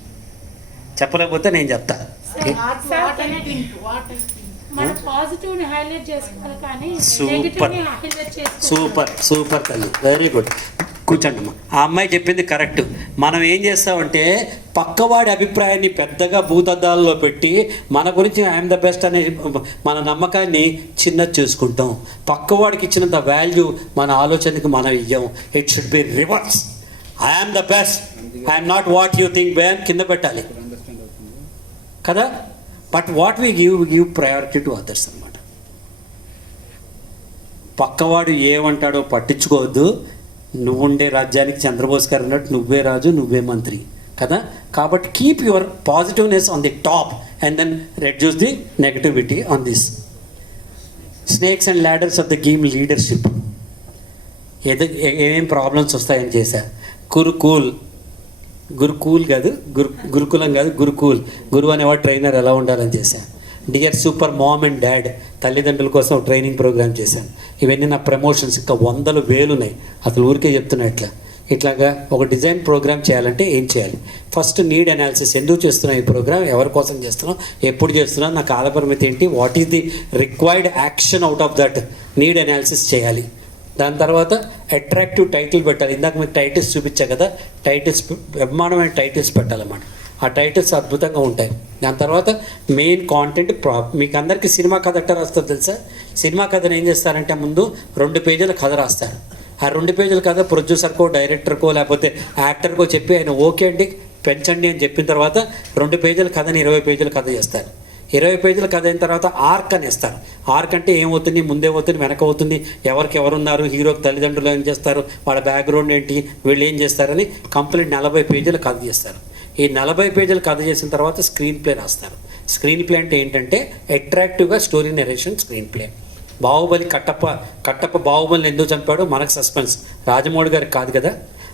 చెప్పలేకపోతే నేను చెప్తా. సూపర్ తల్లి, వెరీ గుడ్. కూర్చోండి అమ్మా. ఆ అమ్మాయి చెప్పింది కరెక్ట్. మనం ఏం చేస్తామంటే పక్కవాడి అభిప్రాయాన్ని పెద్దగా భూతద్దాలలో పెట్టి మన గురించి ఐఎమ్ ద బెస్ట్ అనే మన నమ్మకాన్ని చిన్నది చేసుకుంటాం. పక్కవాడికి ఇచ్చినంత వాల్యూ మన ఆలోచనకి మనం ఇయ్యం. It should be reverse. I'm the best, I'm not what you think బెన్ కింద పెట్టాలి కదా. But what we give priority to others అనమాట. పక్కవాడు ఏమంటాడో పట్టించుకోవద్దు. నువ్వు ఉండే రాజ్యానికి చంద్రబోస్ గారు అన్నట్టు నువ్వే రాజు, నువ్వే మంత్రి కదా. కాబట్టి keep your positiveness on the top and then reduce the negativity on this. Snakes and ladders of the game leadership. ఏమేం ప్రాబ్లమ్స్ వస్తాయని చేశా. గురుకూల్ కాదు, గురుకులం కాదు, గురుకూల్. గురువు అనేవాడు ట్రైనర్ ఎలా ఉండాలని చేశా. Dear super mom and dad, తల్లిదండ్రుల కోసం ట్రైనింగ్ ప్రోగ్రామ్ చేశాను. ఇవన్నీ నా ప్రమోషన్స్, ఇంకా వందలు వేలు ఉన్నాయి. అసలు ఊరికే చెప్తున్నా. ఇట్లాగా ఒక డిజైన్ ప్రోగ్రామ్ చేయాలంటే ఏం చేయాలి? First need analysis. ఎందుకు చేస్తున్నాం ఈ ప్రోగ్రామ్, ఎవరి కోసం చేస్తున్నాం, ఎప్పుడు చేస్తున్నాం, నా కాలపరిమితి ఏంటి, what is the required action out of that need analysis చేయాలి. దాని తర్వాత అట్రాక్టివ్ టైటిల్ పెట్టాలి. ఇందాక మీకు టైటిల్స్ చూపించా కదా, టైటిల్స్ బ్రహ్మాండమైన టైటిల్స్ పెట్టాలన్నమాట. ఆ టైటిల్స్ అద్భుతంగా ఉంటాయి. దాని తర్వాత మెయిన్ కాంటెంట్ మీకు అందరికీ సినిమా కథ ఎట్లా రాస్తారు తెలుసా? సినిమా కథను ఏం చేస్తారంటే ముందు 2 పేజీల కథ రాస్తారు. ఆ 2 పేజీల కథ ప్రొడ్యూసర్కో డైరెక్టర్కో లేకపోతే యాక్టర్కో చెప్పి ఆయన ఓకే అండి పెంచండి అని చెప్పిన తర్వాత 2 పేజీల కథని 20 పేజీల కథ చేస్తారు. 20 పేజీల కథ అయిన తర్వాత ఆర్క్ అని ఇస్తారు. ఆర్క్ అంటే ఏమవుతుంది, ముందే అవుతుంది, వెనక అవుతుంది, ఎవరికి ఎవరున్నారు, హీరోకి తల్లిదండ్రులు ఏం చేస్తారు, వాళ్ళ బ్యాక్గ్రౌండ్ ఏంటి, వీళ్ళు ఏం చేస్తారని కంప్లీట్ 40 పేజీల కథ చేస్తారు. ఈ 40 పేజీల కథ చేసిన తర్వాత స్క్రీన్ ప్లే రాస్తారు. స్క్రీన్ ప్లే అంటే ఏంటంటే అట్రాక్టివ్గా story narration screenplay. Baahubali Kattappa బాహుబలిని ఎందుకు చంపాడు, మనకు సస్పెన్స్, రాజమౌళి గారికి కాదు కదా.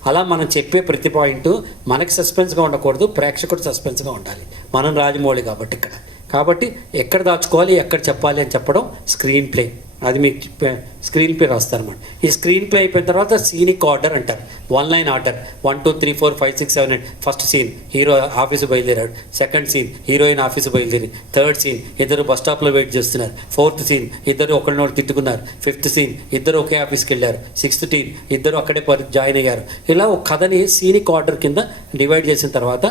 అలా మనం చెప్పే ప్రతి పాయింట్ మనకి సస్పెన్స్గా ఉండకూడదు, ప్రేక్షకుడు సస్పెన్స్గా ఉండాలి. మనం రాజమౌళి కాబట్టి ఎక్కడ దాచుకోవాలి, ఎక్కడ చెప్పాలి అని చెప్పడం స్క్రీన్ ప్లే. అది మీకు స్క్రీన్ ప్లే రాస్తారన్నమాట. ఈ స్క్రీన్ ప్లే అయిపోయిన తర్వాత సీనిక్ ఆర్డర్ అంటారు, 1 line order. 1 2 3 4 5 6 7 8. First scene hero office బయలుదేరాడు. సెకండ్ సీన్ హీరోయిన్ ఆఫీసు బయలుదేరి. థర్డ్ సీన్ ఇద్దరు బస్ స్టాప్లో వెయిట్ చేస్తున్నారు. ఫోర్త్ సీన్ ఇద్దరు ఒకరినొకరు తిట్టుకున్నారు. ఫిఫ్త్ సీన్ ఇద్దరు ఒకే ఆఫీస్కి వెళ్ళారు. సిక్స్త్ సీన్ ఇద్దరు అక్కడే జాయిన్ అయ్యారు. ఇలా ఒక కథని సీనిక్ ఆర్డర్ కింద డివైడ్ చేసిన తర్వాత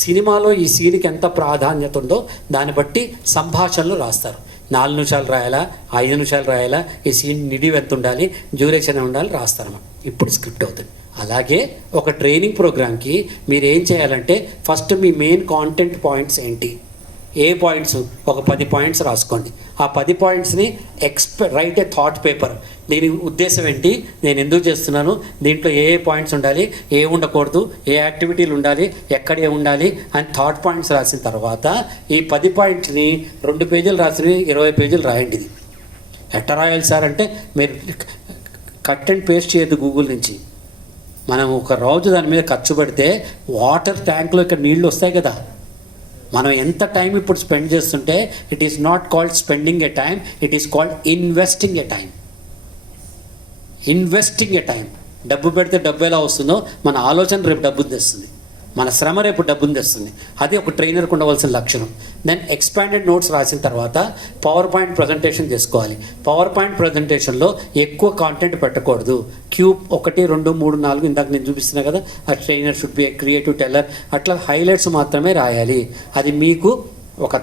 సినిమాలో ఈ సీన్కి ఎంత ప్రాధాన్యత ఉందో దాన్ని బట్టి సంభాషణలు రాస్తారు. 4 నిమిషాలు రాయాలా, 5 నిమిషాలు రాయాలా, ఈ సీన్ నిడివి ఎంత ఉండాలి, డ్యూరేషన్ ఉండాలి రాస్తారన్నమాట. ఇప్పుడు స్క్రిప్ట్ అవుతుంది. అలాగే ఒక ట్రైనింగ్ ప్రోగ్రామ్కి మీరు ఏం చేయాలంటే ఫస్ట్ మీ మెయిన్ కాంటెంట్ పాయింట్స్ ఏంటి, ఏ పాయింట్స్, ఒక 10 పాయింట్స్ రాసుకోండి. ఆ 10 పాయింట్స్ని రైట్ ఏ థాట్ పేపర్. దీని ఉద్దేశం ఏంటి, నేను ఎందుకు చేస్తున్నాను, దీంట్లో ఏ పాయింట్స్ ఉండాలి, ఏ ఉండకూడదు, ఏ యాక్టివిటీలు ఉండాలి, ఎక్కడ ఉండాలి అని థాట్ పాయింట్స్ రాసిన తర్వాత ఈ 10 పాయింట్స్ని 2 పేజీలు రాసి 20 పేజీలు రాయండి. ఇది ఎట్లా రాయాలి సార్ అంటే మీరు కట్ అండ్ పేస్ట్ చేయొద్దు గూగుల్ నుంచి. మనం ఒక రోజు దాని మీద ఖర్చు పెడితే వాటర్ ట్యాంక్లో ఇక్కడ నీళ్ళు వస్తాయి కదా, మనం ఎంత టైం ఇప్పుడు స్పెండ్ చేస్తుంటే it is not called spending A time, it is called investing A time. Investing A time. డబ్బు పెడితే డబ్బు ఎలా వస్తుందో మన ఆలోచన రేపు డబ్బుని తెస్తుంది, మన శ్రమ రేపు డబ్బుని తెస్తుంది. అది ఒక ట్రైనర్కి ఉండవలసిన లక్షణం. దెన్ ఎక్స్పాండెడ్ నోట్స్ రాసిన తర్వాత పవర్ పాయింట్ ప్రజెంటేషన్ చేసుకోవాలి. పవర్ పాయింట్ ప్రజెంటేషన్లో ఎక్కువ కాంటెంట్ పెట్టకూడదు. క్యూబ్ 1 2 3 4 ఇందాక నేను చూపిస్తున్నా కదా, ఆ trainer should be a creative teller. అట్లా హైలైట్స్ మాత్రమే రాయాలి. అది మీకు ఒక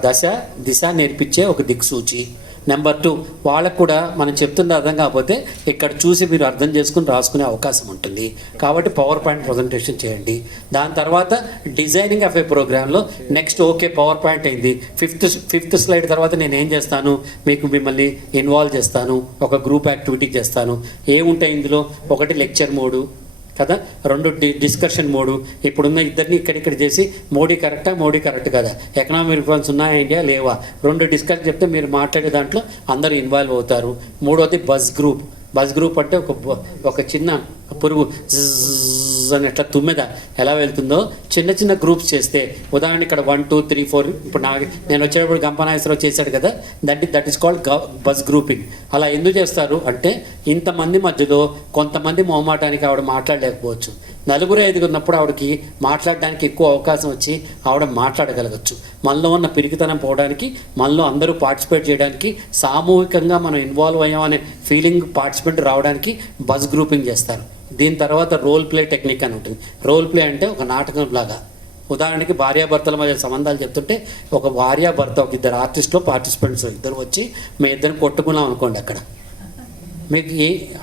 దిశ నేర్పించే ఒక దిక్సూచి. నెంబర్ 2, వాళ్ళకు కూడా మనం చెప్తున్న అర్థం కాకపోతే ఇక్కడ చూసి మీరు అర్థం చేసుకుని రాసుకునే అవకాశం ఉంటుంది. కాబట్టి పవర్ పాయింట్ ప్రజెంటేషన్ చేయండి. దాని తర్వాత డిజైనింగ్ ఆఫ్ ఏ ప్రోగ్రాంలో నెక్స్ట్ ఓకే పవర్ పాయింట్ అయింది. ఫిఫ్త్ స్లైడ్ తర్వాత నేను ఏం చేస్తాను, మిమ్మల్ని ఇన్వాల్వ్ చేస్తాను, ఒక గ్రూప్ యాక్టివిటీ చేస్తాను. ఏముంటాయి ఇందులో, 1 లెక్చర్ మోడు కదా, 2 డిస్కషన్ మోడు. ఇప్పుడున్న ఇద్దరిని ఇక్కడిక్కడ చేసి మోడీ కరెక్టా, మోడీ కరెక్ట్ కదా, ఎకనామిక్ రిఫార్మ్స్ ఉన్నాయా ఇండియా లేవా, 2 డిస్కస్ చెప్తే మీరు మాట్లాడే దాంట్లో అందరూ ఇన్వాల్వ్ అవుతారు. 3వది బజ్ గ్రూప్. బజ్ గ్రూప్ అంటే ఒక చిన్న పురుగు అని ఎట్లా తుమ్మెద ఎలా వెళ్తుందో చిన్న గ్రూప్స్ చేస్తే, ఉదాహరణ ఇక్కడ 1 2 3 4 ఇప్పుడు నేను వచ్చేటప్పుడు గంపనాయసరావు చేశాడు కదా, that is called buzz grouping. అలా ఎందుకు చేస్తారు అంటే ఇంతమంది మధ్యలో కొంతమంది మొహమాటానికి ఆవిడ మాట్లాడలేకపోవచ్చు, 4-5 ఉన్నప్పుడు ఆవిడకి మాట్లాడడానికి ఎక్కువ అవకాశం వచ్చి ఆవిడ మాట్లాడగలగచ్చు. మనలో ఉన్న పిరికితనం పోవడానికి, మనలో అందరూ పార్టిసిపేట్ చేయడానికి, సామూహికంగా మనం ఇన్వాల్వ్ అయ్యామనే ఫీలింగ్ పార్టిసిపేట్ రావడానికి బజ్ గ్రూపింగ్ చేస్తారు. దీని తర్వాత రోల్ ప్లే టెక్నిక్ అని ఉంటుంది. రోల్ ప్లే అంటే ఒక నాటకం లాగా. ఉదాహరణకి భార్యాభర్తల మధ్య సంబంధాలు చెప్తుంటే ఒక భార్యాభర్త, ఒక 2 ఆర్టిస్టులు పార్టిసిపెంట్స్ ఇద్దరు వచ్చి మేము ఇద్దరిని కొట్టుకున్నాం అనుకోండి, అక్కడ మీకు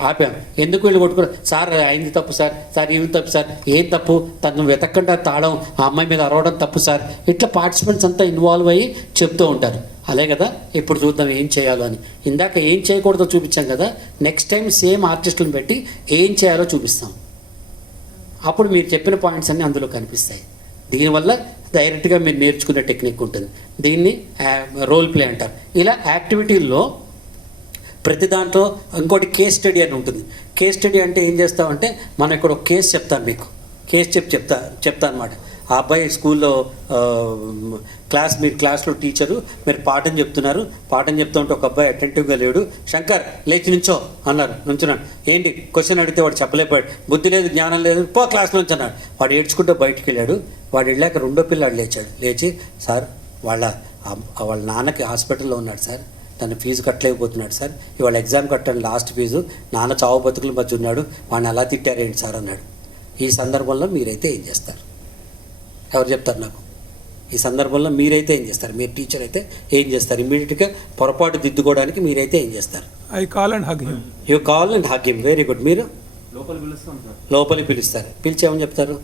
ఆపాం, ఎందుకు వీళ్ళు కొట్టుకున్నారు, సార్ అయింది తప్పు సార్ ఇవి తప్పు సార్, ఏం తప్పు, తను వెతక్కుండా తాళం ఆ అమ్మాయి మీద అరవడం తప్పు సార్. ఇట్లా పార్టిసిపెంట్స్ అంతా ఇన్వాల్వ్ అయ్యి చెప్తూ ఉంటారు. అలే కదా, ఇప్పుడు చూద్దాం ఏం చేయాలో అని. ఇందాక ఏం చేయకూడదో చూపించాం కదా, నెక్స్ట్ టైం సేమ్ ఆర్టిస్టులను పెట్టి ఏం చేయాలో చూపిస్తాం. అప్పుడు మీరు చెప్పిన పాయింట్స్ అన్నీ అందులో కనిపిస్తాయి. దీనివల్ల డైరెక్ట్గా మీరు నేర్చుకునే టెక్నిక్ ఉంటుంది. దీన్ని రోల్ ప్లే అంటారు. ఇలా యాక్టివిటీల్లో ప్రతి దాంట్లో ఇంకోటి కేస్ స్టడీ అని ఉంటుంది. కేస్ స్టడీ అంటే ఏం చేస్తామంటే మనం ఇక్కడ ఒక కేసు చెప్తాను, మీకు కేసు చెప్తా అనమాట. ఆ అబ్బాయి స్కూల్లో మీరు క్లాస్లో టీచరు, మీరు పాఠం చెప్తున్నారు, పాఠం చెప్తూ ఉంటే ఒక అబ్బాయి అటెంటివ్గా లేడు. శంకర్ లేచి నుంచో అన్నారు, నుంచున్నాడు. ఏంటి క్వశ్చన్ అడిగితే వాడు చెప్పలేపాడు, బుద్ధి లేదు జ్ఞానం లేదు, పో క్లాస్ నుంచి అన్నాడు. వాడు ఏడ్చుకుంటూ బయటికి వెళ్ళాడు. వాడు వెళ్ళాక రెండో పిల్లాడు లేచి సార్ వాళ్ళ నాన్నకి హాస్పిటల్లో ఉన్నాడు సార్, తను ఫీజు కట్టలేకపోతున్నాడు సార్, ఇవాళ ఎగ్జామ్ కట్టాను లాస్ట్ ఫీజు, నాన్న చావు బతుకుల మధ్య ఉన్నాడు, వాడిని అలా తిట్టారేంటి సార్ అన్నాడు. ఈ సందర్భంలో మీరైతే ఏం చేస్తారు? ఎవరు చెప్తారు నాకు? ఈ సందర్భంలో మీరైతే ఏం చేస్తారు? మీరు టీచర్ అయితే ఏం చేస్తారు? ఇమ్మీడియట్గా పొరపాటు దిద్దుకోవడానికి మీరైతే ఏం చేస్తారు? I call and hug him. You call and hug him. Very good. మీరు లోపలికి పిలుస్తారు. పిలిచి ఏమని చెప్తారు?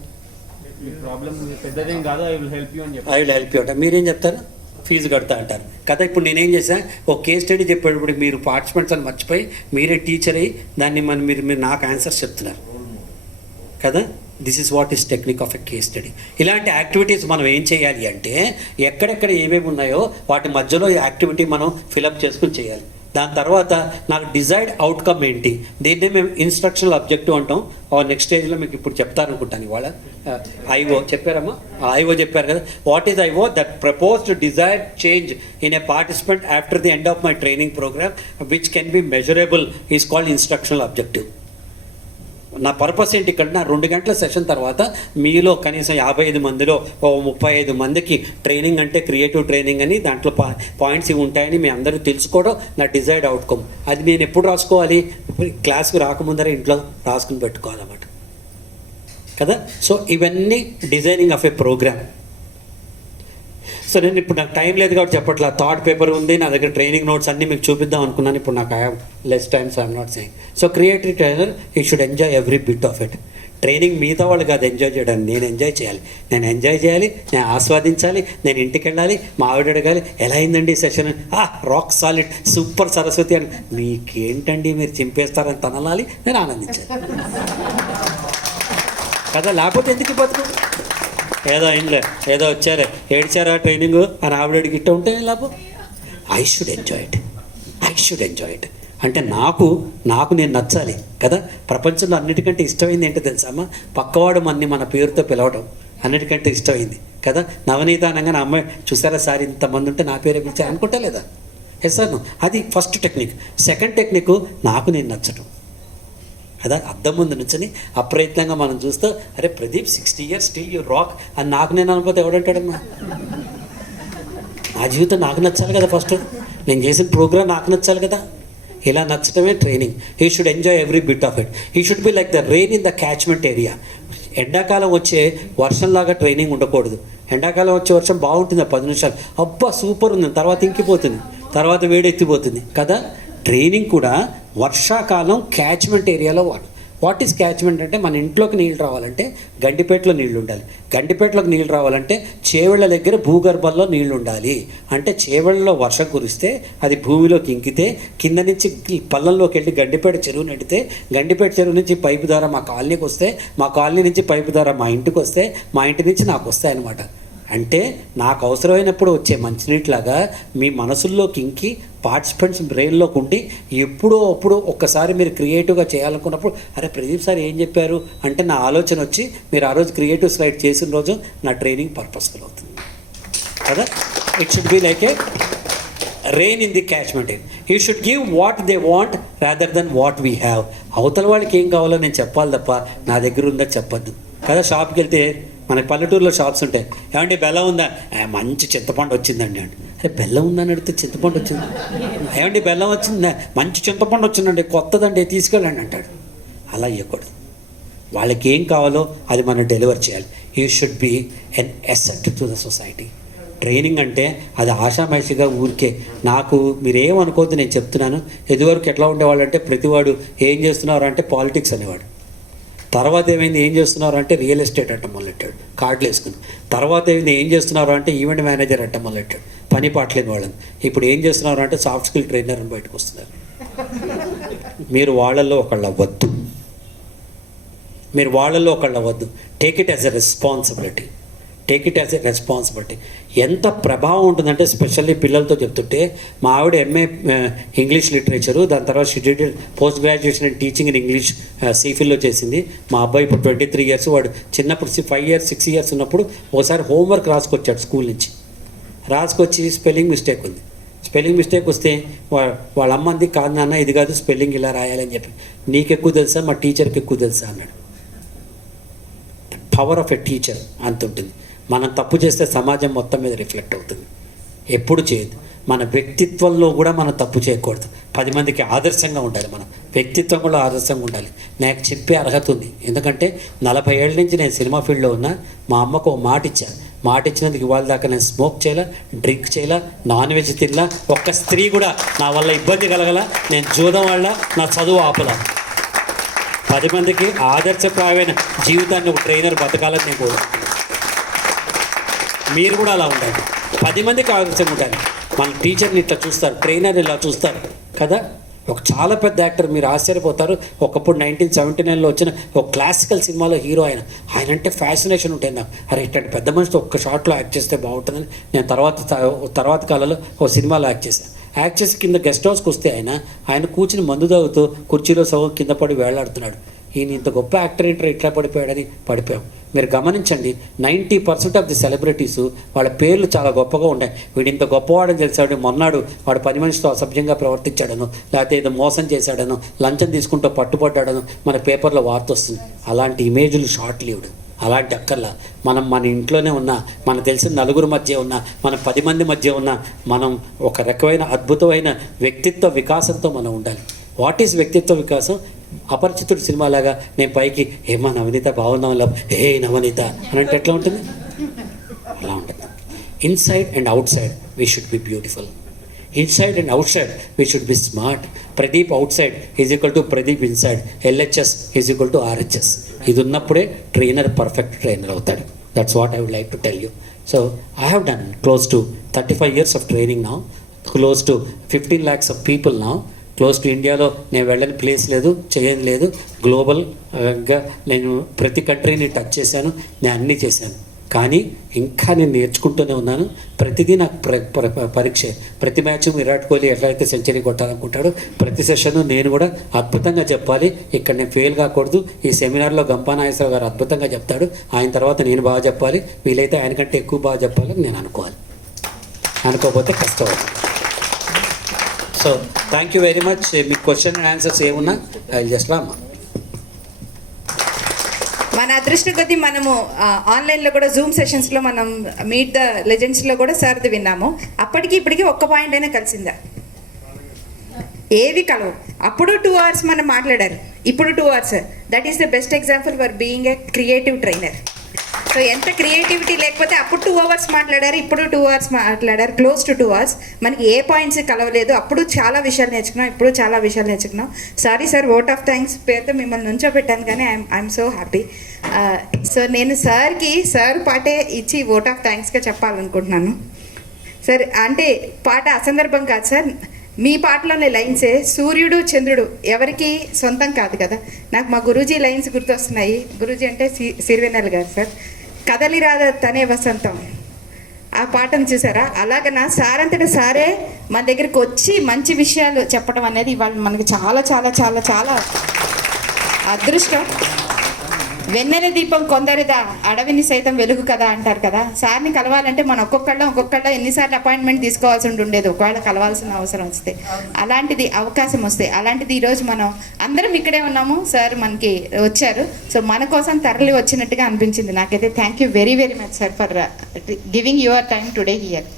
ప్రాబ్లం పెద్దదేం కాదు, ఐ విల్ హెల్ప్ యూ అని ఐ విల్ హెల్ప్ యూ అంటారు. మీరేం చెప్తారు? ఫీజు కడతా అంటారు కదా. ఇప్పుడు నేనేం చేశాను, ఒక కేస్ స్టడీ చెప్పేటప్పుడు మీరు పార్టిసిపెంట్స్ అని మర్చిపోయి మీరే టీచర్ అయ్యి దాన్ని మీరు నాకు ఆన్సర్స్ చెప్తున్నారు కదా. This is what is technique of a case study. ఇలాంటి యాక్టివిటీస్ మనం ఏం చేయాలి అంటే ఎక్కడెక్కడ ఏమేమి ఉన్నాయో వాటి మధ్యలో ఈ యాక్టివిటీ మనం ఫిలప్ చేసుకుని చేయాలి. దాని తర్వాత నాకు డిజైర్డ్ అవుట్కమ్ ఏంటి, దీన్నే మేము ఇన్స్ట్రక్షనల్ అబ్జెక్టివ్ అంటాం. నెక్స్ట్ స్టేజ్లో మీకు ఇప్పుడు చెప్తారనుకుంటాను. ఇవాళ ఐఓ చెప్పారమ్మా, ఐఓ చెప్పారు కదా. What is IO? That proposed desired change in a participant after the end of my training programme which can be measurable is called instructional objective. నా పర్పస్ ఏంటి ఇక్కడ, నా 2 గంటల సెషన్ తర్వాత మీలో కనీసం 55 మందిలో 35 మందికి ట్రైనింగ్ అంటే క్రియేటివ్ ట్రైనింగ్ అని దాంట్లో పాయింట్స్ ఇవి ఉంటాయని మీ అందరూ తెలుసుకోవడం నా డిజైర్డ్ అవుట్కమ్. అది నేను ఎప్పుడు రాసుకోవాలి? క్లాస్కి రాకముందరే ఇంట్లో రాసుకుని పెట్టుకోవాలన్నమాట కదా. సో ఇవన్నీ డిజైనింగ్ ఆఫ్ ఏ ప్రోగ్రామ్. సో నేను ఇప్పుడు నాకు టైం లేదు కాబట్టి చెప్పట్లా. థాట్ పేపర్ ఉంది నా దగ్గర, ట్రైనింగ్ నోట్స్ అన్నీ మీకు చూపిద్దాం అనుకున్నాను. ఇప్పుడు నాకు I have less time, so I'm not saying. So creative trainer you should enjoy every bit of it. Training మిగతా వాళ్ళు కాదు ఎంజాయ్ చేయడానికి, నేను ఎంజాయ్ చేయాలి, నేను ఎంజాయ్ చేయాలి, నేను ఆస్వాదించాలి, నేను ఇంటికి వెళ్ళాలి, మా ఆవిడ అడగాలి ఎలా అయిందండి session, rock solid super Saraswati అని. మీకేంటండి మీరు చింపేస్తారని తనలాలి, నేను ఆనందించాలి కదా. లేకపోతే ఎందుకు బతుకు? ఏదో అయిందిలే, ఏదో వచ్చారే ఏడ్చారా ట్రైనింగ్ అని ఆవిడకి ఇట్ట ఉంటే లాభం. I should enjoy it. అంటే నాకు నేను నచ్చాలి కదా. ప్రపంచంలో అన్నిటికంటే ఇష్టమైంది ఏంటో తెలుసామ్మా? పక్కవాడు మన పేరుతో పిలవడం అన్నిటికంటే ఇష్టమైంది కదా. నవనీత అనగానే అమ్మాయి చూసారా సార్ ఇంతమంది ఉంటే నా పేరే పిలిచారు అనుకుంటా లేదా? Yes sir. అది ఫస్ట్ టెక్నిక్. సెకండ్ టెక్నిక్ నాకు నేను నచ్చడం కదా. అద్దం ముందు నుంచని అప్రయత్నంగా మనం చూస్తూ అరే Pradeep 60 years still you rock అని నాకు నేను అనుకోతే ఎవడంటాడమ్మా? నా జీవితం నాకు నచ్చాలి కదా. ఫస్ట్ నేను చేసిన ప్రోగ్రామ్ నాకు నచ్చాలి కదా. ఇలా నచ్చటమే training. He should enjoy every bit of it. He should be like the rain in the catchment area. ఎండాకాలం వచ్చే వర్షంలాగా ట్రైనింగ్ ఉండకూడదు. ఎండాకాలం వచ్చే వర్షం బాగుంటుంది 10 నిమిషాలు, అబ్బా సూపర్ ఉంది, తర్వాత ఇంకిపోతుంది, తర్వాత వేడెత్తిపోతుంది కదా. ట్రైనింగ్ కూడా వర్షాకాలం క్యాచ్మెంట్ ఏరియాలో వాట్ ఈస్ క్యాచ్మెంట్ అంటే మన ఇంట్లోకి నీళ్ళు రావాలంటే గండిపేటలో నీళ్ళు ఉండాలి. గండిపేటలోకి నీళ్ళు రావాలంటే చేవెళ్ళ దగ్గర భూగర్భంలో నీళ్లు ఉండాలి. అంటే చేవెళ్ళలో వర్షం కురిస్తే అది భూమిలోకి ఇంకితే కింద నుంచి పల్లంలోకి వెళ్ళి గండిపేట చెరువు నిండితే గండిపేట చెరువు నుంచి పైపు ద్వారా మా కాలనీకి వస్తే, మా కాలనీ నుంచి పైపు ద్వారా మా ఇంటికి వస్తే, మా ఇంటి నుంచి నాకు వస్తాయన్నమాట. అంటే నాకు అవసరమైనప్పుడు వచ్చే మంచినీటిలాగా మీ మనసుల్లోకి ఇంకి పార్టిసిపెంట్స్ బ్రెయిన్లోకి ఉండి ఎప్పుడో అప్పుడు ఒక్కసారి మీరు క్రియేటివ్గా చేయాలనుకున్నప్పుడు అరే ప్రదీప్ సార్ ఏం చెప్పారు అంటే నా ఆలోచన వచ్చి మీరు ఆ రోజు క్రియేటివ్ స్లైడ్ చేసిన రోజు నా ట్రైనింగ్ పర్పస్ఫుల్ అవుతుంది కదా. It should be like A rain in the catchment area. You should give what they want rather than what we have. అవతల వాళ్ళకి ఏం కావాలో నేను చెప్పాలి తప్ప నా దగ్గర ఉందా చెప్పద్దు కదా. షాప్కి వెళ్తే మనకి పల్లెటూరులో షాప్స్ ఉంటాయి. ఏమంటే బెల్లం ఉందా? మంచి చింతపండు వచ్చిందండి అండి. అరే బెల్లం ఉందని అడిగితే చింతపండు వచ్చింది. ఏమండి బెల్లం వచ్చిందా? మంచి చింతపండు వచ్చిందండి, కొత్తదండి, తీసుకెళ్ళండి అంటాడు. అలా ఇవ్వకూడదు. వాళ్ళకి ఏం కావాలో అది మనం డెలివర్ చేయాలి. You should be an asset to the society. Training అంటే అది ఆషామాషిగా ఊరికే నాకు మీరేమనుకోవద్దు నేను చెప్తున్నాను. ఇదివరకు ఎట్లా ఉండేవాళ్ళు అంటే ప్రతివాడు ఏం చేస్తున్నారు అంటే పాలిటిక్స్ అనేవాడు. తర్వాత ఏమైంది ఏం చేస్తున్నారు అంటే రియల్ ఎస్టేట్ అంట మొదలెట్టాడు కార్డులు వేసుకుని. తర్వాత ఏమైంది ఏం చేస్తున్నారు అంటే ఈవెంట్ మేనేజర్ అంట మొదలెట్టాడు పని పాటలేని వాళ్ళని. ఇప్పుడు ఏం చేస్తున్నారు అంటే సాఫ్ట్ స్కిల్ ట్రైనర్ అని బయటకు వస్తున్నారు. మీరు వాళ్ళల్లో ఒకళ్ళు అవ్వద్దు. Take it as a responsibility. Take it as a responsibility. ఎంత ప్రభావం ఉంటుందంటే స్పెషల్లీ పిల్లలతో చెప్తుంటే, మా ఆవిడ ఎంఏ ఇంగ్లీష్ లిటరేచరు, దాని తర్వాత she did post graduation in teaching in English సీఫిల్లో చేసింది. మా అబ్బాయి ఇప్పుడు 23 ఇయర్స్. వాడు చిన్నప్పుడు 5 ఇయర్స్ 6 ఇయర్స్ ఉన్నప్పుడు ఒకసారి హోంవర్క్ రాసుకొచ్చాడు స్కూల్ నుంచి. రాసుకొచ్చి స్పెల్లింగ్ మిస్టేక్ ఉంది. స్పెల్లింగ్ మిస్టేక్ వస్తే వాళ్ళ అమ్మ అంది, కాదు నాన్న ఇది కాదు స్పెల్లింగ్ ఇలా రాయాలని చెప్పి. నీకు ఎక్కువ తెలుసా, మా టీచర్కి ఎక్కువ తెలుసా అన్నాడు. పవర్ ఆఫ్ ఎ టీచర్ అంత ఉంటుంది. మనం తప్పు చేస్తే సమాజం మొత్తం మీద రిఫ్లెక్ట్ అవుతుంది. ఎప్పుడు చేయదు. మన వ్యక్తిత్వంలో కూడా మనం తప్పు చేయకూడదు. 10 మందికి ఆదర్శంగా ఉండాలి. మనం వ్యక్తిత్వం కూడా ఆదర్శంగా ఉండాలి. నాకు చెప్పే అర్హత ఉంది. ఎందుకంటే 40 ఏళ్ళ నుంచి నేను సినిమా ఫీల్డ్లో ఉన్నా. మా అమ్మకు ఒక మాట ఇచ్చాను. మాట ఇచ్చినందుకు ఇవాళ దాకా నేను స్మోక్ చేయాల, డ్రింక్ చేయాల, నాన్ వెజ్ తినలా, ఒక్క స్త్రీ కూడా నా వల్ల ఇబ్బంది కలగల, నేను జూదం వల్ల నా చదువు ఆపల. 10 మందికి ఆదర్శప్రాయమైన జీవితాన్ని ఒక ట్రైనర్ బతకాలని నేను కోరుకుంటున్నాను. మీరు కూడా అలా ఉండాలి. 10 మందికి ఆదర్శంగా ఉండాలి. మన టీచర్ని ఇట్లా చూస్తారు, ట్రైనర్ని ఇలా చూస్తారు కదా. ఒక చాలా పెద్ద యాక్టర్, మీరు ఆశ్చర్యపోతారు. ఒకప్పుడు 1979లో వచ్చిన ఒక క్లాసికల్ సినిమాలో హీరో ఆయన అంటే ఫ్యాసినేషన్ ఉంటుంది నాకు. అరే ఇట్లాంటి పెద్ద మనిషితో ఒక్క షాట్లో యాక్ట్ చేస్తే బాగుంటుందని నేను తర్వాత కాలంలో ఒక సినిమాలో యాక్ట్ చేశాను. యాక్ట్ చేసి కింద గెస్ట్ హౌస్కి వస్తే ఆయన కూర్చుని మందు తాగుతూ కుర్చీలో సగం కింద పడి వేలాడుతున్నాడు. ఈయన ఇంత గొప్ప యాక్టర్ ఏంటో ఇట్లా పడిపోయాడని పడిపోయాం. మీరు గమనించండి, 90% ఆఫ్ ది సెలబ్రిటీస్ వాళ్ళ పేర్లు చాలా గొప్పగా ఉన్నాయి. వీడు ఇంత గొప్పవాడని తెలిసాడు, మొన్నాడు వాడు 10 మనిషితో అసభ్యంగా ప్రవర్తించాడను, లేకపోతే ఏదో మోసం చేశాడను, లంచం తీసుకుంటూ పట్టుబడ్డాడను మన పేపర్లో వార్త వస్తుంది. అలాంటి ఇమేజ్లు షార్ట్ లీవ్డ్. అలాంటి అక్కర్లా. మనం మన ఇంట్లోనే ఉన్నా, మనకు తెలిసిన నలుగురు మధ్య ఉన్నా, మనం 10 మంది మధ్య ఉన్నా, మనం ఒక రకమైన అద్భుతమైన వ్యక్తిత్వ వికాసంతో మనం ఉండాలి. వాట్ ఈజ్ వ్యక్తిత్వ వికాసం? అపరిచితుడు సినిమాలాగా నేను పైకి ఏమా నవనీత బాగున్నావులా, ఏ నవనీత అని అంటే ఎట్లా ఉంటుంది? అలా ఉంటుంది. Inside and outside we should be beautiful. Inside and outside we should be smart. Pradeep outside is equal to Pradeep inside. LHS is equal to RHS. ఇది ఉన్నప్పుడే ట్రైనర్ పర్ఫెక్ట్ ట్రైనర్ అవుతాడు. That's what I would like to tell you. So I have done close to 35 years of training now, close to 15 lakhs of people now. Close to ఇండియాలో నేను వెళ్ళని place లేదు, చేయని లేదు. గ్లోబల్గా నేను ప్రతి కంట్రీని టచ్ చేశాను, నేను అన్నీ చేశాను. కానీ ఇంకా నేను నేర్చుకుంటూనే ఉన్నాను. ప్రతిదీ నాకు పరీక్ష. ప్రతి మ్యాచ్ విరాట్ కోహ్లీ ఎట్లయితే సెంచరీ కొట్టాలనుకుంటాడో ప్రతి సెషను నేను కూడా అద్భుతంగా చెప్పాలి. ఇక్కడ నేను ఫెయిల్ కాకూడదు. ఈ సెమినార్లో గంపా నాగేశ్వరరావు గారు అద్భుతంగా చెప్తాడు, ఆయన తర్వాత నేను బాగా చెప్పాలి, వీలైతే ఆయన కంటే ఎక్కువ బాగా చెప్పాలని నేను అనుకోవాలి. అనుకోకపోతే కష్టం అవుతుంది. So thank you very much. Me question and answers ఏమున్నా ఐ జస్ట్ రామ్మా. మన అదృష్ట కొద్దీ మనము ఆన్లైన్లో కూడా జూమ్ సెషన్స్లో మనం మీట్ ద లెజెండ్స్లో కూడా సార్ది విన్నాము. అప్పటికి ఇప్పటికీ ఒక్క పాయింట్ అయినా కలిసిందా? ఏవి కలవు. అప్పుడు 2 hours మనం మాట్లాడారు, ఇప్పుడు 2 hours. That is the best example for being a creative trainer. So ఎంత క్రియేటివిటీ లేకపోతే అప్పుడు 2 hours మాట్లాడారు, ఇప్పుడు 2 hours మాట్లాడారు, క్లోజ్ టు 2 hours. మనకి ఏ పాయింట్స్ కలవలేదు. అప్పుడు చాలా విషయాలు నేర్చుకున్నాం, ఇప్పుడు చాలా విషయాలు నేర్చుకున్నాం. Sorry sir, vote of thanks పేరుతో మిమ్మల్ని నుంచోబెట్టాను, కానీ ఐఎమ్ సో హ్యాపీ. సో నేను సార్ పాటే ఇచ్చి ఓట్ ఆఫ్ థ్యాంక్స్గా చెప్పాలనుకుంటున్నాను. సార్ అంటే పాట అసందర్భం కాదు సార్, మీ పాటలోనే లైన్సే సూర్యుడు చంద్రుడు ఎవరికి సొంతం కాదు కదా. నాకు మా గురూజీ లైన్స్ గుర్తొస్తున్నాయి. గురూజీ అంటే సిరివెన్నెల గారు సార్. కదలి రాధ తనే వసంతం, ఆ పాటను చూసారా? అలాగనా సార్ అంతటా సారే మన దగ్గరికి వచ్చి మంచి విషయాలు చెప్పడం అనేది ఇవాళ మనకి చాలా చాలా చాలా చాలా అదృష్టం. వెన్నెల దీపం కొందరిదా, అడవిని సైతం వెలుగు కదా అంటారు కదా. సార్ని కలవాలంటే మనం ఒక్కొక్కళ్ళ ఎన్నిసార్లు అపాయింట్మెంట్ తీసుకోవాల్సి ఉండేది ఒకవేళ కలవాల్సిన అవసరం వస్తే. అలాంటిది అవకాశం వస్తే, అలాంటిది ఈరోజు మనం అందరం ఇక్కడే ఉన్నాము, సార్ మనకి వచ్చారు. సో మన కోసం తరలి వచ్చినట్టుగా అనిపించింది నాకైతే. Thank you very very much sir for giving your time today here.